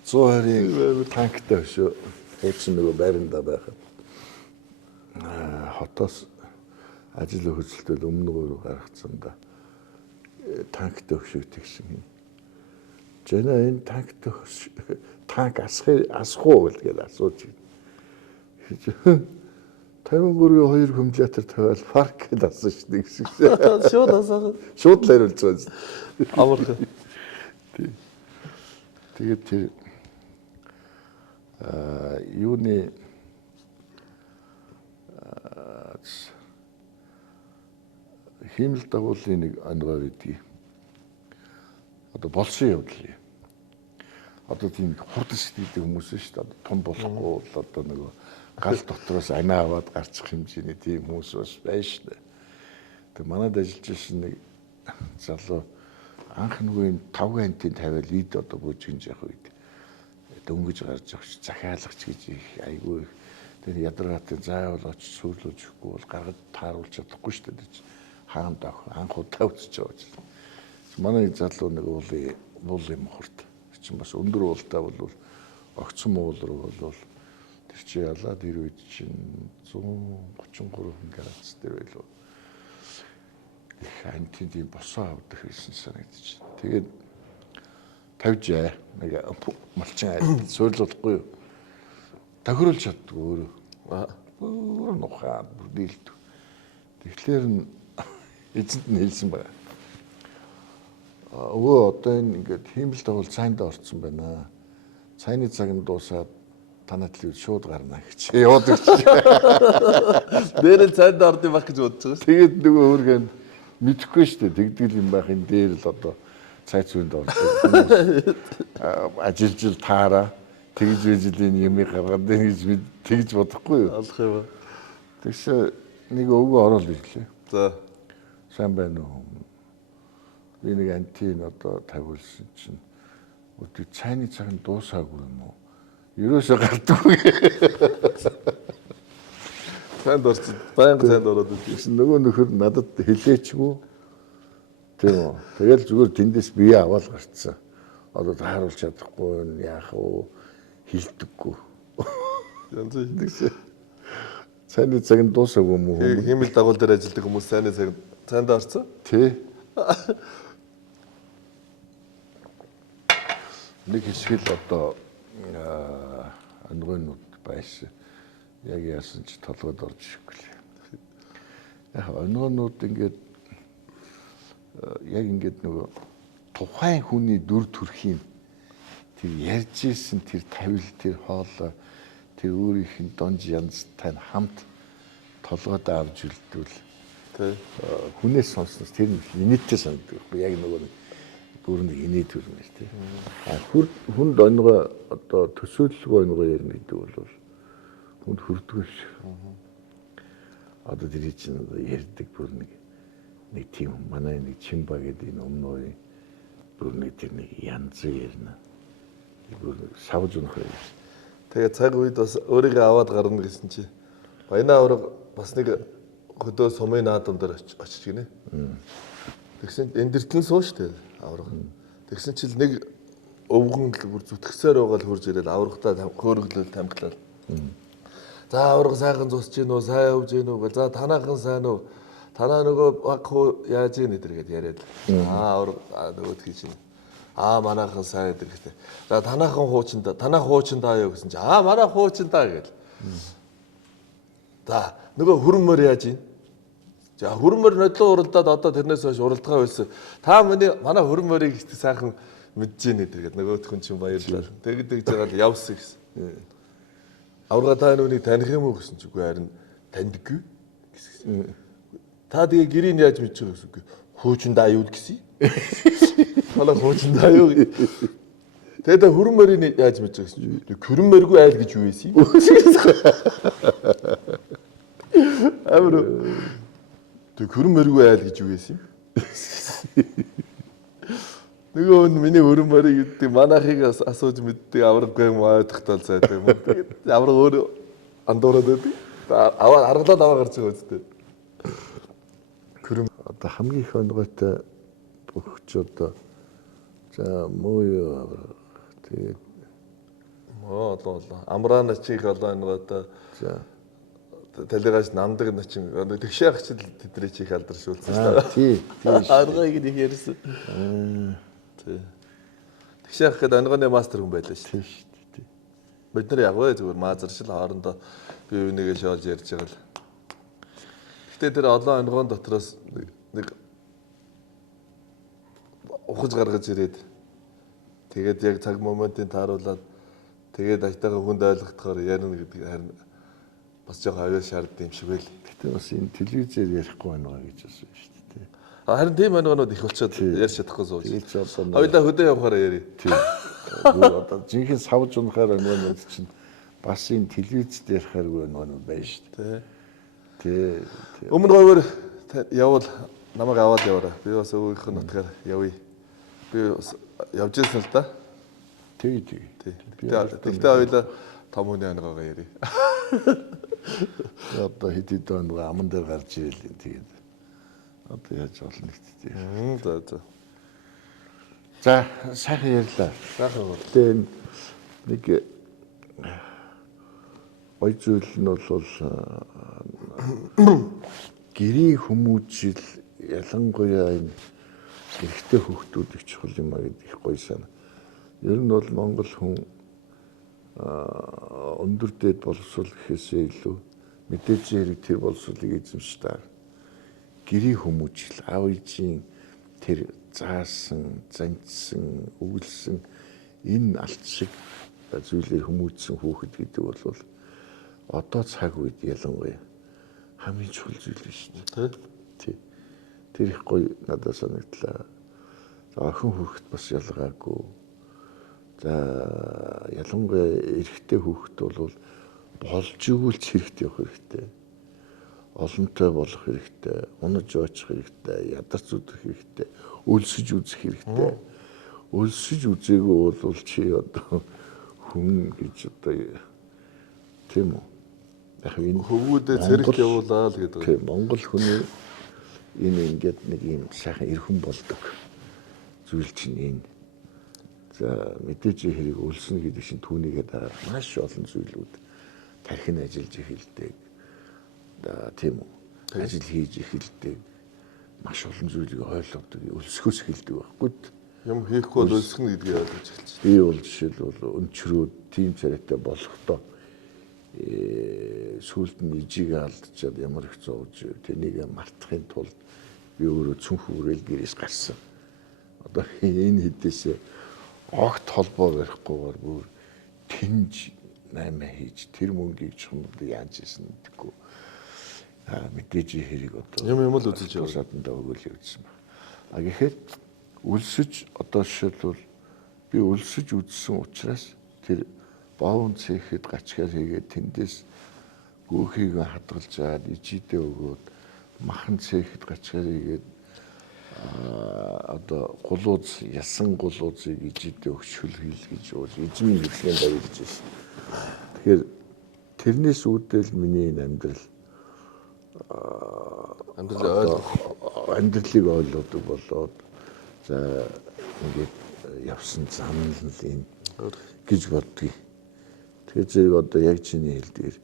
Зоорын танктай шүү. Хөөцөн нөгөө байранда байхад. Хотоос ажил хөсөлтөд өмнө рүү гаргацсан да. Танктай өшөө тэгсэн. Жана энэ танктай танк асах уу гэдэг асууж. 53-2 аккумулятор тавиал парк гэдээ асууж шүү дээ. шууд асаа. Шууд л хариулж байгаа. Амархан. Тэгээд тэр юуны хиймэл дагуулын нэг онгой гэдэг. Одоо болсон явдал. Одоо тийм хурдан сэтгэдэг хүмүүс шүү дээ. Том болохгүй бол одоо нөгөө гал дотроос анаа аваад гарчих хэмжээний тийм хүмүүс бас байна шүү дээ. Тэг манад ажиллаж ирсэн нэг залуу анх нөгөө юм 5 антын тавиал ид одоо бүжгэнж явах үед дөнгөж гарч явах захиалагч гэж их айгүй их тэр ядаргаатын заавал очиж сүрлүүлж өгөхгүй бол гаргаж тааруулж чадахгүй шүү дээ. Хаанд анх удаа үзэж байгаа. Манай залуу нэг уулын мохорт чинь бас өндөр уултай бол огцон уул руу бол тэр чи ялаад ирвэд чинь 133 градус дээр байлоо. Их антидийн босоо авдаг байсан санагдчих. Тэгээд тавьжээ. Нэг малчин суйрлуулахгүй юу? Тохируулж чаддгүй өөрөө. Бүр нухаа бүр дийлдэг. Тэгэхээр эзэнт нь хэлсэн байна. Өвөө одоо энэ ингээд хиймэл дагуул цайнд орсон байна. Цайны цаг нь дуусаад танай төлөв шууд гарна гэж яваад өгч. Дээр нь цайнд ордын баг гэж бодож байгаа. Тэгээд нөгөө өөргөө мэдэхгүй шүү дээ. Тэгдэл юм байх энэ дээр л одоо цай цүйнд ордог. Ажилжил таараа тэгж үжилийн юмыг гаргаад гэж тэгж бодохгүй юу? Алах юм. Тэгсэн нэг өвгөө ороод ирлээ. За. Сайн байна уу? Би нэг антин одоо тавиулсан чинь өдөө цайны цаг нь дуусаагүй юм уу? Ерөөсөө гардаггүй. Цайнд орсон. Баян цайнд ороод ирсэн. Нөгөө нөхөр надад хэлээчгүй. Тийм үү. Тэгэл зүгээр тэндээс бие аваад гарцсан. Одоо тааруулж чадахгүй яах вэ? Хилдэггүй. Янз бүр. Цайны цаг нь дуусаагүй юм уу? Хиймэл дагуул дээр ажилладаг хүмүүс цайны цаг цайнд орсон? Тий. Нэг хэсгэл одоо ангойнууд байсан. Яг яасан ч толгойд орж ирэхгүй л. Яг ангойнууд ингээд яг ингээд нөгөө тухайн хүний дүр төрхийн тэр ярьж исэн тэр тавил тэр хоолой тэр өөрийнх нь донж янзтай хамт толгойд авч үлдвэл хүнээс сонсноос тэр инээдтэй санагддаг. Яг нөгөө бүр нэг инээд төрмөс тий. Хүнд онгой одоо төсөөлөлгүй онгой ярина гэдэг бол хүнд хүрдгүй ш. Одоо тэр чинь ярьдаг бүр нэг тийм манай нэг Чимба гэдэг энэ өмнөө бүр нэг тэр нэг янз ярина. Бүр савж унах юм. Тэгээ цаг үед бас өөрийгөө аваад гарна гэсэн чи баянаа авраг бас нэг хөдөө сумын наадам дээр очиж гинэ. Тэгсэн эндэртлэн суу штэ авраг. Тэгсэн чил нэг өвгөн л бүр зүтгэсээр байгаа л хурж ирэл аврагтаа хөөрөглөл тамхилал. За авраг сайхан зусж гин үү, сайн өвж гин үү. За танаахан сайн уу? Танаа нөгөө баг хуу яаж ийн эдэр гэд яриад. Авраг нөгөөд хий чинь. Манайхан сайн эдэр гэхтээ. За танаахан хуучинда, танаа хуучиндаа юу гэсэн чи манай хуучиндаа гэл. За нөгөө хүрмээр яаж ийн? За хүрмээр нодлоо уралдаад одоо тэрнээс хойш уралдгаа байсан. Та манай хүрмээрийг ихтэй сайхан мэдж ийн эдэр гэд нөгөөх хүн чинь баярлаа. Тэгж жагаад явсан гэсэн. Аврага та нүунийг таних юм уу гэсэн чи үгүй харин таньдаггүй гэсэн. Та тэгээ гэрийг яаж мэдж байгаа гэсэн үг. Хуучиндаа юу гэсэн? Манай хуучиндаа юу? Тэгээд хүрмээрийг яаж мэдж байгаа гэсэн чи хүрмээргүй айл гэж юу байсан юм? Амир тэг хүрмээргүй айл гэж юу байсан юм? Нөгөө нь миний өрмөрийг гэдэг манайхыг асууж мэддэг авраггүй юм ойлгохтол зайтай юм. Тэгээд авраг өөр андуураад байдаг. Аргалаад аваа гарч байгаа үстэй. Одоо хамгийн их онгойтой өгч одоо за муу тэгээд олон амраана чих олон онгойтой за талигаш намдаг начин тэгшээ ах чил тэдний чих алдаршуулсан шүү дээ. Тий. Аргыг нэг ярьсан. Тэгшээ ах гэдэг онгойны мастер хүн байлаа шүү дээ. Бид нар яг вэ зүгээр маазаршил хоорондоо бие бинийгээ шоолж ярьж байгаа л. Гэтэ тэр олон онгойн дотроос нэг ухаж гаргаж ирээд тэгээд яг цаг моментын тааруулаад тэгээд айтайгаа хүнд ойлгохоор ярина гэдэг харин бас жоохон авиа шаарддаг юм шиг байл. Гэтэ бас энэ телевизээр ярихгүй байна гэж асууж шүү дээ. Харин тийм онгойнууд их болчиход ярьж чадахгүй сууж. Хоёулаа хөдөө явахаараа яри. Тийм. Одоо жинхэнэ савж унахаар онгойнууд чинь бас энэ телевизд ярихааргүй онгойнууд байна шүү дээ. Тий. Өмнө говьор явал намайг аваад яваарай. Би бас өвгийнх нь нутгаар явъя. Би бас явж ирсэн л да. Тий. Тэгтээ хоёулаа том хүний онгойгоо яри. Одоо хэд онгой аман дээр гарч ирэл тэгээд одоо яаж болно гэдэг. За сайхан ярьлаа. Сайхан. Тэгээд нэг гоё зүйл нь бол гэрийн хүмүүжил ялангуяа энэ эрэгтэй хүүхдүүд их чухал юм а гэдэг их гоё санаа. Ер нь бол Монгол хүн өндөр дэд боловсрол гэхээсээ илүү мэдээж хэрэг тэр боловсролыг эзэмшдэг. Гэрийн хүмүүжил, аав ээжийн тэр заасан, занцсан, өгүүлсэн энэ алт шиг зүйлээр хүмүүжсэн хүүхэд гэдэг бол одоо цаг үед ялангуяа хамгийн чухал зүйл биш үү? Тий. Тэр их гоё надад санагдлаа. Охин хүүхэд бас ялгаагүй. За ялангуяа эрэгтэй хүүхэд бол болж игүүлж хэрэгт явах хэрэгтэй. Олонтой болох хэрэгтэй, унаж очих хэрэгтэй, ядарч үзэх хэрэгтэй, өлсөж үзэх хэрэгтэй. Өлсөж үзээгүй бол чи одоо хүн гэж одоо тийм үү? Яг энэ хөвгүүдээ цэрэгт явуулаа л гэдэг. Тийм Монгол хүний энэ ингээд нэг юм сайхан эрхэм болдог зүйл чинь энэ. За мэдээж хэрэг өлснө гэдэг чинь түүнийгээ дараа маш олон зүйлүүд тархин ажиллаж эхэлдэг. Тийм үү? Ажил хийж эхэлдэг. Маш олон зүйлийг ойлгодог, өлсгөөс эхэлдэг байхгүй. Юм хийхгүй бол өлсгөнө гэдгийг ойлгож эхэлж. Би бол жишээлбэл өнчрөөд тийм царайтай болохдоо сүүлд нь ижигээ алдчихад ямар их зовж тэнийг мартахын тулд би өөрөө цүнх үрэл гэрээс гарсан. Одоо энэ хэдээсээ огт холбоо барихгүйгээр бүр тэнж наймаа хийж тэр мөнгийг чумд яаж ийсэн гэдэггүй. Мэдээж хэрэг одоо юм л үзэж яваа. Садандаа өгөөл явуулсан байна. Гэхдээ өлсөж одоо жишээлбэл би өлсөж үзсэн учраас тэр боон цэхэд гачгаар хийгээд тэндээс гөөхийг хадгалж аваад ижидээ өгөөд махан цэхэд гачгаар хийгээд одоо гулууз ясан гулуузыг ижидээ өгчхөл хил гэж ууж эзэмийн хэлгээд баярлж байсан. Тэгэхээр тэрнээс үүдэл миний энэ амьдралыг ойлгодог болоод за ингээд явсан зам л энэ гэж боддгийг. Тэгэхээр зэрэг одоо яг чиний хэлдгээр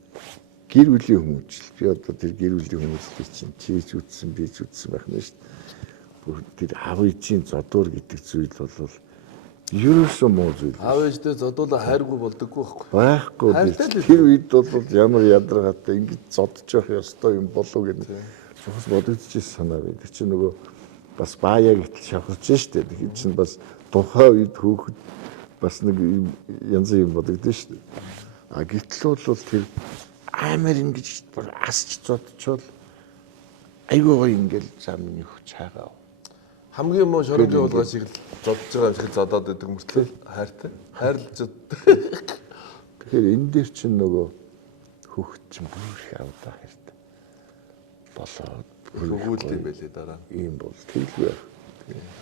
гэр бүлийн хүмүүжил. Би одоо тэр гэр бүлийн хүмүүжлийг чинь чийж үтсэн, бийж үтсэн байх нь шүү дээ. Бүр тэр аав ээжийн зодуур гэдэг зүйл бол ерөөсөө муу зүйл. Аав ээжтэй зодуулаа хайргүй болдоггүй байхгүй. Тэр үед бол ямар ядаргаатай ингэж зодж явах ёстой юм болов гэдэг. Чухал бодогдчихсэн санаа бид. Тэр чинь нөгөө бас баая гэтэл шавхарч штэ. Тэгэхээр чинь бас тухайн үед хөөхд бас нэг янз бүрийн бодогдсон шүү дээ. Гэтэл бол тэр амар ингэж асч зодчвол айгүй гоё ингээл зам нөх чагаа. Хамгийн муу шоронгын уулгаас шиг л зодж байгаа юм шиг зодоод байдаг мөртлөө хайртай. Хайрлж зод. Тэгэхээр энэ дээр чинь нөгөө хөөхд чинь бүр их авдаа хайртай. Болоод хөвгүүлт юм байлээ дараа. Ийм бол тэглгүй.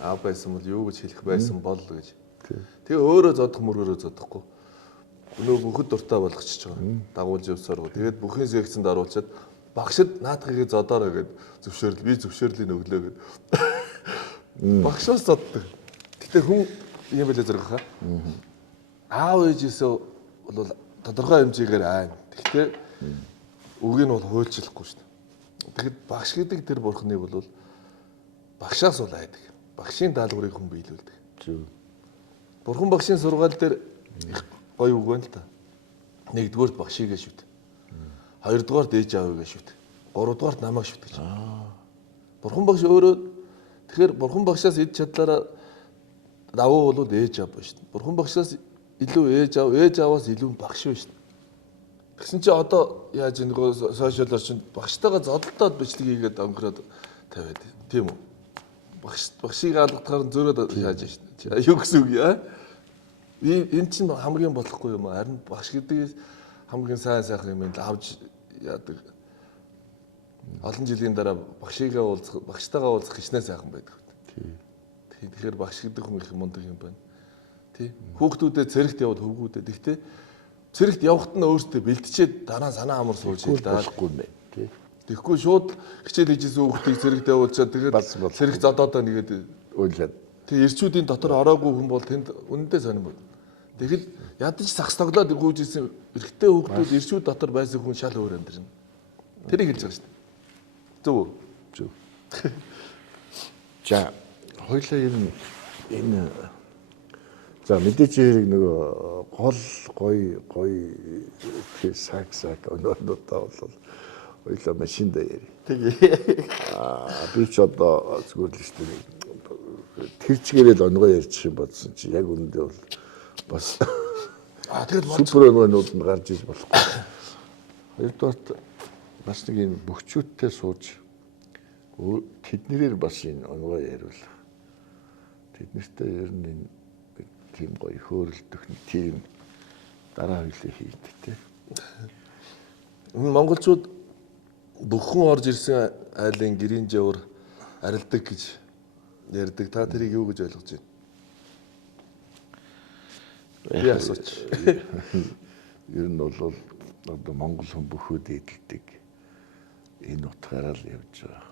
Аав байсан бол юу гэж хэлэх байсан бол гэж. Тэгээ өөрөө зодох мөрөөрөө зодохгүй. Өнөө бүхэд дуртай болгочихж байгаа. Дагуулж явсаар. Тэгээд бүхэн секцэнд оруулчаад багшид наадхыг зодоорой гэд зөвшөөрөл би зөвшөөрлийн өглөө гэд. Багшаас зоддог. Гэтэ хүн юм байлээ зэрэг хаа. Аав ээжээсээ бол тодорхой хэмжээгээр аана. Гэхдээ үгийг нь бол хуульчлахгүй шүү дээ. Тэгэхэд багш гэдэг тэр бурхныг бол багшаас бол айдаг. Багшийн даалгаврыг хүн биелүүлдэг. Зөв. Бурхан багшийн сургаал дээр гоё үг байна л та. Нэгдүгээр багшийгээ шүт. Хоёрдугаар дээж аавыгаа шүт. Гуравдугаар намайг шүт гэж. Бурхан багш өөрөө тэгэхээр бурхан багшаас эд чадлаараа давуу бол ээж аав ба шүү дээ. Бурхан багшаас илүү ээж ааваас илүү багш ба шүү дээ. Тэгсэн чи одоо яаж нөгөө сошиалор чинь багштайгаа зодолтоод бичлэг хийгээд өнгөрөөд тавиад тийм үү? Багшийг алгадахаар зөөрөд яаж шүү дээ. Юу гэсэн үг яа? Энэ чинь хамгийн болохгүй юм аа. Харин багш гэдэг хамгийн сайн сайхан юм л авч яадаг. Олон жилийн дараа багштайгаа уулзах хичнээн сайхан байдаг. Тэгэхээр багш гэдэг хүн их мундаг юм байна. Тий. Хүүхдүүдэд цэрэгт явал хөвгүүдэд. Гэхдээ цэрэгт явахт нь өөртөө бэлтчихэд дараа санаа амар сууж хэлдэг. Болохгүй мэ. Тий. Тэгэхгүй шууд хичээл хийжсэн хүүхдийг цэрэгт явуулчаад тэгээд цэрэг зодоодоо нэгээд уйлаад. Тэг ирчүүдийн дотор ороогүй хүн бол тэнд үнэндээ сонирм байна. Тэгэхэд ядаж сагс тоглоод гүйжсэн эрэгтэй хүүхдүүд ирчүүд дотор байсан хүн шал өөр амьдрна. Тэрийг хэлж байгаа шүү дээ. Зөв үү? Зөв. За хоёлаа энэ За мэдээж хэрэг нөгөө гол гоё тэр саг өнөөдөө бол ойлоо машин дээр. Тэгээ. Би ч одоо зүгээр л шүү дээ. Тэр чигээрээ л онгоо ярьчих юм бодсон чи яг үүндээ бол бас Тэгээд супер өнөөнүүд нь гарч иж болохгүй. Хоёрдугаарт бас нэг энэ бөхчүүдтэй сууж тэднэрээр бас энэ онгоо яриул. Тэднэртэй ер нь энэ тийм гоё хөөрөлдөх нэг тийм дараа хөлөө хийдэг те. Монголчууд бүхэн орж ирсэн айлын гэрийн жавар арилдаг гэж ярьдаг. Та тэрийг юу гэж ойлгож байна? Би асууч. Ер нь бол одоо монгол хүн бүхүүд эдэлдэг. Энэ утгаараа л явж байгаа.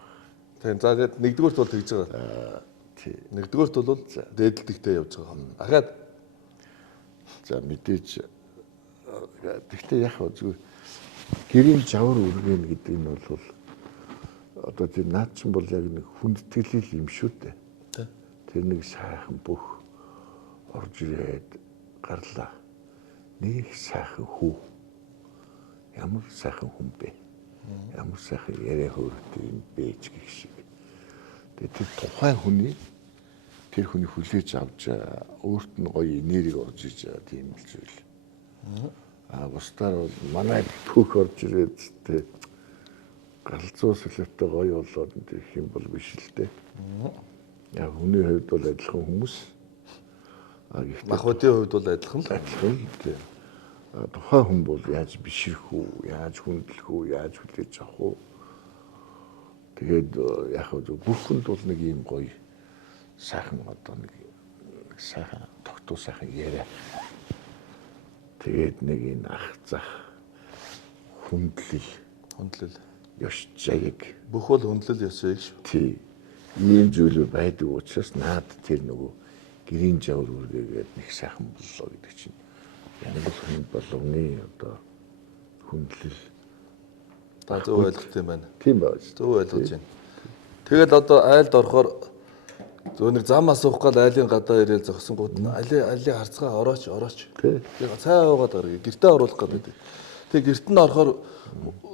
Тэгээд за тэгээд нэгдүгürt бол тэгж байгаа. Тий. Нэгдүгürt бол дээдэлдэгтэй явж байгаа. Ахаад за мэдээж тэгтээ яг зүгээр гэрийн жавар үргэн гэдэг нь бол одоо тэр наад чинь бол яг нэг хүндтгэл юм шүү дээ. Тэр нэг сайхан бүх орж ирээд гарлаа. Нэг сайхан хүү. Ямар сайхан хүн бэ? Ямар сайхан яриа хөөртэй юм бэж гэх шиг. Тэгээд тэр тухайн хүний тэр хүний хүлээж авч өөрт нь гоё энерги орж иж байгаа тийм л зүйл. Бусдаар бол манай бүх орж ирээд тэ галзуу сүлэттэй гоё болоод тэр юм бол биш л дээ. Яг хүний хувьд бол адилхан хүмүүс. махбодын хувьд бол адилхан л. Адилхан л. Тухайн хүн бол яаж бишрэх үү, яаж хүндлэх үү, яаж хүлээж авах уу. Тэгээд яг бүх хүнд бол нэг юм гоё сайхан одоо нэг сайхан тогтуу сайхан яриа. Тэгээд нэг энэ ах зах хүндлэл ёс жаяг Бүх бол хүндлэл ёс жаяг шүү. тий. Ийм зүйлүүд байдаг учраас наад тэр нөгөө гэрийн жавар үргээгээд нэг сайхан боллоо гэдэг чинь янгол хүн болгоны одоо хүндлэл Та зөв ойлгох юм байна. тийм байж. Зөв ойлгож байна. Тэгэл одоо айлд орохоор зөв нэг зам асуух гал айлын гадаа ирээл зогсонгууд нь айлын харцгаа орооч. Тий. Тэгээ цай уугаад орё. Гэртээ оруулах гэдэг. Тэгээ гэрт нь орохоор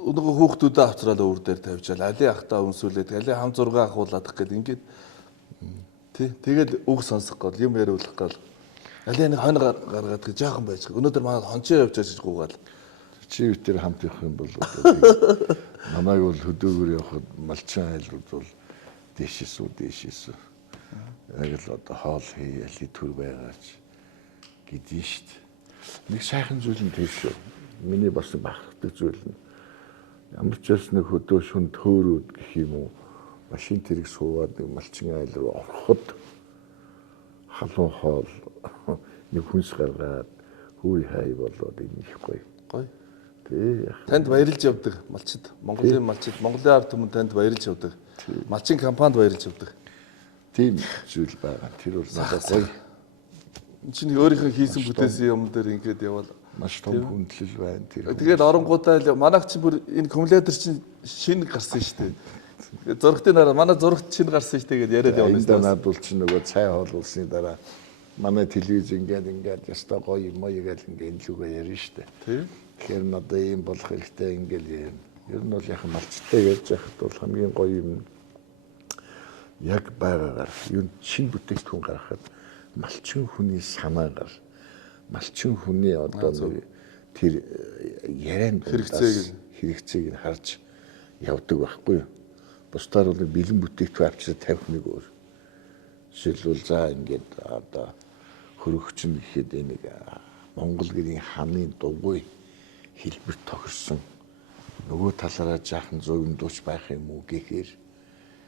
нөгөө хүүхдүүдэд авчраад өөр дээр тавьчаал айлын ахтаа өмсүүлээд айлын хам зураг ахуулах гэдэг ингээд тий. Тэгэл үг сонсох гол юм яриулах гал айлын нэг хонь гаргаад гэж жаахан байж. Өнөөдөр манай хончоо явж байгаа гэж гуугаал. Чи тэр хамт явах юм бол намайг бол хөдөөгөр явахад малчин айлууд бол дээшээс. Яг л одоо хоол хийяли төр байгаач гэдээ шүү дээ. Нэг сайхан зүйл нь тийм шүү. Миний бас бахархдаг зүйл нь ямар ч бас нэг хөдөө шүн төөрүүд гэх юм уу машин тэрэг суугаад нэг малчин айл руу ороход халуун хоол нэг хүнс гаргаад хүй хай болоод энэ их гоё. Гоё. Тий. Танд баярлж явдаг малчид. Монголын малчид, Монголын ард түмэн танд баярлж явдаг. Малчин компанид баярлж явдаг. Тийм зүйл байгаа. Тэр бол надад гоё. Энд чинь өөрийнхөө хийсэн бүтээсэн юм дээр ингээд явал Маш том хүндлэл байна тэр. тэгээд оронгуудаа манайх чинь бүр энэ кумулятор чинь шинэ гарсан шүү дээ. Зургтын дараа манай зурагт шинэ гарсан шүү дээ гэдээ яриад явна. Энд надад бол чинь нөгөө цай хоолуулсны дараа манай телевиз ингээд яста гоё юм уу гэж ингээд лүгээ ярина шүү дээ. Тийм. Тэгэхээр надад ийм болох хэрэгтэй ингээд ярина. Ер нь бол яхан малчтай ярьж байхад бол хамгийн гоё юм яг байгаагаар юу шинэ бүтээгдэхүүн гаргахад малчин хүний санаагаар малчин хүний одоо нэг тэр ярианд хэрэгцээг нь харж явдаг байхгүй юу. Бусдаар бол бэлэн бүтээгдэхүүн авчираа тавих нэг өөр. Жишээлбэл за ингээд одоо хөрөгч нь гэхэд нэг Монгол гэрийн ханы дугуй хэлбэр тохирсон нөгөө талаараа жаахан зөөвн дууч байх юм уу гэхээр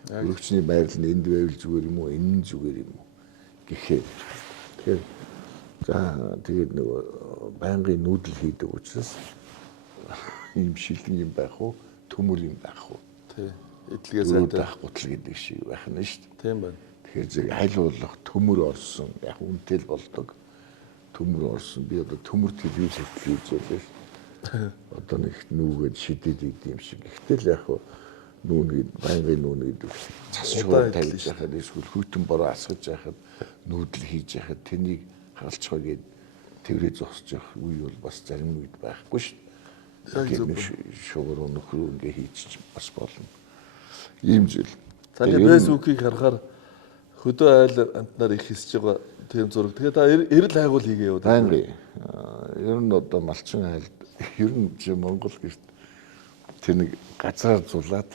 хөрөгчний байрал нь энд байвал зүгээр юм уу энэ зүгээр юм уу гэхээр тэгэхээр за тэгээд нөгөө байнгын нүүдэл хийдэг учраас ийм шилэн юм байх уу төмөр юм байх уу Тий. Эдлэгээ сайтай гутал гэдэг шиг байх нь шүү дээ. тийм байна. Тэгэхээр зэрэг аль болох төмөр орсон яг үнэтэй л болдог. Төмөр орсон би одоо төмөр телевиз хийжээ. Одоо нэг нүүгээд шидэд идэм шиг. Гэтэл яг нүүн байнгын нүүн гэдэг цас шууд тавьж яхад эсвэл хүйтэн бороо асгаж яхад нүүдэл хийж яхад тэнийг халчгаа гээд тэрээ зогсож явах үе бол бас зарим үед байхгүй шүү. Шугар нөхрөө ингээ хийчих бас болно. Ийм зүйл. Таны фэйсбүүкийг харахаар хөдөө айл амтнаар их хэсэж байгаа тийм зураг. Тэгээ та эрэл хайгуул хийгээ яваад байна. Ер нь одоо малчин айлд ер нь Монгол гэрт тэр нэг газраар зулаад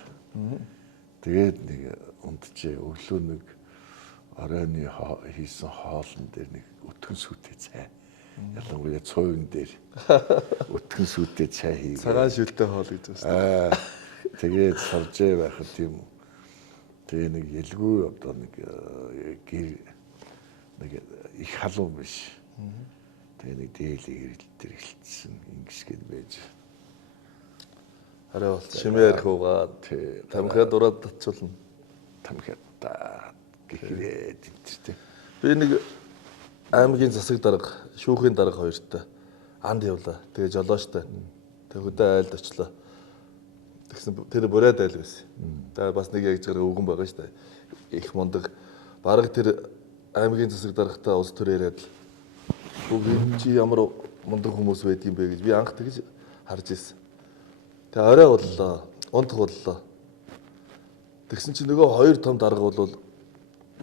тэгээд нэг унтжээ өглөө нэг оройны хийсэн хоолн дээр нэг өтгөн сүтээ цай. Ялангуяа цуйн дээр өтгөн сүтээ цай хийгээ. Цагаан шилтэй хоол гэж байна. Тэгээд саржээ байхад тийм үү. Тэгээ нэг ялгүй одоо нэг гэр нэг их халуун биш. Тэгээ нэг дээлийг ирэлтээр эхэлсэн ингэсгээд байж. Арай бол шимээр хуугаад тамхиад ураад татчихулна. Тамхиад гэхрээ тэмцтэй. Би нэг аймгийн засаг дарга, шүүхийн дарга хоёртой анд явлаа. Тэгээ жолоочтой. Тэгээ хөдөө айлд очлоо. Тэгсэн тэр бурайд айл байсан. Тэгээ бас нэг яг зэрэг өвгөн байгаа шүү дээ. Их мундаг. Бараг тэр аймгийн засаг даргатай улс төр яриад л чи ямар мундаг хүмүүс байд юм бэ гэж би анх тэгж харж ирсэн. Тэгээ орой боллоо. Унтах боллоо. Тэгсэн чинь нөгөө хоёр том дарга бол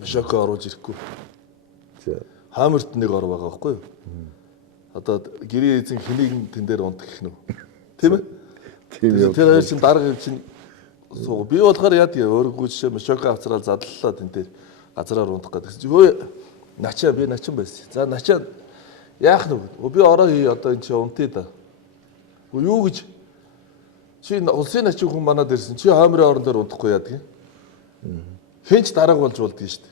шоко оруулж ирэхгүй. Хаамирт нэг ор байгаа байхгүй юу? Одоо гэрээ эзэн хэнийг тэн дээр унтах гэх нь үү? Тийм ээ? Тэр хоёр чинь дарга чинь би болохоор яа тэгээ өөргөө жишээ шоко авцраад задлалаа тэн дээр газраар унтах гэдэг чинь хөөе начаа би начин байсан. За начаа яах нь вэ? Би ороо хий одоо энэ чи унтъя да. Юу гэж чи улсын начин хүн манад ирсэн. Чи хаамрын орон дээр унтахгүй яадаг юм? Хинч дарга болж болдгоо шүү дээ.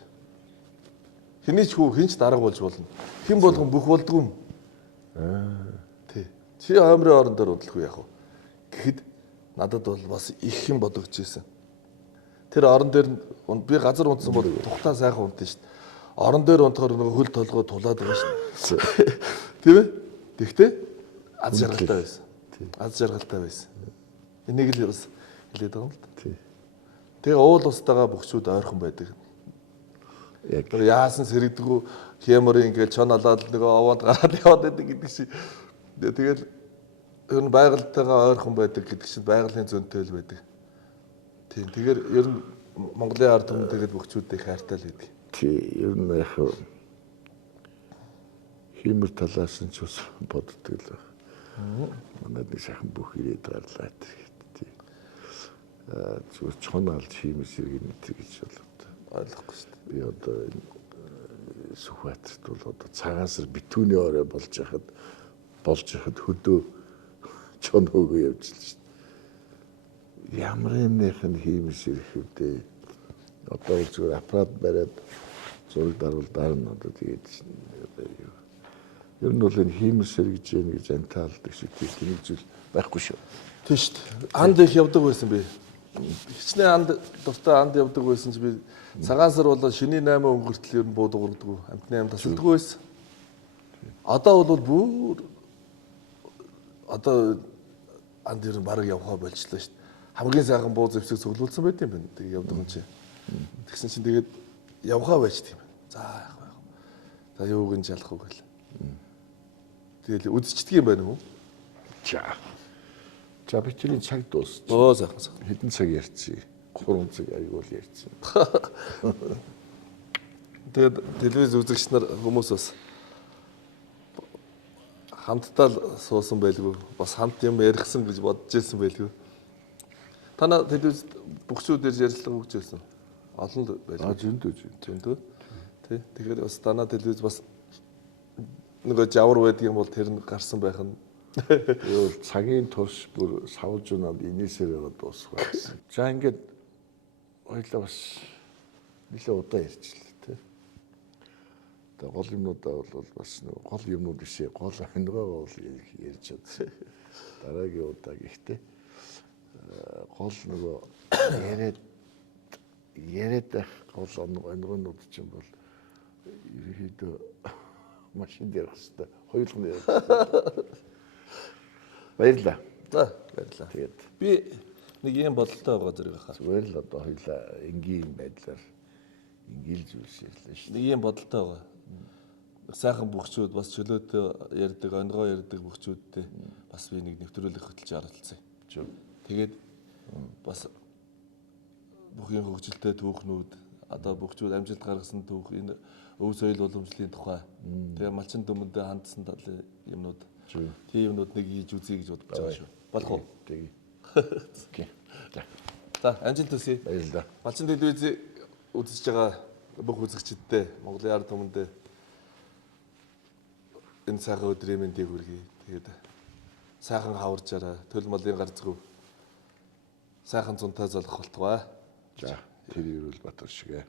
Хэний ч хүү хинч дарга болж болно. Хэн болгон бүх болдгоо юм. Тий. Чи хаамрын орон дээр унтлахгүй яах вэ? Гэхэд надад бол бас их юм бодогдож ирсэн. Тэр орон дээр би газар унтсан бол тухтаа сайхан унтсан шүү дээ. Орон дээр унтахаар нэг хөл толгой тулаад байгаа шүү дээ. Тийм ээ? Тэгтээ аз жаргалтай байсан. Аз жаргалтай байсан. Энийг л бас хэлээд байгаа юм л да. Тэгээ уул устдаа бөхчүүд ойрхон байдаг. Яг яасан сэрэгдэггүй хямрын ингээл чон алаад нөгөө овоод гараад яваад байдаг гэдэг шиг. Тэгэл ер нь байгальтайгаа ойрхон байдаг гэдэг чинь байгалийн зөнтэй л байдаг. Тийм. Тэгэхээр ер нь Монголын ард түмэн тэгээд бөхчүүдтэй хайртай л байдаг. Тий, ер нь яг химэр талаас нь ч ус боддог л байна. Манайд нэг сайхан бүх ирээд гарлаа тэр. Зүгээр чон алж химэр сэргийг мэдэр гэж болоод ойлгохгүй шүү дээ. Би одоо Сүхбаатарт бол одоо цагаансар битүүний орой болж яхад хөдөө чон хөөгөө явж л шүү дээ. Ямар нэх нь химэр сэрэх үдээ. Одоо зүгээр аппарат бариад зураг дарвал дарна одоо тэгээд ер нь бол энэ химэр сэргэж яах гэж амтаалдаг шиг тийм зүйл байхгүй шүү. Тийм шүү дээ. Анд их явдаг байсан би. Хичнээн анд дуртай анд явдаг байсан чи би цагаан сар болоо шөнийн 8 өнгөртөл ер нь буудуурдаг амтны ам тасалдаг байсан. Одоо бол бүр одоо анд ер нь бараг явхаа болчихлоо шүү дээ. Хамгийн сайхан буу зэвсэг цуглуулсан байт юм байна. Тэгээ явдаг юм чи. Тэгсэн чинь тэгээд явхаа байжт юм. За яах вэ? За юуг нь жалах уу гэл. Тэгэл үдчихдээ юм байна уу? За бичгийн цаг дуусч. Оо сайхан. Хэдэн цаг ярьчих. 3 цаг айгуул ярьчих. Тэгээд телевиз үзэгч нар хүмүүс бас хамтдаа суусан байлгүй. Бас хамт юм ярихсан гэж бодож ирсэн байлгүй. Танаа телевиз бөхчүүд дээр ярилцлага өгч байсан. Олон л байлгүй. Зөндөө. Тий. Тэгэхээр бас танаа телевиз бас нөгөө жавар байдаг юм бол тэр нь гарсан байх нь. Юу цагийн турш бүр савж унаад инээсээр дуусах байсан. За ингээд ойлоо бас нэлээд удаа ярьчихлаа тий. Тэгээ гол юмнуудаа бол бас нэг гол юмнууд биш ээ. Гол хоногоо бол ярьж чадсан. Дараагийн удаа гэхдээ гол нөгөө яриад гол оногоонууд чинь бол ерөөдөө машин дээр хэвээр хоёулын яриад. Баярлалаа. За баярлалаа. Тэгээд би нэг юм бодолтой байгаа зэрэг хаа. Зүгээр л одоо хоёлаа энгийн байдлаар ингээл зүйлс ярьлаа шүү. Нэг юм бодолтой байгаа. сайхан бөхчүүд бас чөлөөтэй ярьдаг, онгоо ярьдаг бөхчүүдтэй бас би нэг нэвтрүүлэг хөтлж оролцсон. Тэгээд бас бүхний хөгжилтэй түүхнүүд одоо бөхчүүд амжилт гаргасан түүх энэ өв соёл уламжлалын тухай тэгээ малчин дүмэндээ хандсан талын юмнууд тийм юмнууд нэг хийж үзье гэж бодож байгаа шүү. Болох уу? Тэгээ. За, амжилт хүсье. Баярлалаа. Малчин телевизийг үзэж байгаа бүх үзэгчдтэй Монголын ард түмэндээ энэ сайхан өдрийн мэндийг хүргэе. Тэгээд сайхан хаваржаараа төл малын гарцгүй сайхан зунтай золох болтугай. За, тэр ирүүл Батар шигэ.